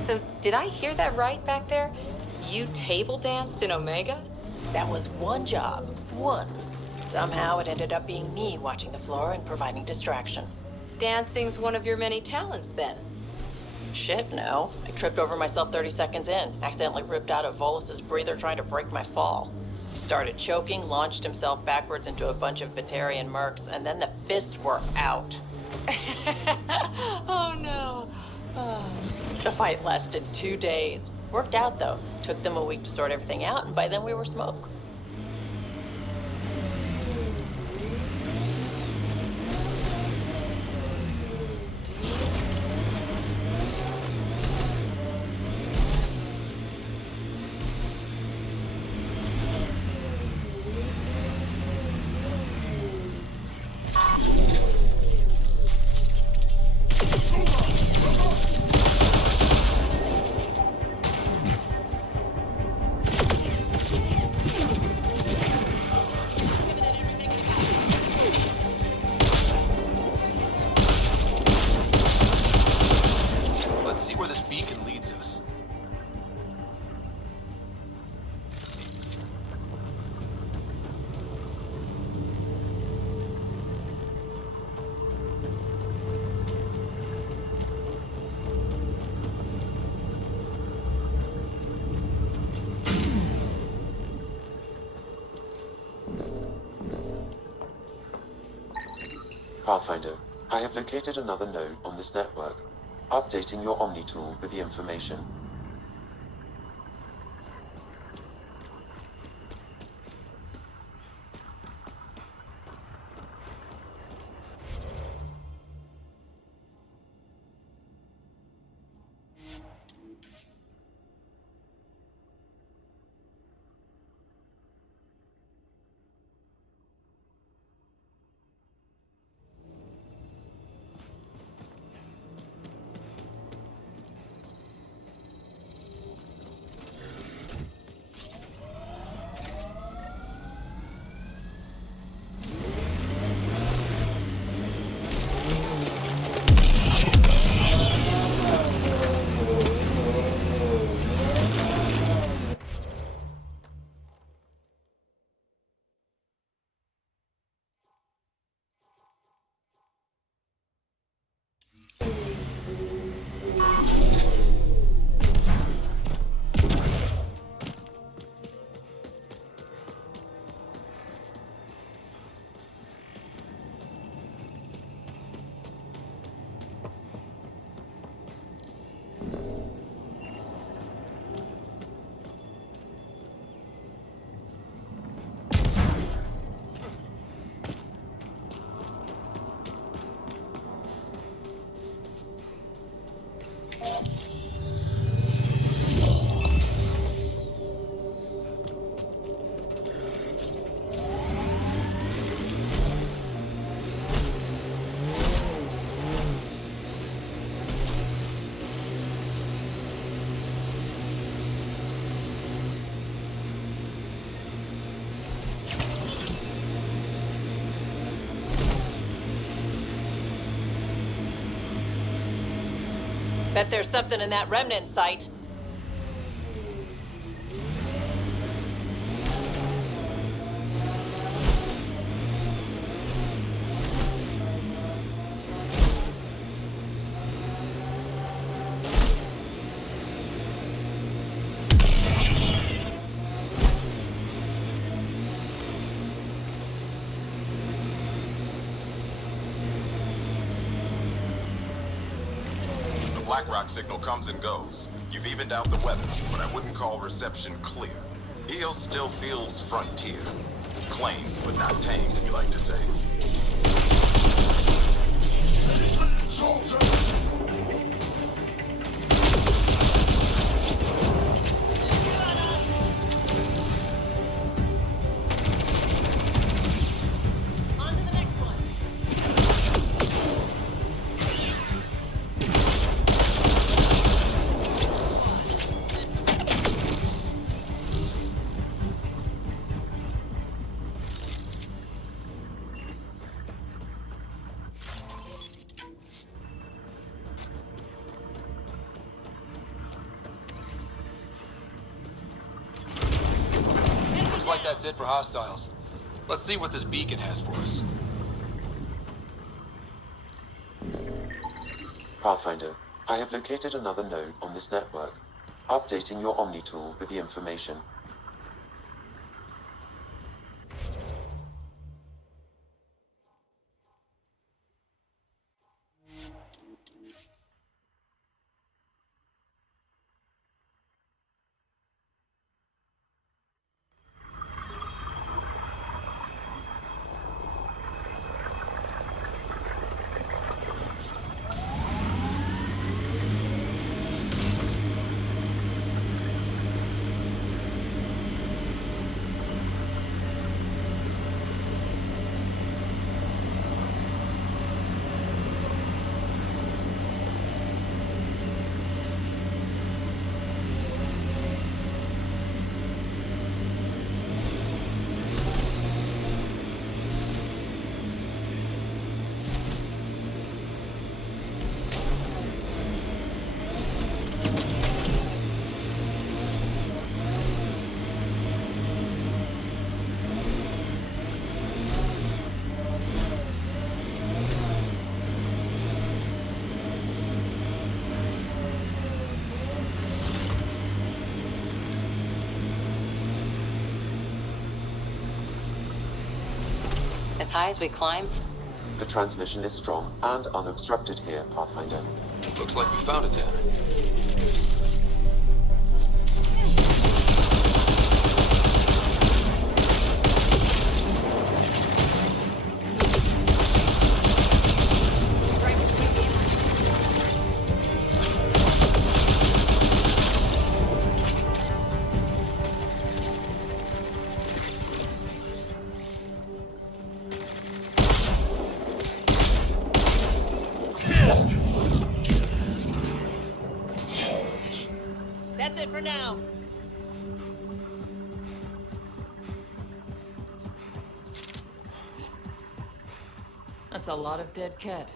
So, did I hear that right back there? You table danced in Omega? That was one job. One. Somehow it ended up being me watching the floor and providing distraction. Dancing's one of your many talents, then. Shit, no. I tripped over myself 30 seconds in. Accidentally ripped out of Volus's breather trying to break my fall. He started choking, launched himself backwards into a bunch of Batarian mercs, and then the fists were out. Oh no. The fight lasted 2 days. Worked out, though. Took them a week to sort everything out, and by then we were smoke. Let's see where this beacon leads us. Pathfinder, I have located another node on this network. Updating your Omni tool with the information. Bet there's something in that remnant site. BlackRock signal comes and goes. You've evened out the weather, but I wouldn't call reception clear. EOS still feels frontier. Claimed, but not tamed, you like to say. That's it for hostiles. Let's see what this beacon has for us. Pathfinder, I have located another node on this network. Updating your Omni tool with the information. As high as we climb? The transmission is strong and unobstructed here, Pathfinder. Looks like we found it then. That's it for now. That's a lot of dead cat.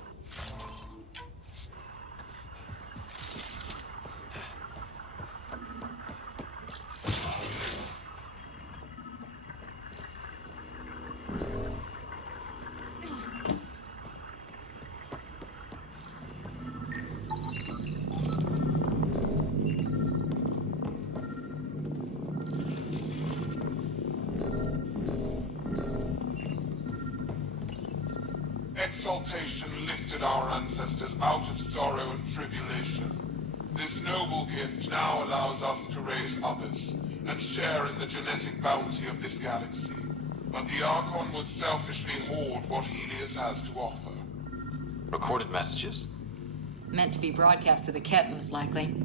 Exaltation lifted our ancestors out of sorrow and tribulation. This noble gift now allows us to raise others and share in the genetic bounty of this galaxy. But the Archon would selfishly hoard what Helios has to offer. Recorded messages? Meant to be broadcast to the Ket, most likely.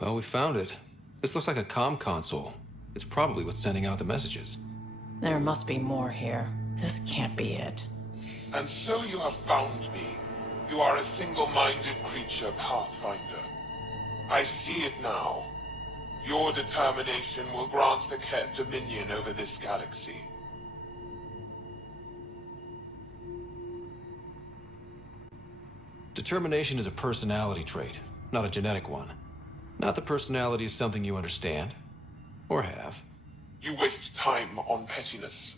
Well, we found it. This looks like a comm console. It's probably what's sending out the messages. There must be more here. This can't be it. And so you have found me. You are a single-minded creature, Pathfinder. I see it now. Your determination will grant the Ket dominion over this galaxy. Determination is a personality trait, not a genetic one. Not that personality is something you understand. Or have. You waste time on pettiness.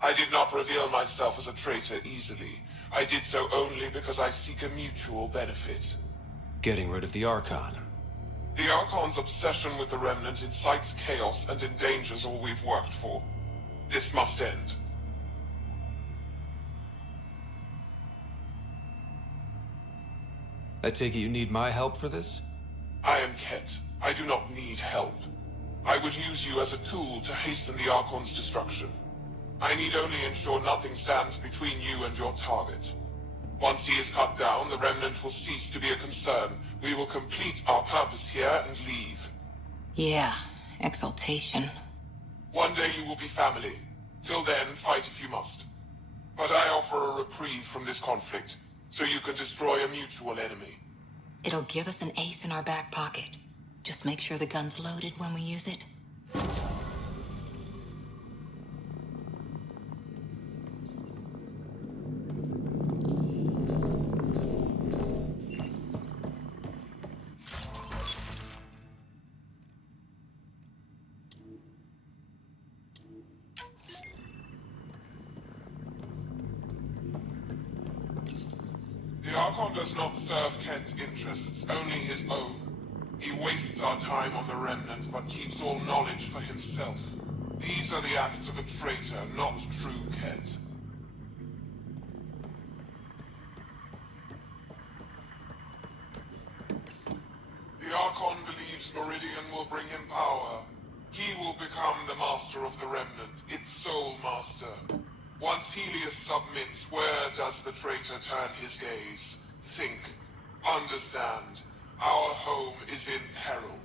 I did not reveal myself as a traitor easily. I did so only because I seek a mutual benefit. Getting rid of the Archon. The Archon's obsession with the Remnant incites chaos and endangers all we've worked for. This must end. I take it you need my help for this? I am Ket. I do not need help. I would use you as a tool to hasten the Archon's destruction. I need only ensure nothing stands between you and your target. Once he is cut down, the Remnant will cease to be a concern. We will complete our purpose here and leave. Yeah, exaltation. One day you will be family. Till then, fight if you must. But I offer a reprieve from this conflict, so you can destroy a mutual enemy. It'll give us an ace in our back pocket. Just make sure the gun's loaded when we use it. Archon does not serve Kent interests, only his own. He wastes our time on the Remnant, but keeps all knowledge for himself. These are the acts of a traitor, not true Kent. The Archon believes Meridian will bring him power. He will become the master of the Remnant, its sole master. Once Helios submits, where does the traitor turn his gaze? Think. Understand. Our home is in peril.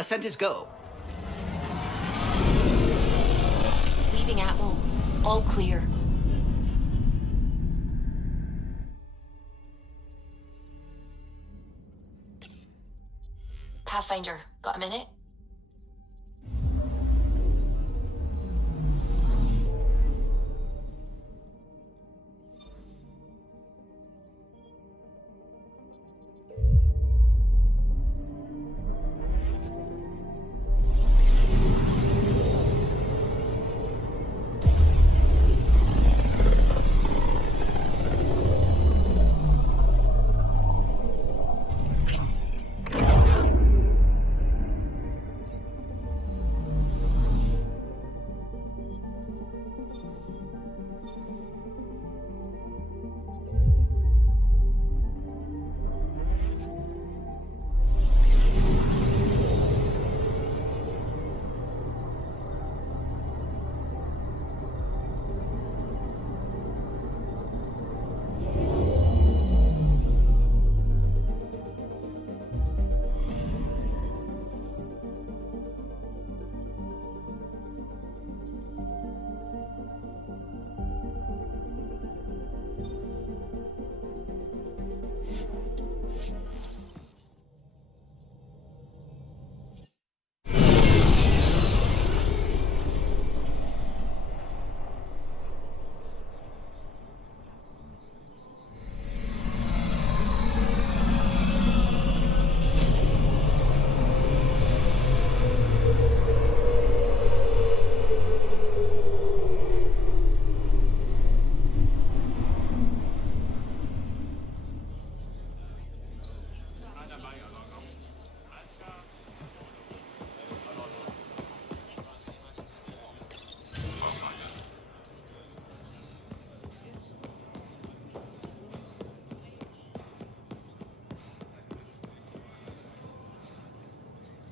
Ascent is go. Leaving Atlo. All clear. Pathfinder, got a minute?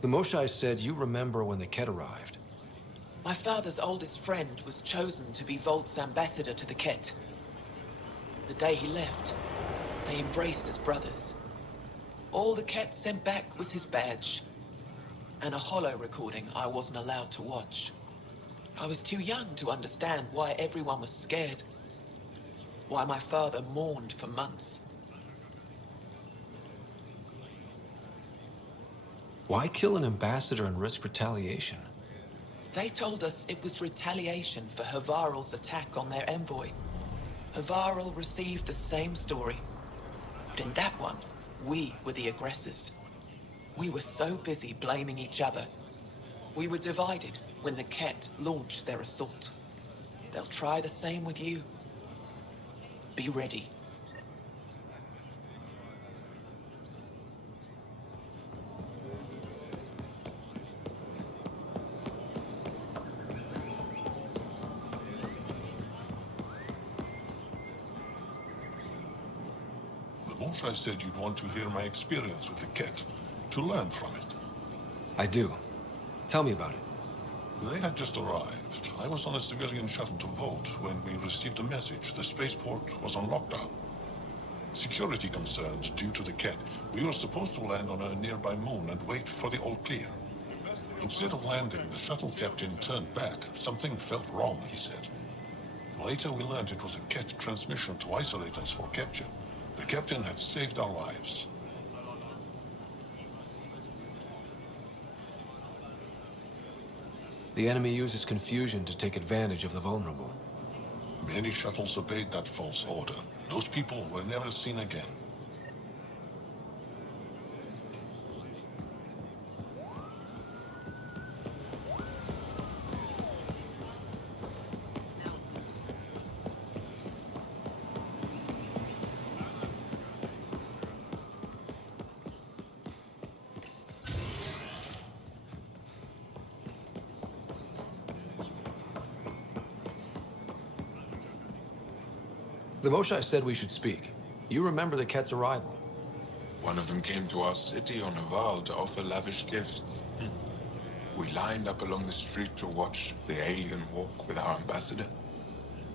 The Moshai said you remember when the Ket arrived. My father's oldest friend was chosen to be Volt's ambassador to the Ket. The day he left, they embraced as brothers. All the Ket sent back was his badge, and a holo recording I wasn't allowed to watch. I was too young to understand why everyone was scared, why my father mourned for months. Why kill an ambassador and risk retaliation? They told us it was retaliation for Havarl's attack on their envoy. Havarl received the same story, but in that one, we were the aggressors. We were so busy blaming each other. We were divided when the Ket launched their assault. They'll try the same with you. Be ready. Moshae said you'd want to hear my experience with the Ket, to learn from it. I do. Tell me about it. They had just arrived. I was on a civilian shuttle to Volt when we received a message. The spaceport was on lockdown. Security concerns due to the Ket. We were supposed to land on a nearby moon and wait for the all clear. Instead of landing, the shuttle captain turned back. Something felt wrong, he said. Later we learned it was a Ket transmission to isolate us for capture. The captain had saved our lives. The enemy uses confusion to take advantage of the vulnerable. Many shuttles obeyed that false order. Those people were never seen again. The Moshae said we should speak. You remember the Ket's arrival. One of them came to our city on a vow to offer lavish gifts. We lined up along the street to watch the alien walk with our ambassador.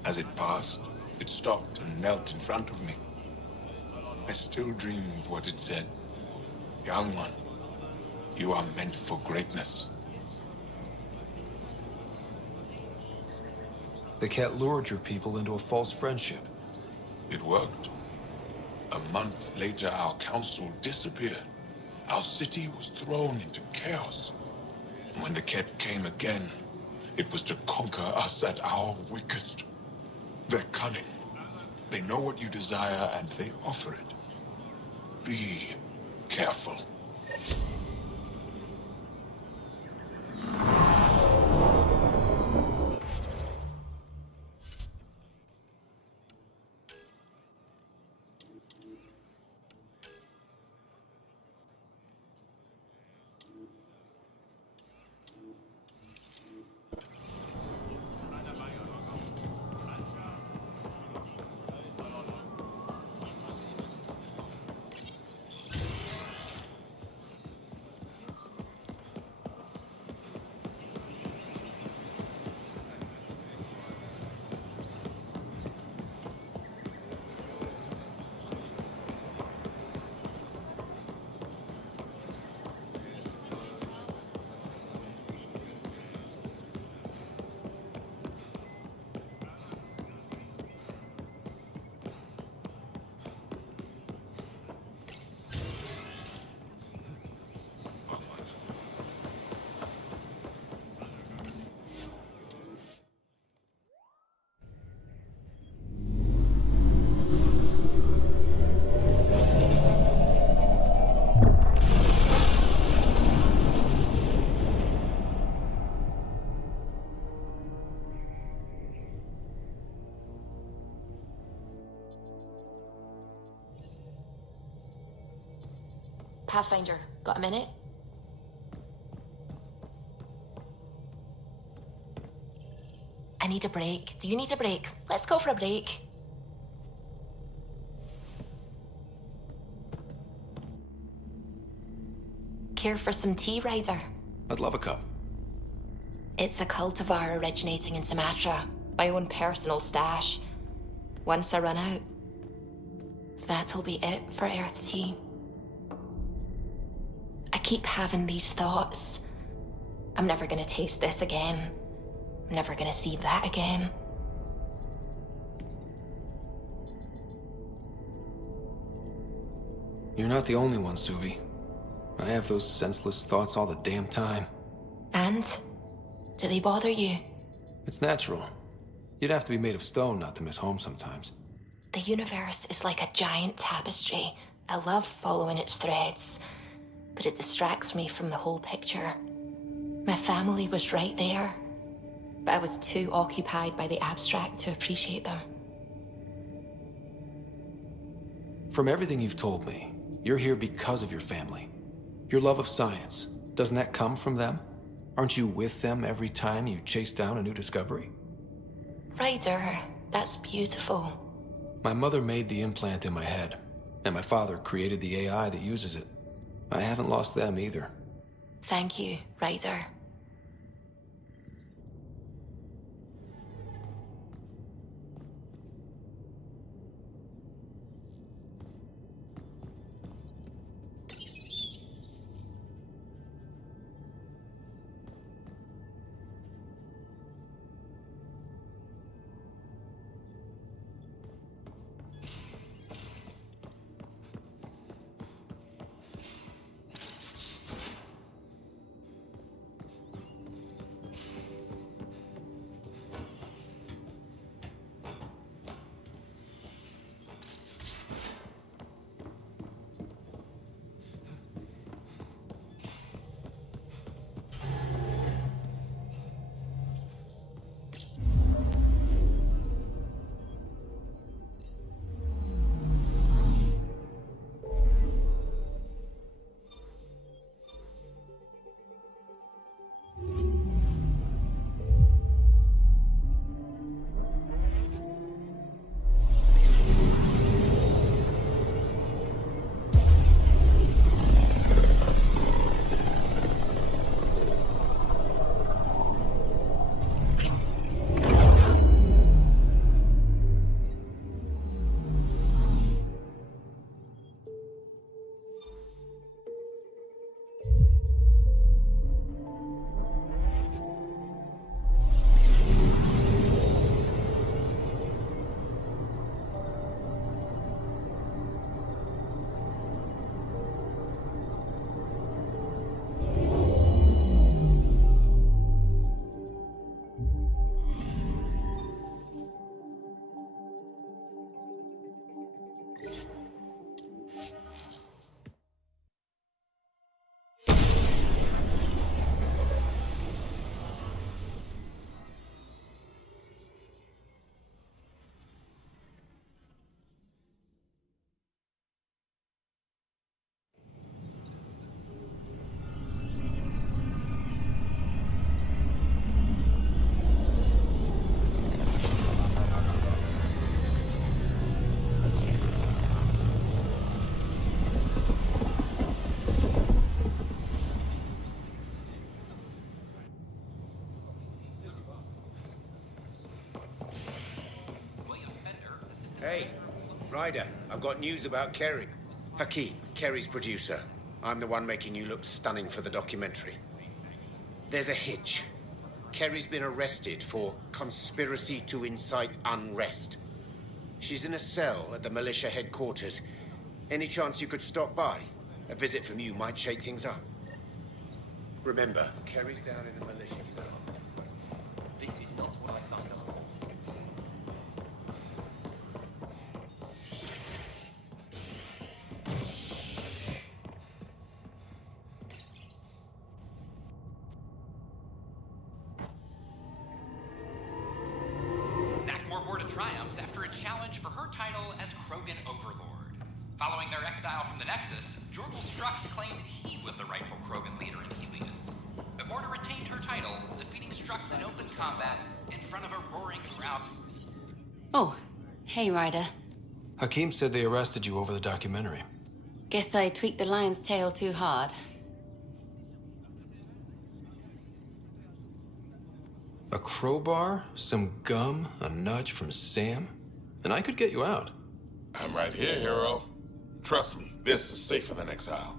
As it passed, it stopped and knelt in front of me. I still dream of what it said. Young one, you are meant for greatness. The Ket lured your people into a false friendship. It worked. A month later, our council disappeared. Our city was thrown into chaos. When the Ket came again, it was to conquer us at our weakest. They're cunning. They know what you desire, and they offer it. Be careful. Pathfinder, got a minute? I need a break. Do you need a break? Let's go for a break. Care for some tea, Ryder? I'd love a cup. It's a cultivar originating in Sumatra. My own personal stash. Once I run out, that'll be it for Earth tea. I keep having these thoughts. I'm never gonna taste this again. I'm never gonna see that again. You're not the only one, Suvi. I have those senseless thoughts all the damn time. And? Do they bother you? It's natural. You'd have to be made of stone not to miss home sometimes. The universe is like a giant tapestry. I love following its threads, but it distracts me from the whole picture. My family was right there, but I was too occupied by the abstract to appreciate them. From everything you've told me, you're here because of your family. Your love of science, doesn't that come from them? Aren't you with them every time you chase down a new discovery? Ryder, that's beautiful. My mother made the implant in my head. And my father created the AI that uses it. I haven't lost them either. Thank you, Ryder. Hey, Ryder, I've got news about Kerry. Hakeem, Kerry's producer. I'm the one making you look stunning for the documentary. There's a hitch. Kerry's been arrested for conspiracy to incite unrest. She's in a cell at the militia headquarters. Any chance you could stop by? A visit from you might shake things up. Remember, Kerry's down in the militia cell. This is not what I signed up for. Nakmor Board of Triumphs after a challenge for her title as Krogan Overlord. Following their exile from the Nexus, Jorgal Strux claimed he was the rightful Krogan leader in Helios. The Order retained her title, defeating Strux in open combat in front of a roaring crowd. Oh, hey, Ryder. Hakeem said they arrested you over the documentary. Guess I tweaked the lion's tail too hard. A crowbar, some gum, a nudge from Sam, and I could get you out. I'm right here, hero. Trust me, this is safer than exile.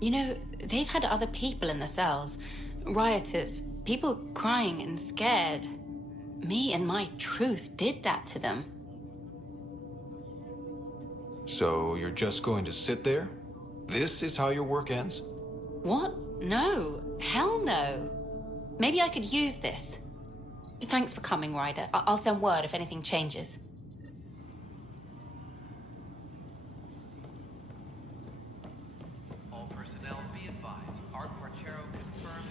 You know, they've had other people in the cells. Rioters, people crying and scared. Me and my truth did that to them. So you're just going to sit there? This is how your work ends? What? No. Hell no. Maybe I could use this. Thanks for coming, Ryder. I'll send word if anything changes. All personnel be advised. Arc Marchero confirmed.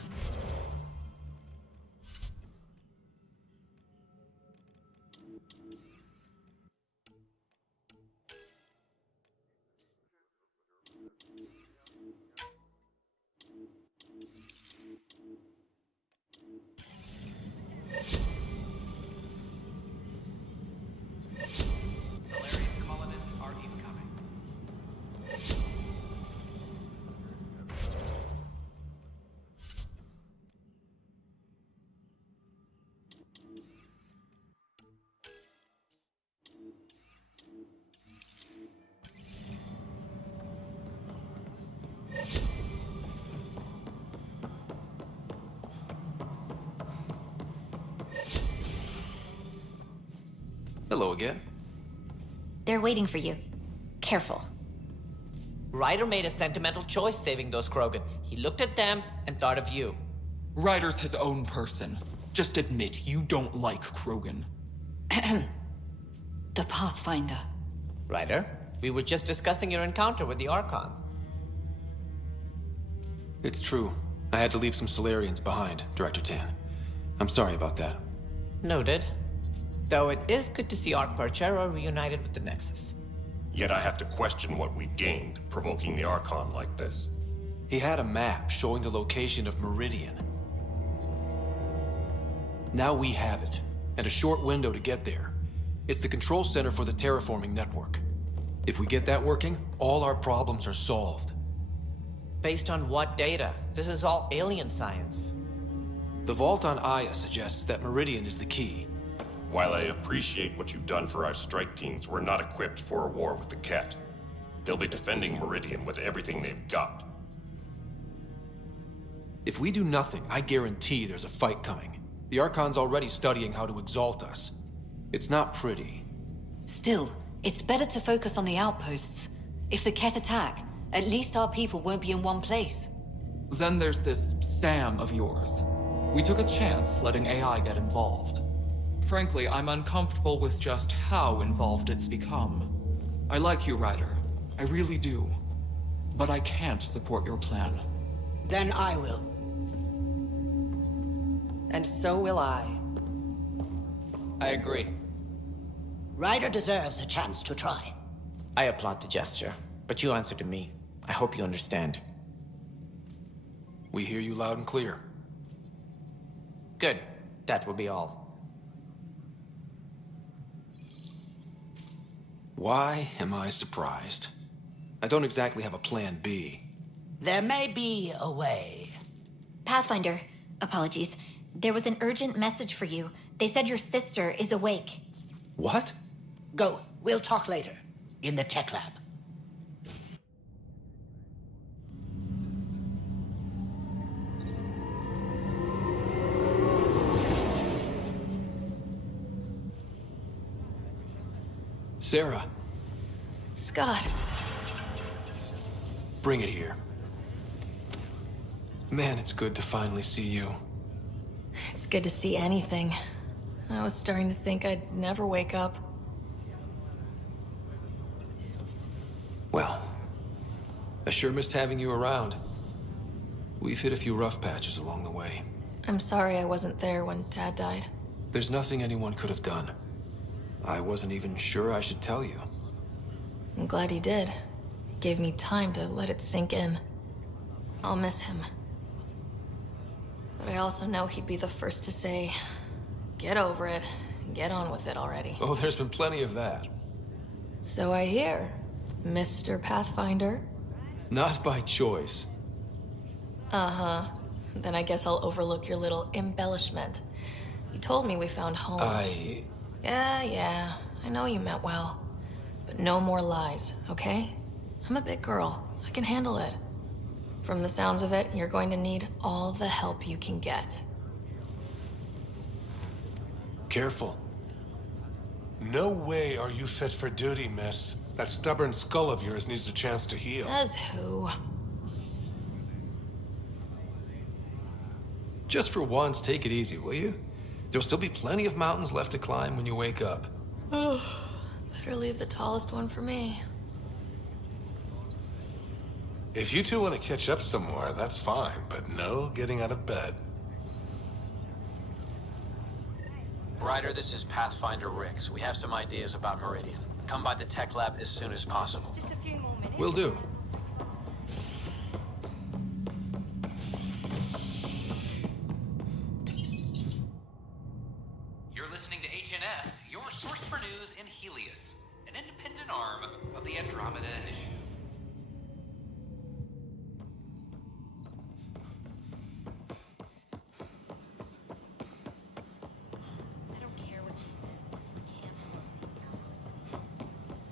Hello again. They're waiting for you. Careful. Ryder made a sentimental choice saving those Krogan. He looked at them and thought of you. Ryder's his own person. Just admit you don't like Krogan. The Pathfinder. Ryder, we were just discussing your encounter with the Archon. It's true. I had to leave some Solarians behind, Director Tan. I'm sorry about that. Noted. Though it is good to see Arc Parchero reunited with the Nexus. Yet I have to question what we gained, provoking the Archon like this. He had a map showing the location of Meridian. Now we have it, and a short window to get there. It's the control center for the terraforming network. If we get that working, all our problems are solved. Based on what data? This is all alien science. The vault on Aya suggests that Meridian is the key. While I appreciate what you've done for our strike teams, we're not equipped for a war with the Ket. They'll be defending Meridian with everything they've got. If we do nothing, I guarantee there's a fight coming. The Archon's already studying how to exalt us. It's not pretty. Still, it's better to focus on the outposts. If the Ket attack, at least our people won't be in one place. Then there's this Sam of yours. We took a chance letting AI get involved. Frankly, I'm uncomfortable with just how involved it's become. I like you, Ryder. I really do. But I can't support your plan. Then I will. And so will I. I agree. Ryder deserves a chance to try. I applaud the gesture, but you answer to me. I hope you understand. We hear you loud and clear. Good. That will be all. Why am I surprised? I don't exactly have a plan B. There may be a way. Pathfinder, apologies. There was an urgent message for you. They said your sister is awake. What? Go. We'll talk later. In the tech lab. Sarah. Scott. Bring it here. Man, it's good to finally see you. It's good to see anything. I was starting to think I'd never wake up. Well, I sure missed having you around. We've hit a few rough patches along the way. I'm sorry I wasn't there when Dad died. There's nothing anyone could have done. I wasn't even sure I should tell you. I'm glad he did. It gave me time to let it sink in. I'll miss him. But I also know he'd be the first to say, get over it, and get on with it already. Oh, there's been plenty of that. So I hear, Mr. Pathfinder. Not by choice. Uh-huh. Then I guess I'll overlook your little embellishment. You told me we found home. Yeah, I know you meant well. But no more lies, okay? I'm a big girl. I can handle it. From the sounds of it, you're going to need all the help you can get. Careful. No way are you fit for duty, miss. That stubborn skull of yours needs a chance to heal. Says who? Just for once, take it easy, will you? There'll still be plenty of mountains left to climb when you wake up. Oh, better leave the tallest one for me. If you two want to catch up somewhere, that's fine, but no getting out of bed. Ryder, this is Pathfinder Rix. We have some ideas about Meridian. Come by the tech lab as soon as possible. Just a few more minutes. Will do. You're listening to HNS, your source for news in Helios, an independent arm of the Andromeda Initiative.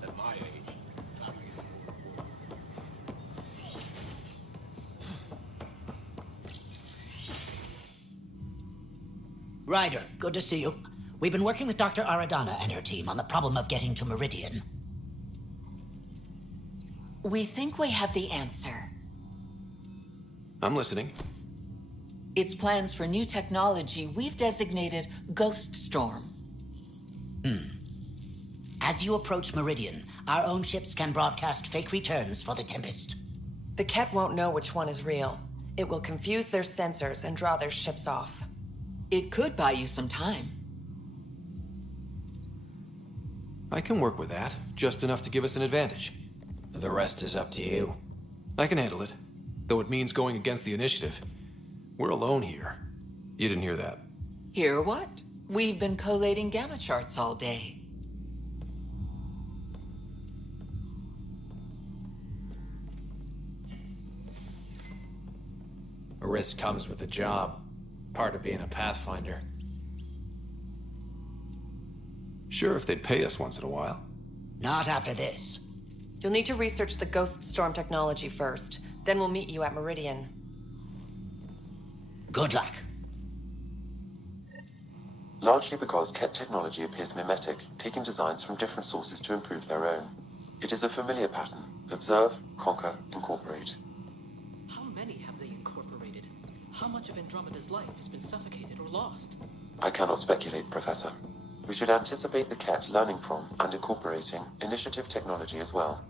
At my age, family is more important. Ryder, good to see you. We've been working with Dr. Aradana and her team on the problem of getting to Meridian. We think we have the answer. I'm listening. It's plans for new technology we've designated Ghost Storm. As you approach Meridian, our own ships can broadcast fake returns for the Tempest. The Ket won't know which one is real. It will confuse their sensors and draw their ships off. It could buy you some time. I can work with that, just enough to give us an advantage. The rest is up to you. I can handle it, though it means going against the initiative. We're alone here. You didn't hear that. Hear what? We've been collating gamma charts all day. A risk comes with the job. Part of being a Pathfinder. Sure, if they'd pay us once in a while. Not after this. You'll need to research the Ghost Storm technology first. Then we'll meet you at Meridian. Good luck. Largely because Ket technology appears mimetic, taking designs from different sources to improve their own. It is a familiar pattern. Observe, conquer, incorporate. How many have they incorporated? How much of Andromeda's life has been suffocated or lost? I cannot speculate, Professor. We should anticipate the Ket learning from and incorporating initiative technology as well.